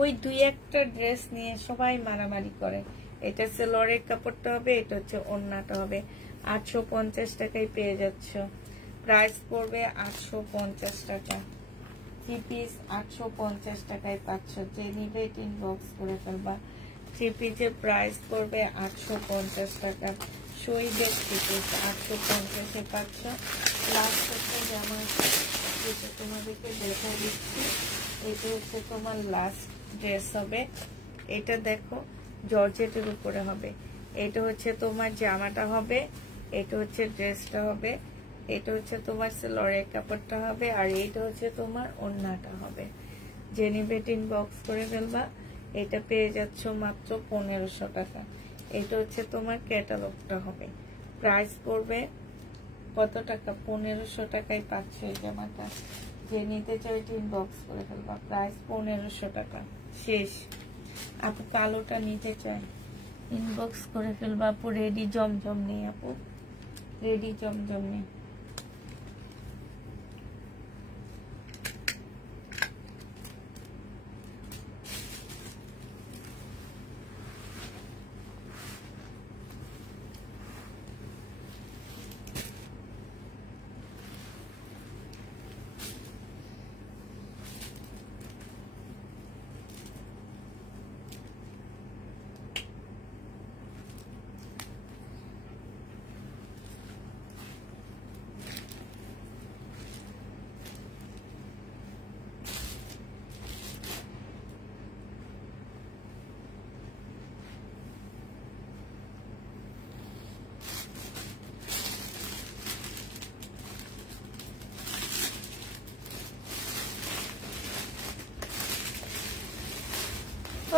ওই দুই একটা ড্রেস নিয়ে সবাই মারামারি করে। এটা সেলোয়ারের কাপড়টা হবে। এটা হচ্ছে ওড়নাটা হবে। 850 টাকায় পেয়ে যাচ্ছ। প্রাইস পড়বে 850 টাকা। 3 পিস 850 টাকায় পাচ্ছ। যে নিবে ইনবক্স করে ফেলবা। 3 পিসের প্রাইস পড়বে 850 টাকা। শহীদের 3 পিস 850 পাচ্ছ। লাস্ট হচ্ছে যেমন যেটা তোমাদেরকে দেখা দিচ্ছি, এটা হচ্ছে তোমার লাস্ট ড্রেস হবে। এটা দেখো জর্জেটের উপরে হবে। এটা হচ্ছে তোমার জামাটা হবে। এটা হচ্ছে ড্রেসটা হবে। এটা হচ্ছে তোমার সেলোয়ারের কাপড়টা হবে আর এটা হচ্ছে তোমার ওড়নাটা হবে। যে নিবে ইনবক্স করে ফেলবা। এটা পেয়ে যাচ্ছ মাত্র 1500 টাকা। এটা হচ্ছে তোমার ক্যাটালগটা হবে। প্রাইস পড়বে কত টাকা? 1500 টাকায় পাচ্ছ এই জামাটা। যে নিতে চাও এটা ইনবক্স করে ফেলবা। প্রাইস 1500 টাকা। শেষ। আপু কালোটা নিতে চাই ইনবক্স করে ফেলবা। আপু রেডি জমজম নেই, আপু রেডি জমজম নেই।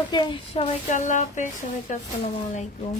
ওকে, সবাইকে আল্লাহ হাফেজ, সবাইকে আসসালামু আলাইকুম।